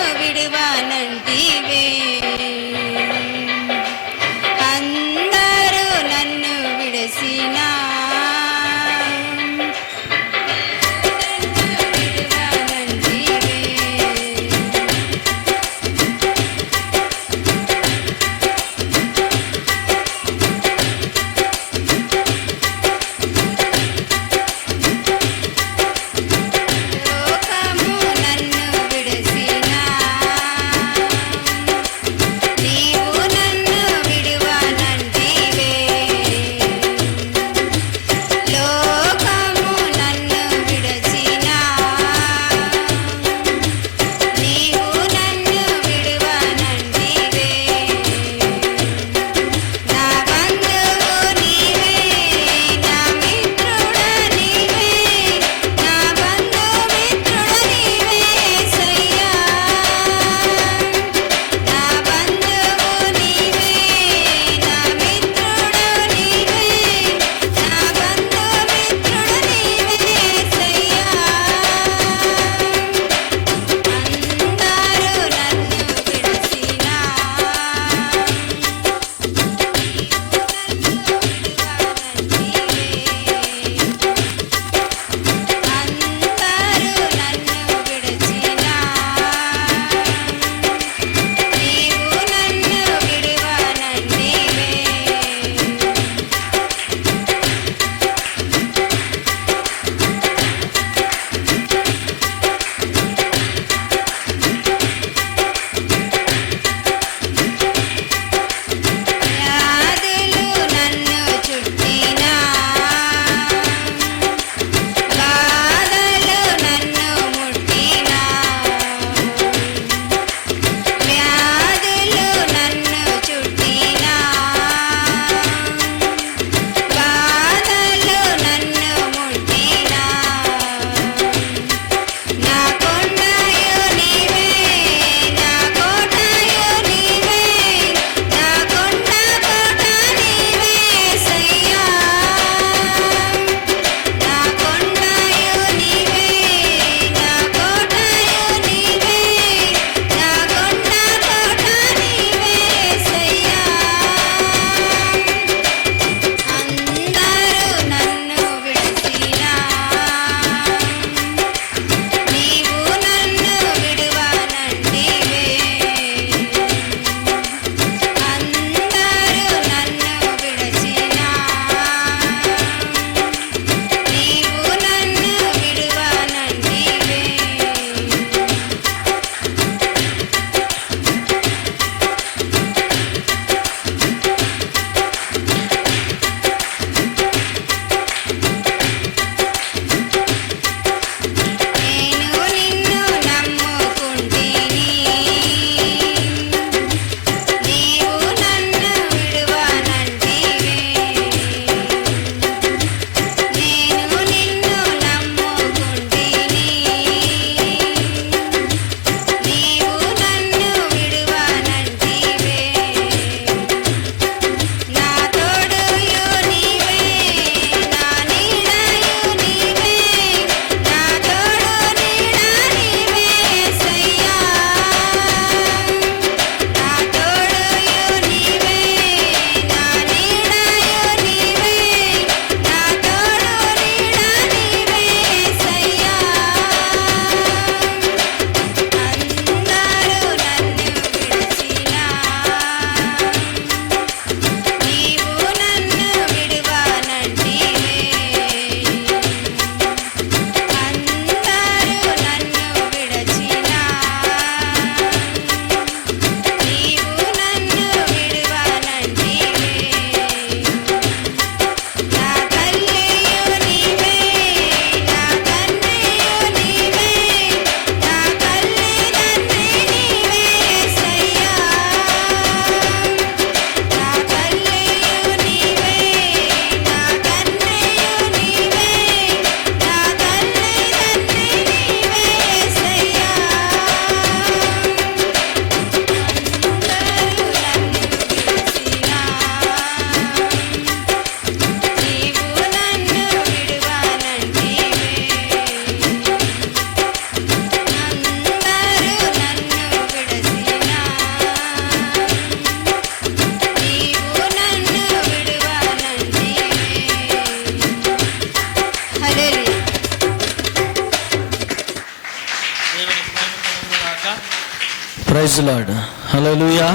ప్రైజ్ లార్డ్. హల్లెలూయా.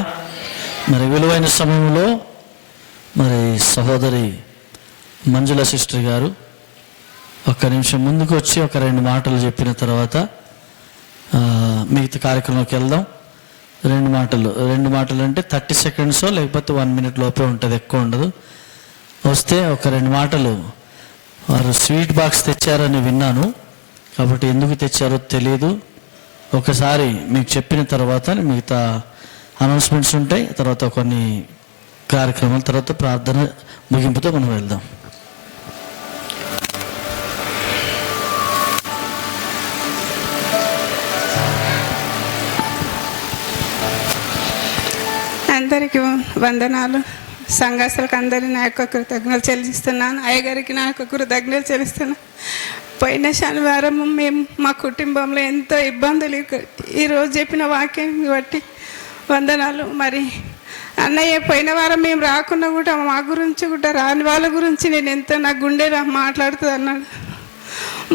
మరి విలువైన సమయంలో మరి సహోదరి మంజుల సిస్టర్ గారు ఒక్క నిమిషం ముందుకు వచ్చి ఒక 2 మాటలు చెప్పిన తర్వాత మిగతా కార్యక్రమంలోకి వెళ్దాం. 2 మాటలు అంటే 30 సెకండ్స్ లేకపోతే 1 మినిట్ లోపే ఉంటుంది, ఎక్కువ ఉండదు. వస్తే ఒక 2 మాటలు. వారు స్వీట్ బాక్స్ తెచ్చారని విన్నాను, కాబట్టి ఎందుకు తెచ్చారో తెలియదు. ఒకసారి మీకు చెప్పిన తర్వాత మిగతా అనౌన్స్మెంట్స్ ఉంటాయి, తర్వాత కొన్ని కార్యక్రమాల తర్వాత ప్రార్థన ముగింపుతో మనం వెళ్దాం. అందరికీ వందనాలు. సంఘాసులకు అందరికీ నా యొక్క కృతజ్ఞతలు చెల్లిస్తున్నాను. అయ్యగారికి నా యొక్క కృతజ్ఞతలు చెల్లిస్తున్నాను. పోయిన శనివారం మేము మా కుటుంబంలో ఎంతో ఇబ్బందులు, ఈరోజు చెప్పిన వాక్యాన్ని బట్టి వందనాలు. మరి అన్నయ్య పోయిన వారం మేము రాకుండా కూడా మా గురించి కూడా రాని వాళ్ళ గురించి నేను ఎంతో నా గుండె మాట్లాడుతుంది అన్నాడు.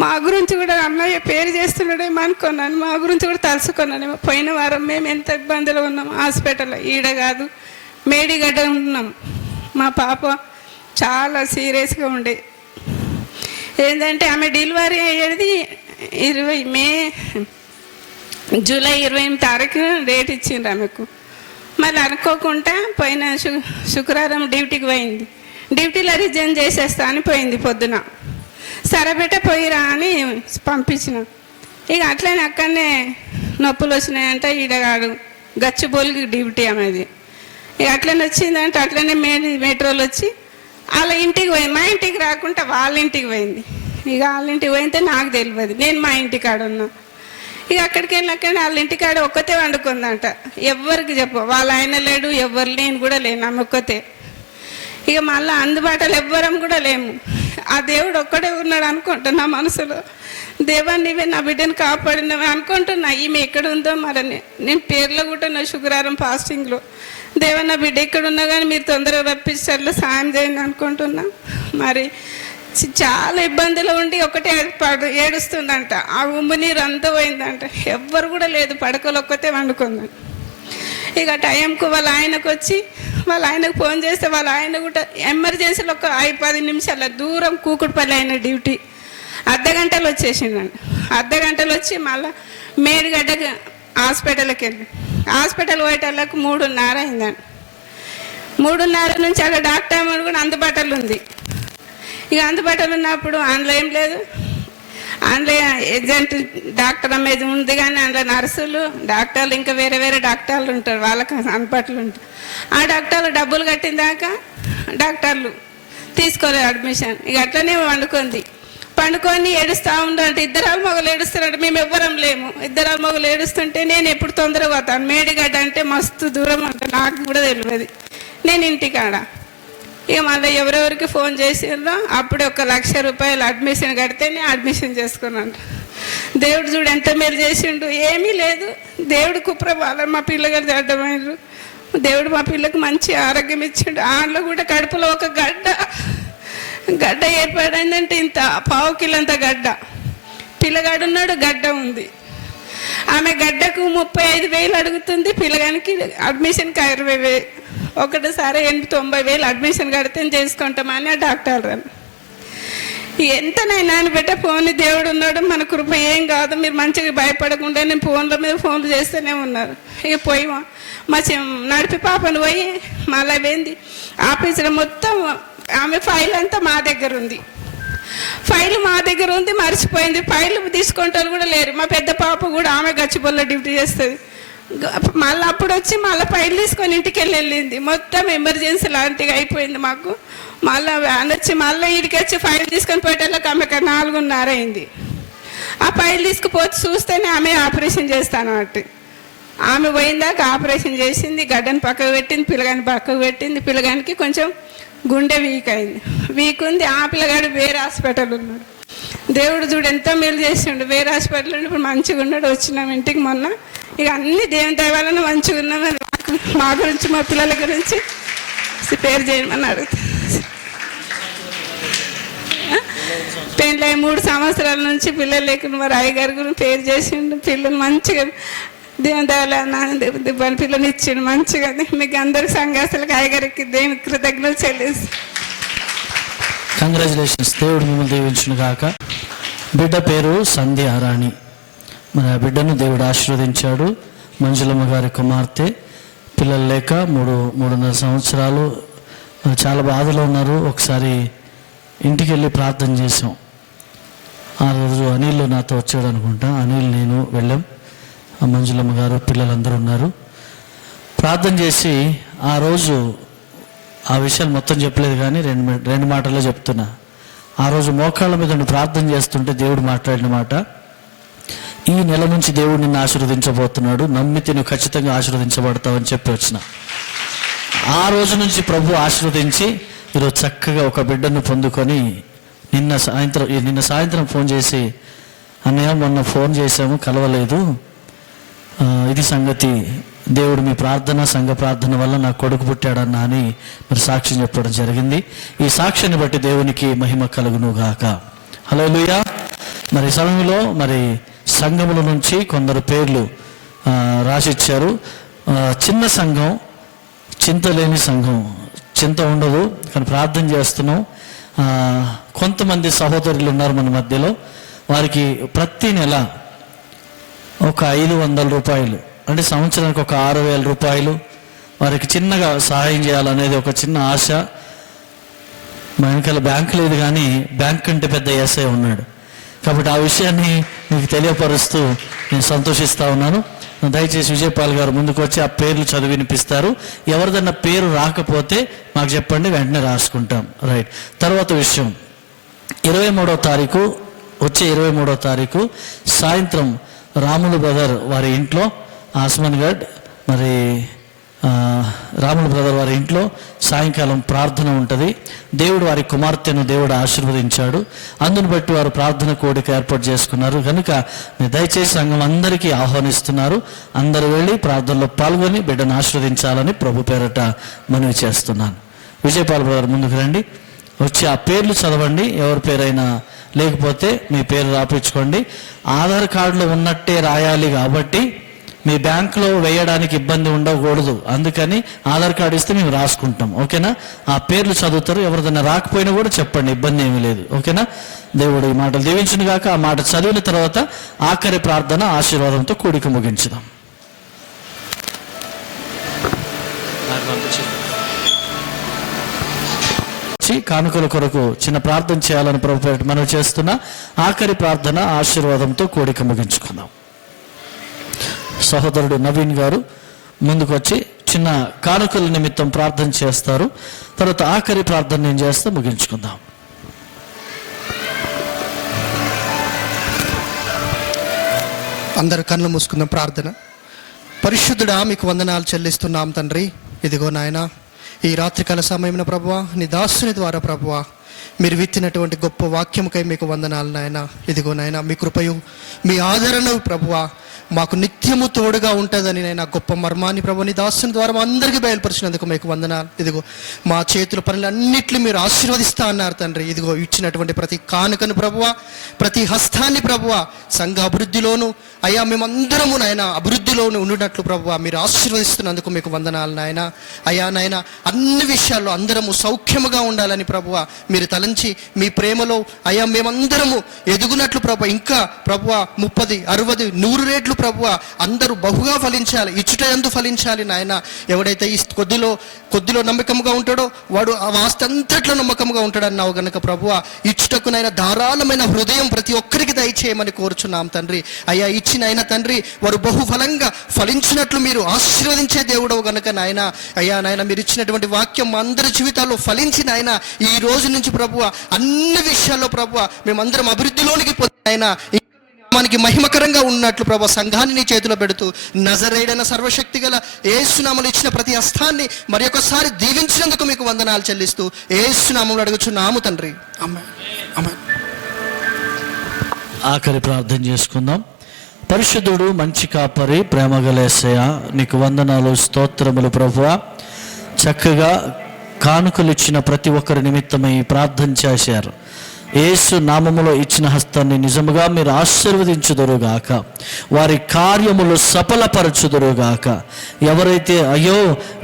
మా గురించి కూడా అన్నయ్య పేరు చేస్తున్నాడేమో అనుకున్నాను, మా గురించి కూడా తలుసుకున్నాను. పోయిన వారం మేము ఎంత ఇబ్బందులు ఉన్నాం. హాస్పిటల్లో ఈడ కాదు మేడిగడ్డ ఉంటున్నాం. మా పాప చాలా సీరియస్గా ఉండే. ఏంటంటే ఆమె డెలివరీ అయ్యేది జూలై 28 తారీఖు డేట్ ఇచ్చిండ్రు ఆమెకు. మళ్ళీ అనుకోకుండా పోయిన శుక్రవారం డ్యూటీకి పోయింది. డ్యూటీలో రిజైన్ చేసేస్తా అని పోయింది పొద్దున. సరే బిడ్డ పోయిరా అని పంపించిన. ఇక అట్లనే అక్కడనే నొప్పులు వచ్చినాయంట. ఈడగాడు గచ్చిబౌలికి డ్యూటీ ఆమెది. ఇక అట్లనే వచ్చిందంటే అట్లనే మెట్రోలు వచ్చి వాళ్ళ ఇంటికి పోయింది. మా ఇంటికి రాకుండా వాళ్ళ ఇంటికి పోయింది. ఇక వాళ్ళ ఇంటికి పోయితే నాకు తెలియదు, నేను మా ఇంటికాడ ఉన్నా. ఇక అక్కడికి వెళ్ళాక వాళ్ళ ఇంటికాడ ఒక్కతే వండుకుందంట. ఎవరికి చెప్ప, వాళ్ళ ఆయన లేడు, ఎవరు లేని కూడా లేను, ఆమె ఒక్కతే. ఇక మళ్ళీ అందుబాటులో ఎవ్వరం కూడా లేము. ఆ దేవుడు ఒక్కడే ఉన్నాడు అనుకుంటున్నా మనసులో. దేవా నీవే నా బిడ్డను కాపాడినవి అనుకుంటున్నా. ఈమె ఎక్కడ ఉందో మరి నేను పేర్లో కూడా నా శుక్రవారం ఫాస్టింగ్లో దేవా నా బిడ్డ ఎక్కడున్నా కానీ మీరు తొందరగా రప్పించారు, సాయం చేయండి అనుకుంటున్నా. మరి చాలా ఇబ్బందులు ఉండి ఒకటే ఏడుస్తుందంట. ఆ ఉమ్ము నీరు అంతా పోయిందంట. ఎవ్వరు కూడా లేదు, పడకలు ఒక్కతే వండుకుందంట. ఇక టైంకు వాళ్ళ ఆయనకు వచ్చి వాళ్ళ ఆయనకు ఫోన్ చేస్తే వాళ్ళ ఆయన కూడా ఎమర్జెన్సీలో ఒక 5-10 నిమిషాల దూరం కూకుడుపల్లి అయిన డ్యూటీ అర్ధగంటలో వచ్చేసిందండి. అర్ధగంటలు వచ్చి మళ్ళీ మేడిగడ్డకి హాస్పిటల్కి వెళ్ళి హాస్పిటల్ పోయేటళ్ళకు 3:30 అయిందండి. 3:30 నుంచి అక్కడ డాక్టర్ కూడా అందుబాటులో ఉంది. ఇక అందుబాటులో ఉన్నప్పుడు అందులో ఏం లేదు, అందులో ఏజెంట్ డాక్టర్ అమ్మేది ఉంది కానీ అందులో నర్సులు డాక్టర్లు ఇంకా వేరే వేరే డాక్టర్లు ఉంటారు, వాళ్ళకి అందుబాటులో ఉంటారు. ఆ డాక్టర్లు డబ్బులు కట్టిన దాకా డాక్టర్లు తీసుకోలేదు అడ్మిషన్. ఇక అట్లనే పండుకొని ఏడుస్తూ ఉండంటే 2 మొగలు ఏడుస్తున్నాడు. మేము ఎవ్వరం లేము. 2 మొగలు ఏడుస్తుంటే నేను ఎప్పుడు తొందరగా పోతాను. మేడిగడ్డ అంటే మస్తు దూరం అంటే నాకు కూడా తెలియదు. నేను ఇంటికాడ ఇక మళ్ళీ ఎవరెవరికి ఫోన్ చేసిండ్రో అప్పుడే 1,00,000 రూపాయలు అడ్మిషన్ కడితేనే అడ్మిషన్ చేసుకున్నాను. దేవుడు చూడు ఎంత మేలు చేసిండు. ఏమీ లేదు, దేవుడు కుప్రభావం. మా పిల్లగారు అడ్డమైనరు. దేవుడు మా పిల్లకి మంచి ఆరోగ్యం ఇచ్చిండు. ఆడలో కూడా కడుపులో ఒక గడ్డ ఏర్పడిందంటే ఇంత 1/2 కిలో గడ్డ. పిల్లగాడున్నాడు, గడ్డ ఉంది. ఆమె గడ్డకు 35,000 అడుగుతుంది, పిల్లగానికి అడ్మిషన్కి 60,000. ఒకటిసారి 80,000-90,000 అడ్మిషన్ కడితే చేసుకుంటామని ఆ డాక్టర్ ఎంతనైనా పెట్టే ఫోన్ దేవుడు ఉన్నాడు, మన కృప ఏం కాదు, మీరు మంచిగా భయపడకుండా నేను ఫోన్ల మీద ఫోన్లు చేస్తూనే ఉన్నారు. ఇక పోయి మా నడిపి పాపను పోయి మళ్ళీ పోయింది ఆఫీసులో. మొత్తం ఆమె ఫైల్ అంతా మా దగ్గర ఉంది. ఫైల్ మా దగ్గర ఉంది, మర్చిపోయింది. ఫైల్ తీసుకుంటారు కూడా లేరు. మా పెద్ద పాప కూడా ఆమె గచ్చిబౌలిలో డ్యూటీ చేస్తుంది. మళ్ళీ అప్పుడు వచ్చి మళ్ళీ ఫైల్ తీసుకొని ఇంటికి వెళ్ళింది. మొత్తం ఎమర్జెన్సీ లాంటిగా అయిపోయింది మాకు. మళ్ళీ వ్యాన్ వచ్చి మళ్ళీ ఇంటికి వచ్చి ఫైల్ తీసుకొని పోయేటోళ్ళకి ఆమెకు 4:30 అయింది. ఆ ఫైల్ తీసుకుపోతే చూస్తేనే ఆమె ఆపరేషన్ చేస్తాను అన్నట్టు. ఆమె పోయిందాక ఆపరేషన్ చేసింది, గడ్డని పక్కకు పెట్టింది, పిల్లగాని పక్కకు పెట్టింది. పిల్లగానికి కొంచెం గుండె వీక్ అయింది, వీక్ ఉంది. ఆ పిల్లగాడు వేరే హాస్పిటల్ ఉన్నాడు. దేవుడు చూడు ఎంతో మేలు చేసిండు. వేరే హాస్పిటల్ ఉండి ఇప్పుడు మంచిగా ఉన్నాడు. వచ్చినాం ఇంటికి మొన్న. ఇక అన్ని దేవుని దయవలన మంచిగా ఉన్నామని మా గురించి మా పిల్లల గురించి పేరు చేయమని అడుగుతాను. పెళ్ళై 3 సంవత్సరాల నుంచి పిల్లలు లేకుండా మరి అయ్యగారి గురించి పేరు చేసిండు. పిల్లలు మంచిగా దేవుని పిల్లలు ఇచ్చిండు మంచిగా. మీకు అందరికి సంఘాస్తులకు అయ్యగారికి దేవుని కృతజ్ఞతలు చెల్లిస్తాను. కంగ్రాచులేషన్స్. దేవుడు మిమ్మల్ని దీవించును గాక. బిడ్డ పేరు సంధ్యారాణి. మరి ఆ బిడ్డను దేవుడు ఆశీర్వదించాడు. మంజులమ్మ గారి కుమార్తె. పిల్లలు లేక 3.5 సంవత్సరాలు చాలా బాధలో ఉన్నారు. ఒకసారి ఇంటికి వెళ్ళి ప్రార్థన చేసాం. ఆ రోజు అనిల్ నాతో వచ్చాడు అనుకుంటా. అనిల్ నేను వెళ్ళాం. ఆ మంజులమ్మ గారు పిల్లలందరూ ఉన్నారు. ప్రార్థన చేసి ఆ రోజు ఆ విషయాలు మొత్తం చెప్పలేదు కానీ రెండు మాటల్లో చెప్తున్నా. ఆ రోజు మోకాళ్ళ మీద ప్రార్థన చేస్తుంటే దేవుడు మాట్లాడిన మాట, ఈ నెల నుంచి దేవుడు నిన్ను ఆశీర్వదించబోతున్నాడు, నమ్మితే నువ్వు ఖచ్చితంగా ఆశీర్వదించబడతావని చెప్పి వచ్చిన. ఆ రోజు నుంచి ప్రభు ఆశీర్వదించి ఈరోజు చక్కగా ఒక బిడ్డను పొందుకొని నిన్న సాయంత్రం ఫోన్ చేసి, అన్నయ్య మొన్న ఫోన్ చేశాము కలవలేదు, ఇది సంగతి, దేవుడు మీ ప్రార్థన సంఘ ప్రార్థన వల్ల నా కొడుకు పుట్టాడన్నా అని మరి సాక్ష్యం చెప్పడం జరిగింది. ఈ సాక్ష్యాన్ని బట్టి దేవునికి మహిమ కలుగును గాక. హల్లెలూయా. మరి సమయంలో మరి సంఘముల నుంచి కొందరు పేర్లు రాసిచ్చారు. చిన్న సంఘం, చింత లేని సంఘం. చింత ఉండదు కానీ ప్రార్థన చేస్తున్నాం. కొంతమంది సహోదరులు ఉన్నారు మన మధ్యలో. వారికి ప్రతి నెల ఒక 500 రూపాయలు అంటే సంవత్సరానికి ఒక 6,000 రూపాయలు వారికి చిన్నగా సహాయం చేయాలనేది ఒక చిన్న ఆశ. మా వెనకాల బ్యాంక్ లేదు కానీ బ్యాంక్ కంటే పెద్ద ఎస్ఐ ఉన్నాడు కాబట్టి ఆ విషయాన్ని మీకు తెలియపరుస్తూ నేను సంతోషిస్తూ ఉన్నాను. దయచేసి విజయపాల్ గారు ముందుకు వచ్చి ఆ పేర్లు చదివి వినిపిస్తారు. ఎవరిదన్నా పేరు రాకపోతే మాకు చెప్పండి, వెంటనే రాసుకుంటాం. రైట్. తర్వాత విషయం, 23వ తారీఖు వచ్చే 23వ తారీఖు సాయంత్రం రాములు బ్రదర్ వారి ఇంట్లో ఆస్మాన్గఢ్ మరి రాములు బ్రదర్ వారి ఇంట్లో సాయంకాలం ప్రార్థన ఉంటుంది. దేవుడు వారి కుమార్తెను దేవుడు ఆశీర్వదించాడు. అందును బట్టి వారు ప్రార్థన కోడిక ఏర్పాటు చేసుకున్నారు. కనుక మీరు దయచేసి సంఘం అందరికీ ఆహ్వానిస్తున్నారు. అందరూ వెళ్ళి ప్రార్థనలో పాల్గొని బిడ్డను ఆశీర్వదించాలని ప్రభు పేరట మనవి చేస్తున్నాను. విజయపాల్ బ్రదర్ ముందుకు రండి, వచ్చి ఆ పేర్లు చదవండి. ఎవరి పేరైనా లేకపోతే మీ పేరు రాపించుకోండి. ఆధార్ కార్డులో ఉన్నట్టే రాయాలి కాబట్టి మీ బ్యాంకులో వేయడానికి ఇబ్బంది ఉండకూడదు. అందుకని ఆధార్ కార్డు ఇస్తే మేము రాసుకుంటాం. ఓకేనా? ఆ పేర్లు చదువుతారు. ఎవరిదైనా రాకపోయినా కూడా చెప్పండి, ఇబ్బంది ఏమీ లేదు. ఓకేనా? దేవుడు ఈ మాటలు దీవించును గాక. ఆ మాట చదివిన తర్వాత ఆఖరి ప్రార్థన ఆశీర్వాదంతో కూడిక ముగించుదాం. కానుకల కొరకు చిన్న ప్రార్థన చేయాలని ప్రభు మనం చేస్తున్న ఆఖరి ప్రార్థన ఆశీర్వాదంతో కూడిక ముగించుకుందాం. సహోదరుడు నవీన్ గారు ముందుకు వచ్చి చిన్న కానుకల నిమిత్తం ప్రార్థన చేస్తారు. తర్వాత ఆఖరి ప్రార్థన నేను చేస్తే ముగించుకుందాం. అందరు కళ్ళు మూసుకుందాం. ప్రార్థన. పరిశుద్ధుడా, మీకు వందనాలు చెల్లిస్తున్నాం తండ్రి. ఇదిగో నాయన, ఈ రాత్రికాల సమయంలో ప్రభువా, నీ దాసుని ద్వారా ప్రభువా మీరు విత్తినటువంటి గొప్ప వాక్యముకై మీకు వందనాలు నాయన. ఇదిగో నాయన, మీ కృపయు మీ ఆదరణ ప్రభువా మాకు నిత్యము తోడుగా ఉంటుందని నేను గొప్ప మర్మాన్ని ప్రభు నీ దాసుని ద్వారా మా అందరికీ బయలుపరిచినందుకు మీకు వందనాలు. ఇదిగో మా చేతుల పనులన్నింటినీ మీరు ఆశీర్వదిస్తా అన్నారు తండ్రి. ఇదిగో ఇచ్చినటువంటి ప్రతి కానుకను ప్రభువా, ప్రతి హస్తాన్ని ప్రభువా సంఘ అభివృద్ధిలోను అయ్యా మేమందరము నాయన అభివృద్ధిలోను ఉండినట్లు ప్రభువా మీరు ఆశీర్వదిస్తున్నందుకు మీకు వందనాలు నాయన. అయ్యా నాయన, అన్ని విషయాల్లో అందరము సౌఖ్యముగా ఉండాలని ప్రభువా మీరు తలంచి మీ ప్రేమలో అయ్యా మేమందరము ఎదుగునట్లు ప్రభు ఇంకా ప్రభువా 30, 60, 100 రేట్లు ప్రభువా అందరూ బహుగా ఫలించాలి, ఇచ్చుట యందు ఫలించాలి నాయన. ఎవడైతే ఈ కొద్దిలో నమ్మకంగా ఉంటాడో వాడు ఆ వాస్త అంతట్లో నమ్మకంగా ఉంటాడన్నావు గనక ప్రభువా ఇచ్చుటకునైనా ధారాళమైన హృదయం ప్రతి ఒక్కరికి దయచేయమని కోరుచున్నాం తండ్రి. అయ్యా ఇచ్చిన అయినా తండ్రి వారు బహుఫలంగా ఫలించినట్లు మీరు ఆశీర్వదించే దేవుడవు గనక నాయన. అయ్యా నాయన, మీరు ఇచ్చినటువంటి వాక్యం మా అందరి జీవితాల్లో ఫలించిన ఆయన ఈ రోజు నుంచి ప్రభువా అన్ని విషయాల్లో ప్రభువా మేమందరం అభివృద్ధిలోనికి పొందిన మనకి మహిమకరంగా ఉన్నట్లు ప్రభు సంఘాన్ని నీ చేతిలో పెడుతూ నజరేయుడైన సర్వశక్తి గల యేసునామములో ఇచ్చిన ప్రతి హస్తాన్ని మరి ఒకసారి దీవించినందుకు మీకు వందనాలు చెల్లిస్తూ యేసునామములో అడుగుచున్నాము తండ్రి. ఆమేన్. ఆమేన్. ఆఖరి ప్రార్థన చేసుకుందాం. పరిశుద్ధుడు, మంచి కాపరి, ప్రేమగల యేసయ్య, నీకు వందనాలు, స్తోత్రములు ప్రభువా. చక్కగా కానుకలు ఇచ్చిన ప్రతి ఒక్కరి నిమిత్తమై ప్రార్థన చేశారు. యేసు నామములో ఇచ్చిన హస్తాన్ని నిజముగా మీరు ఆశీర్వదించుదురుగాక, వారి కార్యములు సఫలపరచుదురుగాక. ఎవరైతే అయ్యో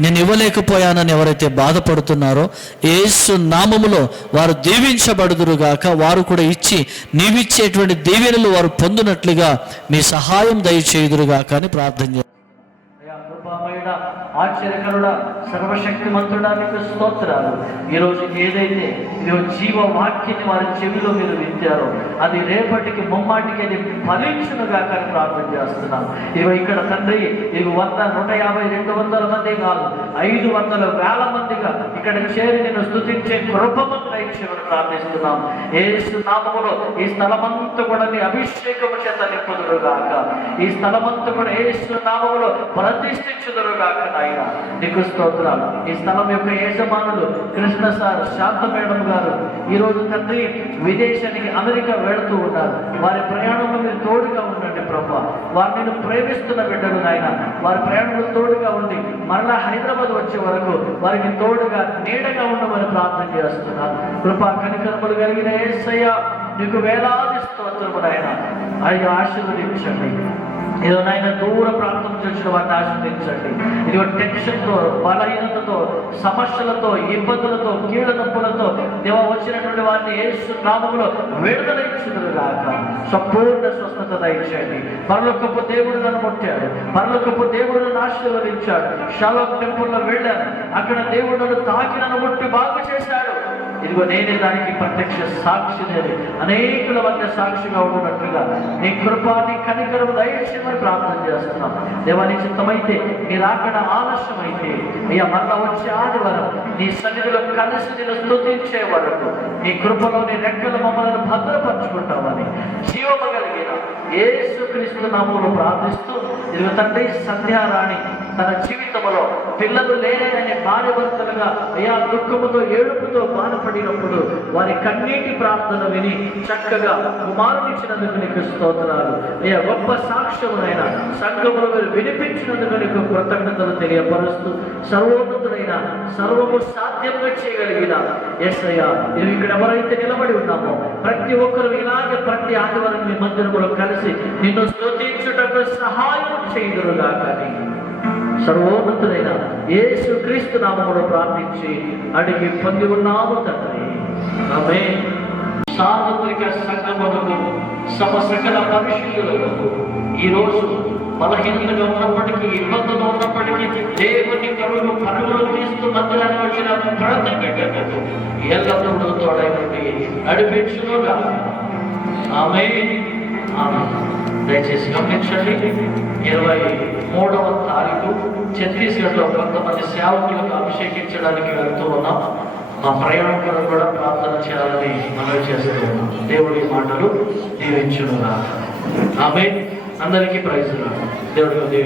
నేను ఇవ్వలేకపోయానని ఎవరైతే బాధపడుతున్నారో యేసు నామములో వారు దీవించబడుదురుగాక. వారు కూడా ఇచ్చి నీవిచ్చేటువంటి దీవెనలు వారు పొందినట్లుగా మీ సహాయం దయచేయుదురుగాక అని ప్రార్థన చేస్తాను. ఆశ్చర్యకరుడా, సర్వశక్తిమంతుడా, నీకు స్తోత్రాలు. ఈరోజు ఏదైతే ఇదిగో జీవ వాక్యాన్ని వారి చెవిలో మీరు వింటారో అది రేపటికి ముమ్మాటికి అది ఫలించునుగా కానీ ప్రార్థన చేస్తున్నాం. ఇదిగో ఇక్కడ తండ్రి ఇవి 100, 150, 200 మంది కాదు, 500,000 మందిగా ఇక్కడ చేరి నేను స్తుతించే కృపను దయచేయమని ప్రార్థిస్తున్నాం. యేసు నామములో ఈ స్థలమంతా కూడా నీ అభిషేకము చేత నింపుదురుగాక. ఈ స్థలమంతా కూడా యేసు నామములో ప్రతిష్ఠించుదురుగాక. నాయన నీకు స్తోత్రాలు. ఈ స్థలం యొక్క యజమానులు కృష్ణ సార్, శాంత మేడం గారు ఈరోజు తండ్రి విదేశానికి అమెరికా వెళుతూ ఉన్నారు. వారి ప్రయాణంలో మీరు తోడుగా ఉండండి ప్రభా. వారు నేను ప్రేమిస్తున్న బిడ్డలు నాయన, వారి ప్రయాణంలో తోడుగా ఉండి మరలా హైదరాబాద్ వచ్చే వరకు వారికి తోడుగా నీడగా ఉండమని ప్రార్థన చేస్తున్నాను. కృపా కనికరములు కలిగిన యేసయ్య నీకు వేలాది స్తోత్రము నాయన. అయ్యో ఆశీర్వదించండి. ఏదో నాయన దూర ప్రాంతం చేసిన వారిని ఆశీర్వదించండి. ఇదిగో టెన్షన్తో, బలహీనతతో, సమస్యలతో, ఇబ్బందులతో, కీళ్ళ నొప్పులతో దేవ వచ్చినటువంటి వారిని యేసు నామములో విడుదల ఇచ్చుదురుగాక. సంపూర్ణ స్వస్థత దయచేయండి. పరలోకపు దేవుడు నన్ను ముట్టాడు, పరలోకపు దేవుడు నన్ను ఆశీర్వదించాడు. షాలోమ్ టెంపుల్లో వెళ్ళాను, అక్కడ దేవుడు నన్ను తాకి నన్ను ముట్టి బాగు చేశాడు. ఇదిగో నేనే దానికి ప్రత్యక్ష సాక్షిని. అనేకుల మధ్య సాక్షిగా ఉంటున్నట్లుగా నీ కృప, నీ కనికరం దయచేయమని ప్రార్థన చేస్తున్నాం. దేవాని చిత్తమైతే మీరు అక్కడ ఆలస్యమైతే అయ్యా మరలా వచ్చే ఆదివారం నీ సన్నిధిలో కలిసి నేను స్తుతించే వరకు నీ కృపలో నీ రెక్కల మమ్మల్ని భద్రపరచుకుంటామని జీవము కలిగిన యేసుక్రీస్తు నామములో ప్రార్థిస్తూ ఇదిగో తండ్రి సంధ్యారాణి తన జీవితంలో పిల్లలు లేరనే భార్య భర్తలుగా అయ్యా దుఃఖముతో ఏడుపుతో బాధపడినప్పుడు వారి కన్నీటి ప్రార్థన విని చక్కగా కుమారునిచ్చినందుకు నీకు స్తోత్రాలు. అయ్యా గొప్ప సాక్ష్యమునైన సంఘములో మీరు వినిపించినందుకు నీకు కృతజ్ఞతలు తెలియపరుస్తూ సర్వోన్నతుడైన సర్వము సాధ్యంగా చేయగలిగిన యేసయ్యా ఇది ఇక్కడ ఎవరైతే నిలబడి ఉన్నామో ప్రతి ఒక్కరు ఇలాగే ప్రతి ఆదివారం మీ మందిరములో కలిసి నిన్ను స్తుతించుటకు సహాయం చేయుదురుగా. కానీ సర్వోన్నతుడైన యేసుక్రీస్తు నామములో ప్రార్థించి అడిగి పొంది ఉన్నాము తండ్రి. ఆమేన్. సార్వత్రిక సంఘములకు సకల పరిశుద్ధులకు ఈరోజు బలహీనంగా ఉన్నప్పటికీ, ఇబ్బందులు ఉన్నప్పటికీ దేవుని పరుగులు తీస్తూ మందిరానికి వచ్చిన ప్రతి బిడ్డకు ఎల్లప్పుడూ తోడైనది నడిపించునుగా. ఆమేన్. దయచేసి గమనించండి, 23వ తారీఖు ఛత్తీస్గఢ్లో కొంతమంది సేవకులకు అభిషేకించడానికి వెళ్తూ ఉన్నాం. మా ప్రయాణం కూడా ప్రార్థన చేయాలని మనవి చేస్తూ ఉన్నాం. దేవుడి మాటలు దీవించునుగాక. ఆమేన్. అందరికీ ప్రైజ్. దేవుడి